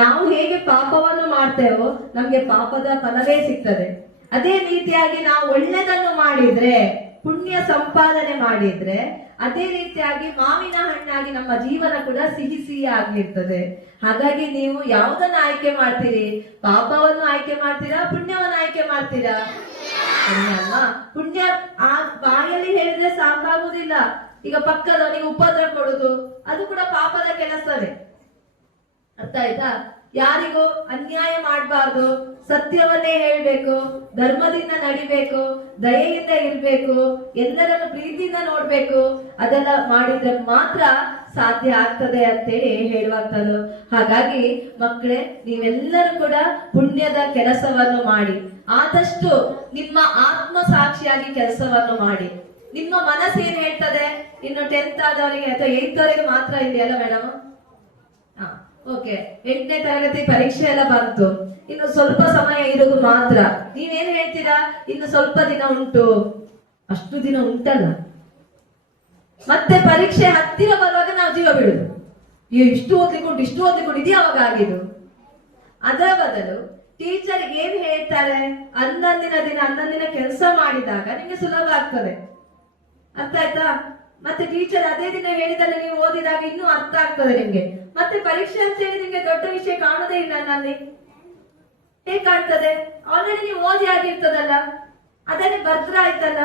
ನಾವು ಹೇಗೆ ಪಾಪವನ್ನು ಮಾಡ್ತೇವೋ ನಮ್ಗೆ ಪಾಪದ ಫಲವೇ ಸಿಗ್ತದೆ. ಅದೇ ರೀತಿಯಾಗಿ ನಾವು ಒಳ್ಳೆದನ್ನು ಮಾಡಿದ್ರೆ, ಪುಣ್ಯ ಸಂಪಾದನೆ ಮಾಡಿದ್ರೆ, ಅದೇ ರೀತಿಯಾಗಿ ಮಾವಿನ ಹಣ್ಣಾಗಿ ನಮ್ಮ ಜೀವನ ಕೂಡ ಸಿಹಿ ಸಿಹಿ ಆಗಿರ್ತದೆ. ಹಾಗಾಗಿ ನೀವು ಯಾವುದನ್ನ ಆಯ್ಕೆ ಮಾಡ್ತೀರಿ? ಪಾಪವನ್ನು ಆಯ್ಕೆ ಮಾಡ್ತೀರಾ, ಪುಣ್ಯವನ್ನು ಆಯ್ಕೆ ಮಾಡ್ತೀರಾ? ಪುಣ್ಯ ಅಲ್ವಾ? ಪುಣ್ಯ ಆ ಬಾಯಲ್ಲಿ ಹೇಳಿದ್ರೆ ಸಾಕಾಗುವುದಿಲ್ಲ. ಈಗ ಪಕ್ಕದವನಿಗೆ ಉಪದ್ರ ಕೊಡುದು, ಅದು ಕೂಡ ಪಾಪದ ಕೆಲಸವೇ. ಅರ್ಥ ಆಯ್ತಾ? ಯಾರಿಗೂ ಅನ್ಯಾಯ ಮಾಡಬಾರ್ದು, ಸತ್ಯವನ್ನೇ ಹೇಳ್ಬೇಕು, ಧರ್ಮದಿಂದ ನಡಿಬೇಕು, ದಯೆಯಿಂದ ಇರ್ಬೇಕು, ಎಲ್ಲರನ್ನು ಪ್ರೀತಿಯಿಂದ ನೋಡ್ಬೇಕು. ಅದೆಲ್ಲ ಮಾಡಿದ್ರೆ ಮಾತ್ರ ಸಾಧ್ಯ ಆಗ್ತದೆ ಅಂತೇಳಿ ಹೇಳುವಂಥದ್ದು. ಹಾಗಾಗಿ ಮಕ್ಕಳೇ, ನೀವೆಲ್ಲರೂ ಕೂಡ ಪುಣ್ಯದ ಕೆಲಸವನ್ನು ಮಾಡಿ, ಆದಷ್ಟು ನಿಮ್ಮ ಆತ್ಮ ಸಾಕ್ಷಿಯಾಗಿ ಕೆಲಸವನ್ನು ಮಾಡಿ. ನಿಮ್ಮ ಮನಸ್ಸು ಏನ್ ಹೇಳ್ತದೆ? ಇನ್ನು 10th ಆದವರಿಗೆ ಅಥವಾ 8th ವರೆಗೆ ಮಾತ್ರ ಇದೆಯಲ್ಲ ಮೇಡಮ್? ಓಕೆ, 8ನೇ ತರಗತಿ ಪರೀಕ್ಷೆ ಎಲ್ಲ ಬಂತು, ಇನ್ನು ಸ್ವಲ್ಪ ಸಮಯ ಇರೋದು ಮಾತ್ರ. ನೀವೇನ್ ಹೇಳ್ತೀರಾ? ಇನ್ನು ಸ್ವಲ್ಪ ದಿನ ಉಂಟು. ಅಷ್ಟು ದಿನ ಉಂಟಲ್ಲ, ಮತ್ತೆ ಪರೀಕ್ಷೆ ಹತ್ತಿರ ಬರುವಾಗ ನಾವು ಜೀವ ಬಿಡುದು. ಇಷ್ಟು ಓದ್ಲಿಕ್ಕುಂಟು, ಇಷ್ಟು ಓದ್ಲಿಕ್ಕುಂಟು, ಇದು ಯಾವಾಗ ಆಗಿದ್ದು? ಅದರ ಬದಲು ಟೀಚರ್ ಏನ್ ಹೇಳ್ತಾರೆ, ಅಂದಂದಿನ ಕೆಲಸ ಮಾಡಿದಾಗ ನಿಮ್ಗೆ ಸುಲಭ ಆಗ್ತದೆ. ಅರ್ಥ ಆಯ್ತಾ? ಮತ್ತೆ ಟೀಚರ್ ಅದೇ ದಿನ ಹೇಳಿದಲ್ಲಿ ನೀವು ಓದಿದಾಗ ಇನ್ನೂ ಅರ್ಥ ಆಗ್ತದೆ ನಿಮ್ಗೆ. ಮತ್ತೆ ಪರೀಕ್ಷೆ ಅಂತ ಹೇಳಿ ನಿಮ್ಗೆ ದೊಡ್ಡ ವಿಷಯ ಕಾಣುದೇ ಇಲ್ಲ ನಲ್ಲಿ. ಹೇಗ್ ಕಾಣ್ತದೆ? ಆಲ್ರೆಡಿ ನೀವು ಓದಿ ಆಗಿರ್ತದಲ್ಲ, ಅದನ್ನೇ ಭದ್ರ ಆಯ್ತಲ್ಲ.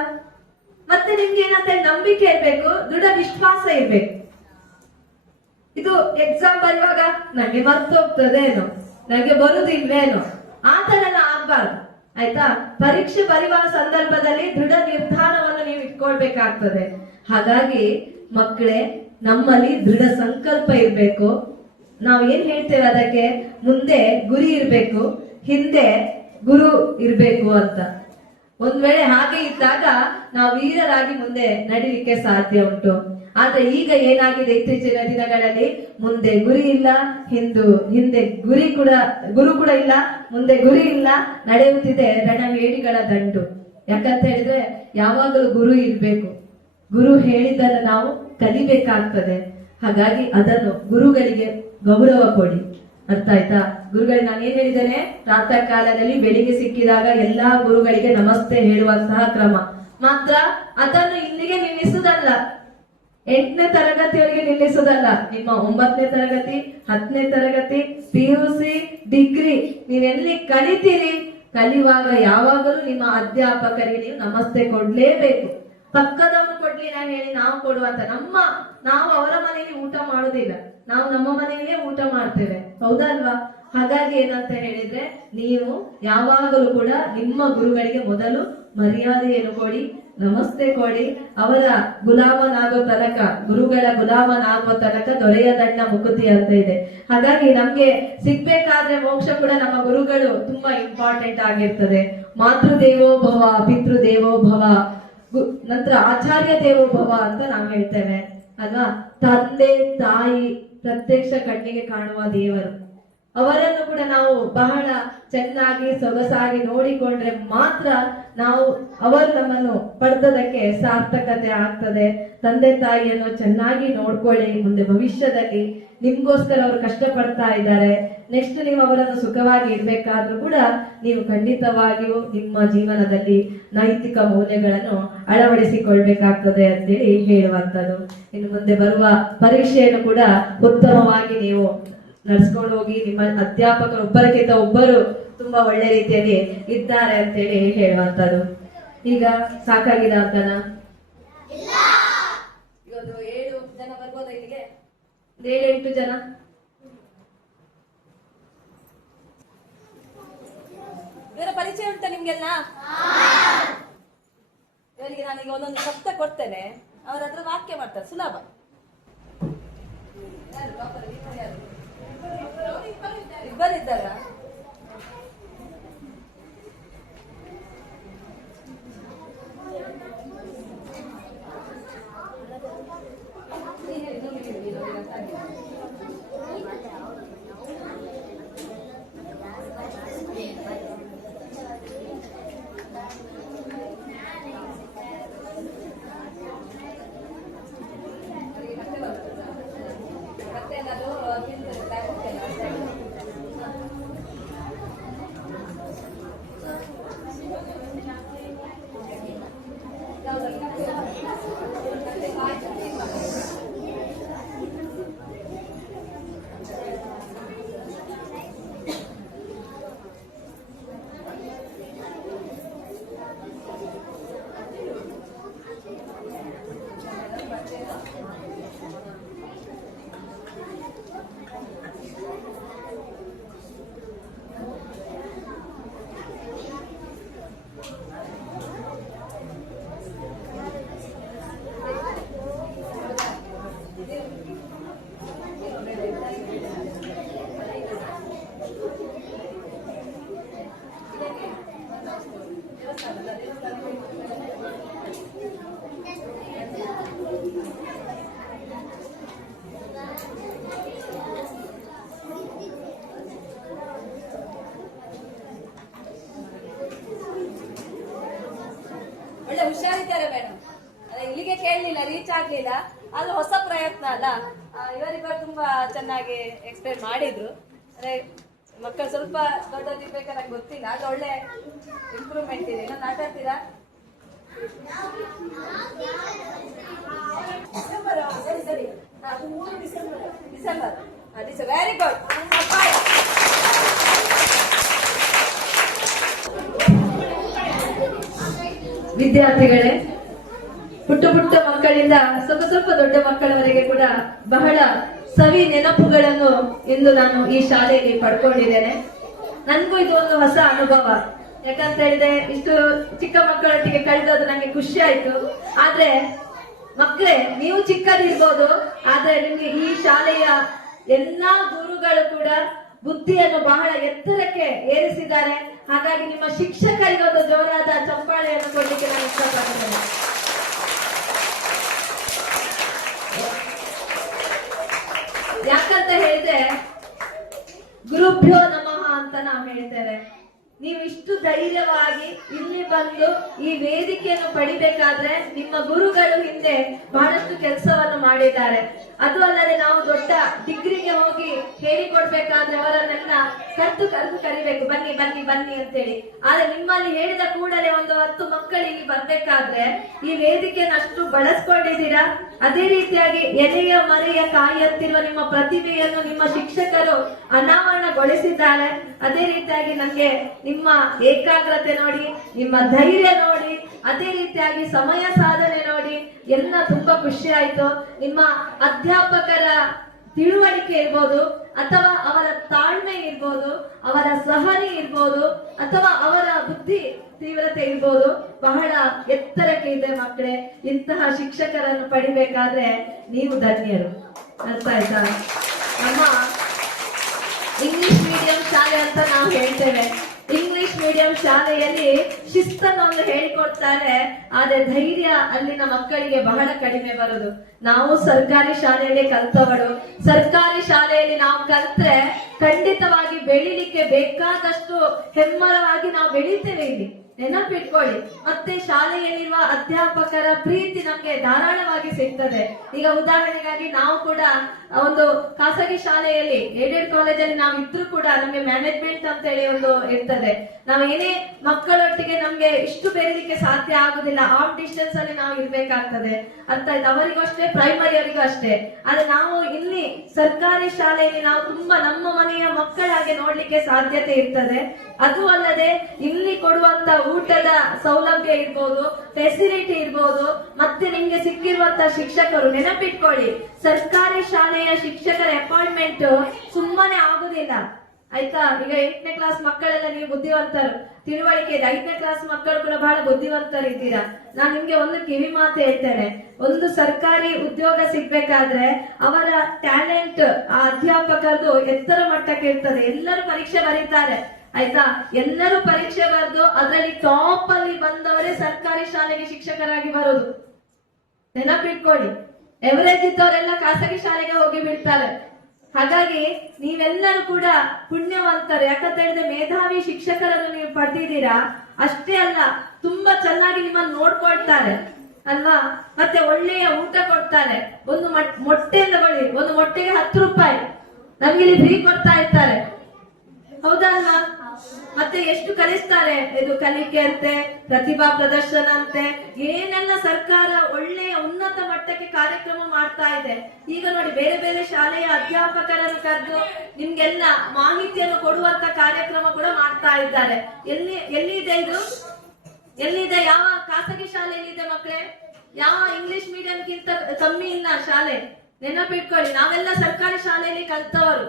ಮತ್ತೆ ನಿಮ್ಗೆ ಏನಂತ ನಂಬಿಕೆ ಇರ್ಬೇಕು, ದೃಢ ವಿಶ್ವಾಸ ಇರ್ಬೇಕು. ಇದು ಎಕ್ಸಾಮ್ ಬರುವಾಗ ನಂಗೆ ಮರ್ತು ಹೋಗ್ತದೇನೋ, ನಂಗೆ ಬರುದಿಲ್ವೇನೋ, ಆ ತರ ಎಲ್ಲ ಆಗ್ಬಾರ್ದು. ಆಯ್ತಾ? ಪರೀಕ್ಷೆ ಬರೆಯುವ ಸಂದರ್ಭದಲ್ಲಿ ದೃಢ ನಿರ್ಧಾರವನ್ನು ನೀವು ಇಟ್ಕೊಳ್ಬೇಕಾಗ್ತದೆ. ಹಾಗಾಗಿ ಮಕ್ಕಳೇ, ನಮ್ಮಲ್ಲಿ ದೃಢ ಸಂಕಲ್ಪ ಇರ್ಬೇಕು. ನಾವ್ ಏನ್ ಹೇಳ್ತೇವೆ ಅದಕ್ಕೆ, ಮುಂದೆ ಗುರಿ ಇರ್ಬೇಕು, ಹಿಂದೆ ಗುರು ಇರ್ಬೇಕು ಅಂತ. ಒಂದ್ ವೇಳೆ ಹಾಗೆ ಇದ್ದಾಗ ನಾವು ವೀರರಾಗಿ ಮುಂದೆ ನಡಿಲಿಕ್ಕೆ ಸಾಧ್ಯ ಉಂಟು. ಆದ್ರೆ ಈಗ ಏನಾಗಿದೆ, ಇತ್ತೀಚಿನ ದಿನಗಳಲ್ಲಿ ಮುಂದೆ ಗುರಿ ಇಲ್ಲ, ಹಿಂದೆ ಗುರು ಕೂಡ ಇಲ್ಲ, ಮುಂದೆ ಗುರಿ ಇಲ್ಲ, ನಡೆಯುತ್ತಿದೆ ರಣಹೇಡಿಗಳ ದಂಡು. ಯಾಕಂತ ಹೇಳಿದ್ರೆ ಯಾವಾಗಲೂ ಗುರು ಇರ್ಬೇಕು, ಗುರು ಹೇಳಿದ್ದನ್ನು ನಾವು ಕಲಿಬೇಕಾಗ್ತದೆ. ಹಾಗಾಗಿ ಅದನ್ನು ಗುರುಗಳಿಗೆ ಗೌರವ ಕೊಡಿ. ಅರ್ಥ ಆಯ್ತಾ? ಗುರುಗಳಿಗೆ ನಾನು ಏನ್ ಹೇಳಿದ್ದೇನೆ, ಪ್ರಾತಃ ಕಾಲದಲ್ಲಿ ಬೆಳಿಗ್ಗೆ ಸಿಕ್ಕಿದಾಗ ಎಲ್ಲಾ ಗುರುಗಳಿಗೆ ನಮಸ್ತೆ ಹೇಳುವಂತಹ ಕ್ರಮ ಮಾತ್ರ. ಅದನ್ನು ಇಲ್ಲಿಗೆ ನಿಲ್ಲಿಸುವುದಲ್ಲ, 8ನೇ ತರಗತಿಯವರೆಗೆ ನಿಲ್ಲಿಸುವುದಲ್ಲ. ನಿಮ್ಮ 9ನೇ ತರಗತಿ, 10ನೇ ತರಗತಿ, PUC, ಡಿಗ್ರಿ ನೀವೆಲ್ಲಿ ಕಲಿತೀರಿ, ಕಲಿಯುವಾಗ ಯಾವಾಗಲೂ ನಿಮ್ಮ ಅಧ್ಯಾಪಕರಿಗೆ ನೀವು ನಮಸ್ತೆ ಕೊಡ್ಲೇಬೇಕು. ಪಕ್ಕದವನು ಕೊಡ್ಲಿ ನಾನು ಹೇಳಿ ನಾವು ಕೊಡುವಂತ, ನಾವು ಅವರ ಮನೆಯಲ್ಲಿ ಊಟ ಮಾಡುದಿಲ್ಲ, ನಾವು ನಮ್ಮ ಮನೆಯಲ್ಲೇ ಊಟ ಮಾಡ್ತೇವೆ. ಹೌದಲ್ವಾ? ಹಾಗಾಗಿ ಏನಂತ ಹೇಳಿದ್ರೆ, ನೀವು ಯಾವಾಗಲೂ ಕೂಡ ನಿಮ್ಮ ಗುರುಗಳಿಗೆ ಮೊದಲು ಮರ್ಯಾದೆಯನ್ನು ಕೊಡಿ, ನಮಸ್ತೆ ಕೊಡಿ. ಅವರ ಗುಲಾಮನಾಗೋ ತನಕ, ಗುರುಗಳ ಗುಲಾಮನಾಗುವ ತನಕ ದೊರೆಯದಣ್ಣ ಮುಕುತಿ ಅಂತ ಇದೆ. ಹಾಗಾಗಿ ನಮ್ಗೆ ಸಿಗ್ಬೇಕಾದ್ರೆ ಮೋಕ್ಷ ಕೂಡ ನಮ್ಮ ಗುರುಗಳು ತುಂಬಾ ಇಂಪಾರ್ಟೆಂಟ್ ಆಗಿರ್ತದೆ. ಮಾತೃದೇವೋ ಭವ, ಪಿತೃದೇವೋ ಭವ, ನಂತರ ಆಚಾರ್ಯ ದೇವೋಭವ ಅಂತ ನಾವು ಹೇಳ್ತೇವೆ ಅಲ್ವಾ. ತಂದೆ ತಾಯಿ ಪ್ರತ್ಯಕ್ಷ ಕಣ್ಣಿಗೆ ಕಾಣುವ ದೇವರು, ಅವರನ್ನು ಕೂಡ ನಾವು ಬಹಳ ಚೆನ್ನಾಗಿ ಸೊಗಸಾಗಿ ನೋಡಿಕೊಂಡ್ರೆ ಮಾತ್ರ ನಾವು ಅವರು ನಮ್ಮನ್ನು ಪಡೆದದಕ್ಕೆ ಸಾರ್ಥಕತೆ ಆಗ್ತದೆ. ತಂದೆ ತಾಯಿಯನ್ನು ಚೆನ್ನಾಗಿ ನೋಡ್ಕೊಳ್ಳಿ. ಮುಂದೆ ಭವಿಷ್ಯದಲ್ಲಿ ನಿಮ್ಗೋಸ್ಕರ ಅವರು ಕಷ್ಟಪಡ್ತಾ ಇದ್ದಾರೆ. ನೆಕ್ಸ್ಟ್ ನೀವು ಅವರನ್ನು ಸುಖವಾಗಿ ಇರ್ಬೇಕಾದ್ರೂ ಕೂಡ ನೀವು ಖಂಡಿತವಾಗಿಯೂ ನಿಮ್ಮ ಜೀವನದಲ್ಲಿ ನೈತಿಕ ಮೌಲ್ಯಗಳನ್ನು ಅಳವಡಿಸಿಕೊಳ್ಬೇಕಾಗ್ತದೆ ಅಂತೇಳಿ ಹೇಳುವಂಥದ್ದು. ಇನ್ನು ಮುಂದೆ ಬರುವ ಪರೀಕ್ಷೆಯನ್ನು ಕೂಡ ಉತ್ತಮವಾಗಿ ನೀವು ನಡ್ಸ್ಕೊಂಡು ಹೋಗಿ. ನಿಮ್ಮ ಅಧ್ಯಾಪಕರು ಒಬ್ಬರಿಗಿಂತ ಒಬ್ಬರು ತುಂಬಾ ಒಳ್ಳೆ ರೀತಿಯಲ್ಲಿ ಇದ್ದಾರೆ ಅಂತೇಳಿ ಹೇಳುವಂಥದ್ದು. ಈಗ ಸಾಕಾಗಿದೆ ಅಂತನ ಒಂದು 7 ಜನ ಬರ್ಬೋದ ಇಲ್ಲಿಗೆ? 7-8 ಜನ. ಇವರ ಪರಿಚಯ ಉಂಟಾ ನಿಮ್ಗೆಲ್ಲ? ಇವರಿಗೆ ನಾನೀಗ ಒಂದೊಂದು ಶಬ್ದ ಕೊಡ್ತೇನೆ, ಅವರ ಹತ್ರ ವಾಕ್ಯ ಮಾಡ್ತಾರೆ, ಸುಲಭ. ಇಬ್ಬರಿದ್ದಾರ? ಒಳ್ಳೆ ಹುಷಾರಿದ್ದಾರೆ ಮೇಡಮ್. ಇಲ್ಲಿಗೆ ಕೇಳಲಿಲ್ಲ, ರೀಚ್ ಆಗ್ಲಿಲ್ಲ, ಅದು ಹೊಸ ಪ್ರಯತ್ನ ಅಲ್ಲ. ಇವರಿಬ್ಬರು ತುಂಬಾ ಚೆನ್ನಾಗಿ ಎಕ್ಸ್ಪ್ಲೇನ್ ಮಾಡಿದ್ರು. ಅಂದ್ರೆ ಮಕ್ಕಳು ಸ್ವಲ್ಪ ದೊಡ್ಡದಿರ್ಬೇಕಾದ್ರೆ ನಂಗೆ ಗೊತ್ತಿಲ್ಲ, ಅದು ಒಳ್ಳೆ ಇಂಪ್ರೂವ್ಮೆಂಟ್ ಇದೆ. ಇನ್ನೊಂದು ಆಟ ಆಡ್ತೀರಾ? ಸರಿ ಸರಿ, 3 ಡಿಸೆಂಬರ್. Very good. ವಿದ್ಯಾರ್ಥಿಗಳೇ, ಪುಟ್ಟ ಪುಟ್ಟ ಮಕ್ಕಳಿಂದ ಸ್ವಲ್ಪ ದೊಡ್ಡ ಮಕ್ಕಳವರೆಗೆ ಕೂಡ ಬಹಳ ಸವಿ ನೆನಪುಗಳನ್ನು ಇಂದು ನಾನು ಈ ಶಾಲೆಯಲ್ಲಿ ಪಡ್ಕೊಂಡಿದ್ದೇನೆ. ನನ್ಗೂ ಇದು ಒಂದು ಹೊಸ ಅನುಭವ. ಯಾಕಂತ ಹೇಳಿದ್ರೆ ಇಷ್ಟು ಚಿಕ್ಕ ಮಕ್ಕಳೊಟ್ಟಿಗೆ ಕಳೆದದ್ದು ನಂಗೆ ಖುಷಿ ಆಯ್ತು. ಆದ್ರೆ ಮಕ್ಕಳೇ, ನೀವು ಚಿಕ್ಕದಿರ್ಬೋದು, ಆದ್ರೆ ನಿಮ್ಗೆ ಈ ಶಾಲೆಯ ಎಲ್ಲಾ ಗುರುಗಳು ಕೂಡ ಬುದ್ಧಿಯನ್ನು ಬಹಳ ಎತ್ತರಕ್ಕೆ ಏರಿಸಿದ್ದಾರೆ. ಹಾಗಾಗಿ ನಿಮ್ಮ ಶಿಕ್ಷಕರಿಗೆ ಒಂದು ಜೋರಾದ ಚಪ್ಪಾಳೆಯನ್ನು ಕೊಡ್ಲಿಕ್ಕೆ ನಾನು ಇಷ್ಟಪಡ್ತೇನೆ. ಯಾಕಂತ ಹೇಳಿದ್ರೆ ಗುರುಭ್ಯೋ ನಮಃ ಅಂತ ನಾವು ಹೇಳ್ತೇವೆ. ನೀವು ಇಷ್ಟು ಧೈರ್ಯವಾಗಿ ಇಲ್ಲಿ ಬಂದು ಈ ವೇದಿಕೆಯನ್ನು ಪಡಿಬೇಕಾದ್ರೆ ನಿಮ್ಮ ಗುರುಗಳು ಹಿಂದೆ ಬಹಳಷ್ಟು ಕೆಲಸವನ್ನು ಮಾಡಿದ್ದಾರೆ. ಅದು ಅಲ್ಲದೆ ನಾವು ದೊಡ್ಡ ಡಿಗ್ರಿಗೆ ಹೋಗಿ ಹೇಳಿಕೊಡ್ಬೇಕಾದ್ರೆ ಅವರನ್ನೆಲ್ಲ ಕರೆದು ಕರಿಬೇಕು, ಬನ್ನಿ ಬನ್ನಿ ಬನ್ನಿ ಅಂತೇಳಿ. ಆದ್ರೆ ನಿಮ್ಮಲ್ಲಿ ಹೇಳಿದ ಕೂಡಲೇ ಒಂದು 10 ಮಕ್ಕಳು ಇಲ್ಲಿ ಬರ್ಬೇಕಾದ್ರೆ ಈ ವೇದಿಕೆಯನ್ನು ಅಷ್ಟು ಬಳಸ್ಕೊಂಡಿದ್ದೀರಾ. ಅದೇ ರೀತಿಯಾಗಿ ಎಲೆಯ ಮರೆಯ ಕಾಯಿಯಂತಿರುವ ನಿಮ್ಮ ಪ್ರತಿಭೆಯನ್ನು ನಿಮ್ಮ ಶಿಕ್ಷಕರು ಅನಾವರಣಗೊಳಿಸಿದ್ದಾರೆ. ಅದೇ ರೀತಿಯಾಗಿ ನನಗೆ ನಿಮ್ಮ ಏಕಾಗ್ರತೆ ನೋಡಿ, ನಿಮ್ಮ ಧೈರ್ಯ ನೋಡಿ, ಅದೇ ರೀತಿಯಾಗಿ ಸಮಯ ಸಾಧನೆ ನೋಡಿ ಎಲ್ಲ ತುಂಬಾ ಖುಷಿ ಆಯ್ತು. ನಿಮ್ಮ ಅಧ್ಯಾಪಕರ ತಿಳುವಳಿಕೆ ಇರ್ಬೋದು, ಅಥವಾ ಅವರ ತಾಳ್ಮೆ ಇರ್ಬೋದು, ಅವರ ಸಹನೆ ಇರ್ಬೋದು, ಅಥವಾ ಅವರ ಬುದ್ಧಿ ತೀವ್ರತೆ ಇರ್ಬೋದು, ಬಹಳ ಎತ್ತರಕ್ಕೆ ಇದೆ ಮಕ್ಕಳೇ. ಇಂತಹ ಶಿಕ್ಷಕರನ್ನು ಪಡಿಬೇಕಾದ್ರೆ ನೀವು ಧನ್ಯರು. ಅರ್ಥ ಆಯ್ತಾ? ನಮ್ಮ ಇಂಗ್ಲಿಷ್ ಮೀಡಿಯಂ ಶಾಲೆ ಅಂತ ನಾವು ಹೇಳ್ತೇವೆ. ಇಂಗ್ಲಿಷ್ ಮೀಡಿಯಂ ಶಾಲೆಯಲ್ಲಿ ಶಿಸ್ತನ್ನು ಹೇಳಿಕೊಡ್ತಾರೆ, ಆದ್ರೆ ಧೈರ್ಯ ಅಲ್ಲಿನ ಮಕ್ಕಳಿಗೆ ಬಹಳ ಕಡಿಮೆ ಬರೋದು. ನಾವು ಸರ್ಕಾರಿ ಶಾಲೆಯಲ್ಲಿ ಕಲ್ತವಳು, ಸರ್ಕಾರಿ ಶಾಲೆಯಲ್ಲಿ ನಾವು ಕಲ್ತ್ರೆ ಖಂಡಿತವಾಗಿ ಬೆಳಿಲಿಕ್ಕೆ ಬೇಕಾದಷ್ಟು ಹೆಮ್ಮರವಾಗಿ ನಾವು ಬೆಳಿತೇವೆ. ಇಲ್ಲಿ ನೆನಪಿಟ್ಕೊಳ್ಳಿ. ಮತ್ತೆ ಶಾಲೆಯಲ್ಲಿರುವ ಅಧ್ಯಾಪಕರ ಪ್ರೀತಿ ನಮ್ಗೆ ಧಾರಾಳವಾಗಿ ಸಿಗ್ತದೆ. ಈಗ ಉದಾಹರಣೆಗಾಗಿ ನಾವು ಕೂಡ ಒಂದು ಖಾಸಗಿ ಶಾಲೆಯಲ್ಲಿ ಏಡೆಡ್ ಕಾಲೇಜಲ್ಲಿ ನಾವು ಇದ್ರೂ ಕೂಡ ನಮ್ಗೆ ಮ್ಯಾನೇಜ್ಮೆಂಟ್ ಅಂತ ಹೇಳಿ ಒಂದು ಇರ್ತದೆ. ನಾವು ಏನೇ ಮಕ್ಕಳೊಟ್ಟಿಗೆ ನಮ್ಗೆ ಇಷ್ಟು ಬೆರೀಲಿಕ್ಕೆ ಸಾಧ್ಯ ಆಗುದಿಲ್ಲ, ಆಫ್ ಡಿಸ್ಟೆನ್ಸ್ ಅಲ್ಲಿ ನಾವು ಇರ್ಬೇಕಾಗ್ತದೆ. ಅರ್ಥ ಆಯ್ತು? ಅವರಿಗೂ ಅಷ್ಟೇ, ಪ್ರೈಮರಿಯವರಿಗೂ ಅಷ್ಟೇ. ಆದ್ರೆ ನಾವು ಇಲ್ಲಿ ಸರ್ಕಾರಿ ಶಾಲೆಯಲ್ಲಿ ನಾವು ತುಂಬಾ ನಮ್ಮ ಮನೆಯ ಮಕ್ಕಳ ಹಾಗೆ ನೋಡ್ಲಿಕ್ಕೆ ಸಾಧ್ಯತೆ ಇರ್ತದೆ. ಅದು ಅಲ್ಲದೆ ಇಲ್ಲಿ ಕೊಡುವಂತ ಊಟದ ಸೌಲಭ್ಯ ಇರ್ಬೋದು, ಫೆಸಿಲಿಟಿ ಇರ್ಬೋದು, ಮತ್ತೆ ನಿಮ್ಗೆ ಸಿಕ್ಕಿರುವಂತ ಶಿಕ್ಷಕರು. ನೆನಪಿಟ್ಕೊಳ್ಳಿ, ಸರ್ಕಾರಿ ಶಾಲೆಯ ಶಿಕ್ಷಕರ ಅಪಾಯಿಂಟ್ಮೆಂಟ್ ಸುಮ್ಮನೆ ಆಗುದಿಲ್ಲ, ಆಯ್ತಾ? ಈಗ 8ನೇ ಕ್ಲಾಸ್ ಮಕ್ಕಳೆಲ್ಲ ನೀವು ಬುದ್ಧಿವಂತರು, ತಿಳುವಳಿಕೆ ಇದೆ. 5ನೇ ಕ್ಲಾಸ್ ಮಕ್ಕಳು ಕೂಡ ಬಹಳ ಬುದ್ಧಿವಂತರು ಇದ್ದೀರಾ. ನಾನು ನಿಮ್ಗೆ ಒಂದು ಕಿವಿ ಮಾತು ಹೇಳ್ತೇನೆ. ಒಂದು ಸರ್ಕಾರಿ ಉದ್ಯೋಗ ಸಿಗ್ಬೇಕಾದ್ರೆ ಅವರ ಟ್ಯಾಲೆಂಟ್, ಆ ಅಧ್ಯಾಪಕರದು ಎತ್ತರ ಮಟ್ಟಕ್ಕೆ ಇರ್ತದೆ. ಎಲ್ಲರೂ ಪರೀಕ್ಷೆ ಬರೀತಾರೆ, ಆಯ್ತಾ? ಎಲ್ಲರೂ ಪರೀಕ್ಷೆ ಬರೆದು ಅದರಲ್ಲಿ ಟಾಪ್ ಅಲ್ಲಿ ಬಂದವರೇ ಸರ್ಕಾರಿ ಶಾಲೆಗೆ ಶಿಕ್ಷಕರಾಗಿ ಬರೋದು. ನೆನಪಿಟ್ಕೊಳ್ಳಿ. ಎವರೇಜ್ ಇದ್ದವರೆಲ್ಲ ಖಾಸಗಿ ಶಾಲೆಗೆ ಹೋಗಿ ಬಿಡ್ತಾರೆ. ಹಾಗಾಗಿ ನೀವೆಲ್ಲರೂ ಕೂಡ ಪುಣ್ಯವಂತರು. ಯಾಕಂತ ಹೇಳಿದ್ರೆ ಮೇಧಾವಿ ಶಿಕ್ಷಕರನ್ನು ನೀವು ಪಡೆದಿದ್ದೀರಾ. ಅಷ್ಟೇ ಅಲ್ಲ, ತುಂಬಾ ಚೆನ್ನಾಗಿ ನಿಮ್ಮನ್ನು ನೋಡ್ಕೊಳ್ತಾರೆ ಅಲ್ವಾ? ಮತ್ತೆ ಒಳ್ಳೆಯ ಊಟ ಕೊಡ್ತಾರೆ. ಒಂದು ಮೊಟ್ಟೆ ತಗೊಳ್ಳಿ, ಒಂದು ಮೊಟ್ಟೆಗೆ 10 ರೂಪಾಯಿ ನಮ್ಗೆ ಇಲ್ಲಿ ಫ್ರೀ ಕೊಡ್ತಾ ಇರ್ತಾರೆ, ಹೌದಲ್ವಾ? ಮತ್ತೆ ಎಷ್ಟು ಕಲಿಸ್ತಾರೆ, ಇದು ಕಲಿಕೆ ಅಂತೆ, ಪ್ರತಿಭಾ ಪ್ರದರ್ಶನ ಅಂತೆ, ಏನೆಲ್ಲ ಸರ್ಕಾರ ಒಳ್ಳೆಯ ಉನ್ನತ ಮಟ್ಟಕ್ಕೆ ಕಾರ್ಯಕ್ರಮ ಮಾಡ್ತಾ ಇದೆ. ಈಗ ನೋಡಿ, ಬೇರೆ ಬೇರೆ ಶಾಲೆಯ ಅಧ್ಯಾಪಕರನ್ನು ಕರೆದು ನಿಮ್ಗೆಲ್ಲ ಮಾಹಿತಿಯನ್ನು ಕೊಡುವಂತ ಕಾರ್ಯಕ್ರಮ ಕೂಡ ಮಾಡ್ತಾ ಇದ್ದಾರೆ. ಎಲ್ಲಿದೆ ಇದು? ಎಲ್ಲಿದೆ? ಯಾವ ಖಾಸಗಿ ಶಾಲೆಯಲ್ಲಿದೆ ಮಕ್ಕಳೇ? ಯಾವ ಇಂಗ್ಲಿಷ್ ಮೀಡಿಯಂಗಿಂತ ಕಮ್ಮಿ ಇಲ್ಲ ಶಾಲೆ. ನೆನಪಿಟ್ಕೊಳ್ಳಿ, ನಾವೆಲ್ಲ ಸರ್ಕಾರಿ ಶಾಲೆಯಲ್ಲಿ ಕಲ್ತವರು.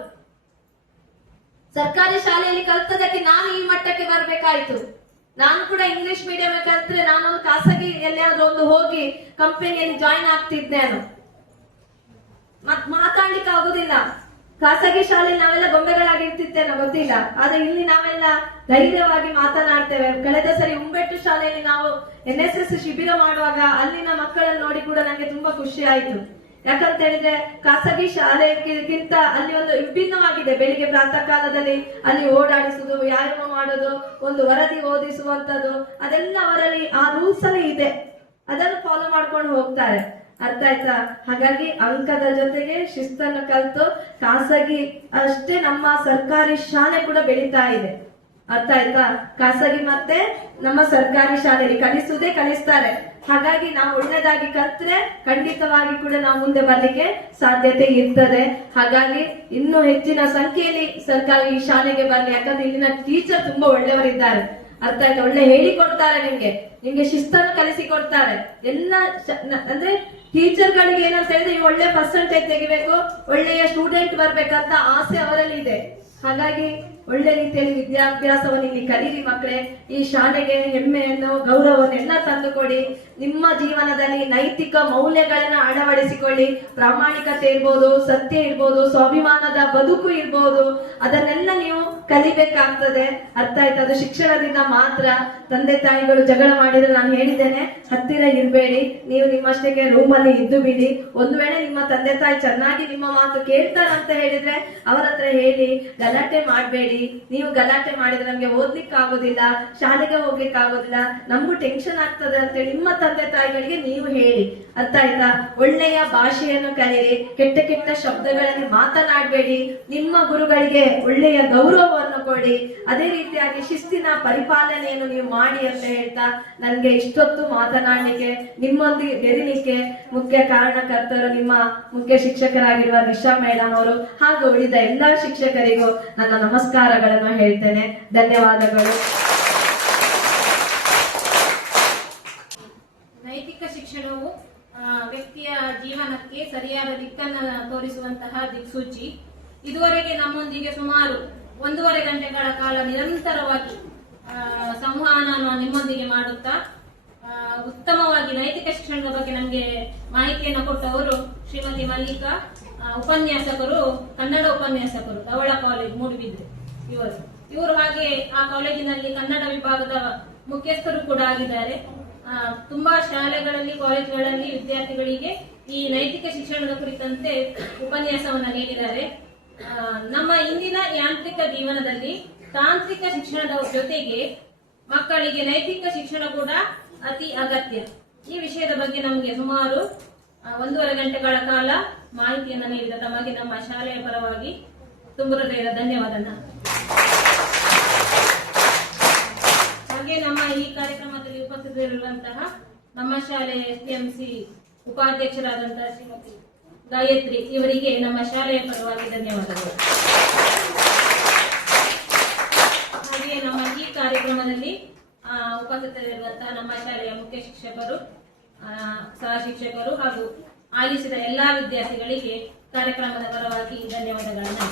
ಸರ್ಕಾರಿ ಶಾಲೆಯಲ್ಲಿ ಕಲ್ತದಕ್ಕೆ ನಾನು ಈ ಮಟ್ಟಕ್ಕೆ ಬರ್ಬೇಕಾಯ್ತು. ನಾನು ಕೂಡ ಇಂಗ್ಲಿಷ್ ಮೀಡಿಯಂ ಕಲ್ತ್ರೆ ನಾನೊಂದು ಖಾಸಗಿ ಎಲ್ಲಿಯಾದ್ರೂ ಒಂದು ಹೋಗಿ ಕಂಪನಿಯಲ್ಲಿ ಜಾಯಿನ್ ಆಗ್ತಿದ್ದೆ. ಮಾತಾಡ್ಲಿಕ್ಕೆ ಆಗುದಿಲ್ಲ. ಖಾಸಗಿ ಶಾಲೆಯಲ್ಲಿ ನಾವೆಲ್ಲ ಗೊಂಬೆಗಳಾಗಿರ್ತಿತ್ತೇನೋ ಗೊತ್ತಿಲ್ಲ, ಆದ್ರೆ ಇಲ್ಲಿ ನಾವೆಲ್ಲ ಧೈರ್ಯವಾಗಿ ಮಾತನಾಡ್ತೇವೆ. ಕಳೆದ ಸರಿ ಉಂಬೆಟ್ಟು ಶಾಲೆಯಲ್ಲಿ ನಾವು NSS ಶಿಬಿರ ಮಾಡುವಾಗ ಅಲ್ಲಿನ ಮಕ್ಕಳನ್ನು ನೋಡಿ ಕೂಡ ನಂಗೆ ತುಂಬಾ ಖುಷಿ ಆಯ್ತು. ಯಾಕಂತ ಹೇಳಿದ್ರೆ ಖಾಸಗಿ ಶಾಲೆಗಿಂತ ಅಲ್ಲಿ ಒಂದು ವಿಭಿನ್ನವಾಗಿದೆ. ಬೆಳಿಗ್ಗೆ ಪ್ರಾತಃ ಕಾಲದಲ್ಲಿ ಅಲ್ಲಿ ಓಡಾಡಿಸುದು, ವ್ಯಾಯಾಮ ಮಾಡೋದು, ಒಂದು ವರದಿ ಓದಿಸುವಂತದ್ದು, ಅದೆಲ್ಲ ಅವರಲ್ಲಿ ಆ ರೂಲ್ಸ್ ಅಲ್ಲಿ ಇದೆ. ಅದನ್ನು ಫಾಲೋ ಮಾಡ್ಕೊಂಡು ಹೋಗ್ತಾರೆ. ಅರ್ಥ ಆಯ್ತಾ? ಹಾಗಾಗಿ ಅಂಕದ ಜೊತೆಗೆ ಶಿಸ್ತನ್ನು ಕಲಿತು ಖಾಸಗಿ ಅಷ್ಟೇ ನಮ್ಮ ಸರ್ಕಾರಿ ಶಾಲೆ ಕೂಡ ಬೆಳೀತಾ ಇದೆ. ಅರ್ಥ ಆಯ್ತಾ? ಖಾಸಗಿ ಮತ್ತೆ ನಮ್ಮ ಸರ್ಕಾರಿ ಶಾಲೆಯಲ್ಲಿ ಕಲಿಸ್ತಾರೆ. ಹಾಗಾಗಿ ನಾವು ಒಳ್ಳೆದಾಗಿ ಕಲ್ತ್ರೆ ಖಂಡಿತವಾಗಿ ಕೂಡ ನಾವು ಮುಂದೆ ಬರ್ಲಿಕ್ಕೆ ಸಾಧ್ಯತೆ ಇರ್ತದೆ. ಹಾಗಾಗಿ ಇನ್ನೂ ಹೆಚ್ಚಿನ ಸಂಖ್ಯೆಯಲ್ಲಿ ಸರ್ಕಾರಿ ಶಾಲೆಗೆ ಬರ್ಲಿ. ಯಾಕಂದ್ರೆ ಇಲ್ಲಿನ ಟೀಚರ್ ತುಂಬಾ ಒಳ್ಳೆಯವರಿದ್ದಾರೆ. ಅರ್ಥ ಆಯ್ತಾ? ಒಳ್ಳೆ ಹೇಳಿಕೊಡ್ತಾರೆ, ನಿಮ್ಗೆ ಶಿಸ್ತನ್ನು ಕಲಿಸಿಕೊಡ್ತಾರೆ. ಎಲ್ಲ ಅಂದ್ರೆ ಟೀಚರ್ಗಳಿಗೆ ಏನಂತ ಹೇಳಿದ್ರೆ ಒಳ್ಳೆ ಪರ್ಸೆಂಟೇಜ್ ತೆಗಿಬೇಕು, ಒಳ್ಳೆಯ ಸ್ಟೂಡೆಂಟ್ ಬರ್ಬೇಕಂತ ಆಸೆ ಅವರಲ್ಲಿ ಇದೆ. ಹಾಗಾಗಿ ಒಳ್ಳೆ ರೀತಿಯಲ್ಲಿ ವಿದ್ಯಾಭ್ಯಾಸವನ್ನು ಇಲ್ಲಿ ಕಲೀರಿ ಮಕ್ಕಳೇ. ಈ ಶಾಲೆಗೆ ಹೆಮ್ಮೆಯನ್ನು, ಗೌರವವನ್ನು ಎಲ್ಲ ತಂದುಕೊಡಿ. ನಿಮ್ಮ ಜೀವನದಲ್ಲಿ ನೈತಿಕ ಮೌಲ್ಯಗಳನ್ನ ಅಳವಡಿಸಿಕೊಳ್ಳಿ. ಪ್ರಾಮಾಣಿಕತೆ ಇರ್ಬೋದು, ಸತ್ಯ ಇರ್ಬೋದು, ಸ್ವಾಭಿಮಾನದ ಬದುಕು ಇರ್ಬೋದು, ಅದನ್ನೆಲ್ಲ ನೀವು ಕಲಿಬೇಕಾಗ್ತದೆ. ಅರ್ಥ ಆಯ್ತು? ಅದು ಶಿಕ್ಷಣದಿಂದ ಮಾತ್ರ. ತಂದೆ ತಾಯಿಗಳು ಜಗಳ ಮಾಡಿದ್ರೆ ನಾನು ಹೇಳಿದ್ದೇನೆ, ಹತ್ತಿರ ಇರ್ಬೇಡಿ, ನೀವು ನಿಮ್ಮಷ್ಟಕ್ಕೆ ರೂಮಲ್ಲಿ ಇದ್ದು ಬಿಡಿ. ಒಂದು ವೇಳೆ ನಿಮ್ಮ ತಂದೆ ತಾಯಿ ಚೆನ್ನಾಗಿ ನಿಮ್ಮ ಮಾತು ಕೇಳ್ತಾರಂತ ಹೇಳಿದ್ರೆ ಅವರ ಹತ್ರ ಹೇಳಿ, ಗಲಾಟೆ ಮಾಡ್ಬೇಡಿ. ನೀವು ಗಲಾಟೆ ಮಾಡಿದ್ರೆ ನಮ್ಗೆ ಓದ್ಲಿಕ್ಕೆ ಆಗೋದಿಲ್ಲ, ಶಾಲೆಗೆ ಹೋಗ್ಲಿಕ್ಕೆ ಆಗೋದಿಲ್ಲ, ನಮಗೂ ಟೆನ್ಷನ್ ಆಗ್ತದೆ ಅಂತೇಳಿ ನಿಮ್ಮ ತಂದೆ ತಾಯಿಗಳಿಗೆ ನೀವು ಹೇಳಿ. ಅರ್ಥ ಆಯ್ತಾ? ಒಳ್ಳೆಯ ಭಾಷೆಯನ್ನು ಕಲಿಯಿರಿ, ಕೆಟ್ಟ ಕೆಟ್ಟ ಶಬ್ದಗಳಲ್ಲಿ ಮಾತನಾಡಬೇಡಿ. ನಿಮ್ಮ ಗುರುಗಳಿಗೆ ಒಳ್ಳೆಯ ಗೌರವವನ್ನು ಕೊಡಿ. ಅದೇ ರೀತಿಯಾಗಿ ಶಿಸ್ತಿನ ಪರಿಪಾಲನೆಯನ್ನು ನೀವು ಮಾಡಿ ಅಂತ ಹೇಳ್ತಾ, ನನ್ಗೆ ಇಷ್ಟೊತ್ತು ಮಾತನಾಡ್ಲಿಕ್ಕೆ, ನಿಮ್ಮೊಂದಿಗೆ ಬೆರಿಲಿಕ್ಕೆ ಮುಖ್ಯ ಕಾರಣಕರ್ತರು ನಿಮ್ಮ ಮುಖ್ಯ ಶಿಕ್ಷಕರಾಗಿರುವ ನಿಶಾ ಮೇಡಮ್ ಅವರು ಹಾಗೂ ಉಳಿದ ಎಲ್ಲಾ ಶಿಕ್ಷಕರಿಗೂ ನನ್ನ ನಮಸ್ಕಾರಗಳನ್ನು ಹೇಳ್ತೇನೆ. ಧನ್ಯವಾದಗಳು. ನೈತಿಕ ಶಿಕ್ಷಣವು ವ್ಯಕ್ತಿಯ ಜೀವನಕ್ಕೆ ಸರಿಯಾದ ದಿಕ್ಕನ್ನು ತೋರಿಸುವಂತಹ ದಿಕ್ಸೂಚಿ. ಇದುವರೆಗೆ ನಮ್ಮೊಂದಿಗೆ ಸುಮಾರು 1.5 ಗಂಟೆಗಳ ಕಾಲ ನಿರಂತರವಾಗಿ ಸಂವಹನ ನಿಮ್ಮೊಂದಿಗೆ ಮಾಡುತ್ತಾ ಉತ್ತಮವಾಗಿ ನೈತಿಕ ಶಿಕ್ಷಣದ ಬಗ್ಗೆ ನಮಗೆ ಮಾಹಿತಿಯನ್ನು ಕೊಟ್ಟವರು ಶ್ರೀಮತಿ ಮಲ್ಲಿಕಾ, ಉಪನ್ಯಾಸಕರು, ಕನ್ನಡ ಉಪನ್ಯಾಸಕರು, ಧವಳ ಕಾಲೇಜ್, ಮೂಡುಬಿದ್ರೆ ಇವರು. ಇವರು ಹಾಗೆ ಆ ಕಾಲೇಜಿನಲ್ಲಿ ಕನ್ನಡ ವಿಭಾಗದ ಮುಖ್ಯಸ್ಥರು ಕೂಡ ಆಗಿದ್ದಾರೆ. ತುಂಬಾ ಶಾಲೆಗಳಲ್ಲಿ, ಕಾಲೇಜುಗಳಲ್ಲಿ ವಿದ್ಯಾರ್ಥಿಗಳಿಗೆ ಈ ನೈತಿಕ ಶಿಕ್ಷಣದ ಕುರಿತಂತೆ ಉಪನ್ಯಾಸವನ್ನು ನೀಡಿದ್ದಾರೆ. ನಮ್ಮ ಇಂದಿನ ಯಾಂತ್ರಿಕ ಜೀವನದಲ್ಲಿ ತಾಂತ್ರಿಕ ಶಿಕ್ಷಣದ ಜೊತೆಗೆ ಮಕ್ಕಳಿಗೆ ನೈತಿಕ ಶಿಕ್ಷಣ ಕೂಡ ಅತಿ ಅಗತ್ಯ. ಈ ವಿಷಯದ ಬಗ್ಗೆ ನಮಗೆ ಸುಮಾರು 1.5 ಗಂಟೆಗಳ ಕಾಲ ಮಾಹಿತಿಯನ್ನು ನೀಡಿದ ತಮಗೆ ನಮ್ಮ ಶಾಲೆಯ ಪರವಾಗಿ ತುಂಬ ಹೃದಯದ ಧನ್ಯವಾದ. ಹಾಗೆ ನಮ್ಮ ಈ ಕಾರ್ಯಕ್ರಮದಲ್ಲಿ ಉಪಸ್ಥಿತರಿರುವಂತಹ ನಮ್ಮ ಶಾಲೆಯ STMC ಉಪಾಧ್ಯಕ್ಷರಾದಂತಹ ಶ್ರೀಮತಿ ಗಾಯತ್ರಿ ಇವರಿಗೆ ನಮ್ಮ ಶಾಲೆಯ ಪರವಾಗಿ ಧನ್ಯವಾದಗಳು. ಹಾಗೆ ನಮ್ಮ ಈ ಕಾರ್ಯಕ್ರಮದಲ್ಲಿ ಉಪಸ್ಥಿತರಿರುವಂತಹ ನಮ್ಮ ಶಾಲೆಯ ಮುಖ್ಯ ಶಿಕ್ಷಕರು, ಸಹ ಶಿಕ್ಷಕರು ಹಾಗೂ ಆಲಿಸಿದ ಎಲ್ಲಾ ವಿದ್ಯಾರ್ಥಿಗಳಿಗೆ ಕಾರ್ಯಕ್ರಮದ ಪರವಾಗಿ ಧನ್ಯವಾದಗಳನ್ನು.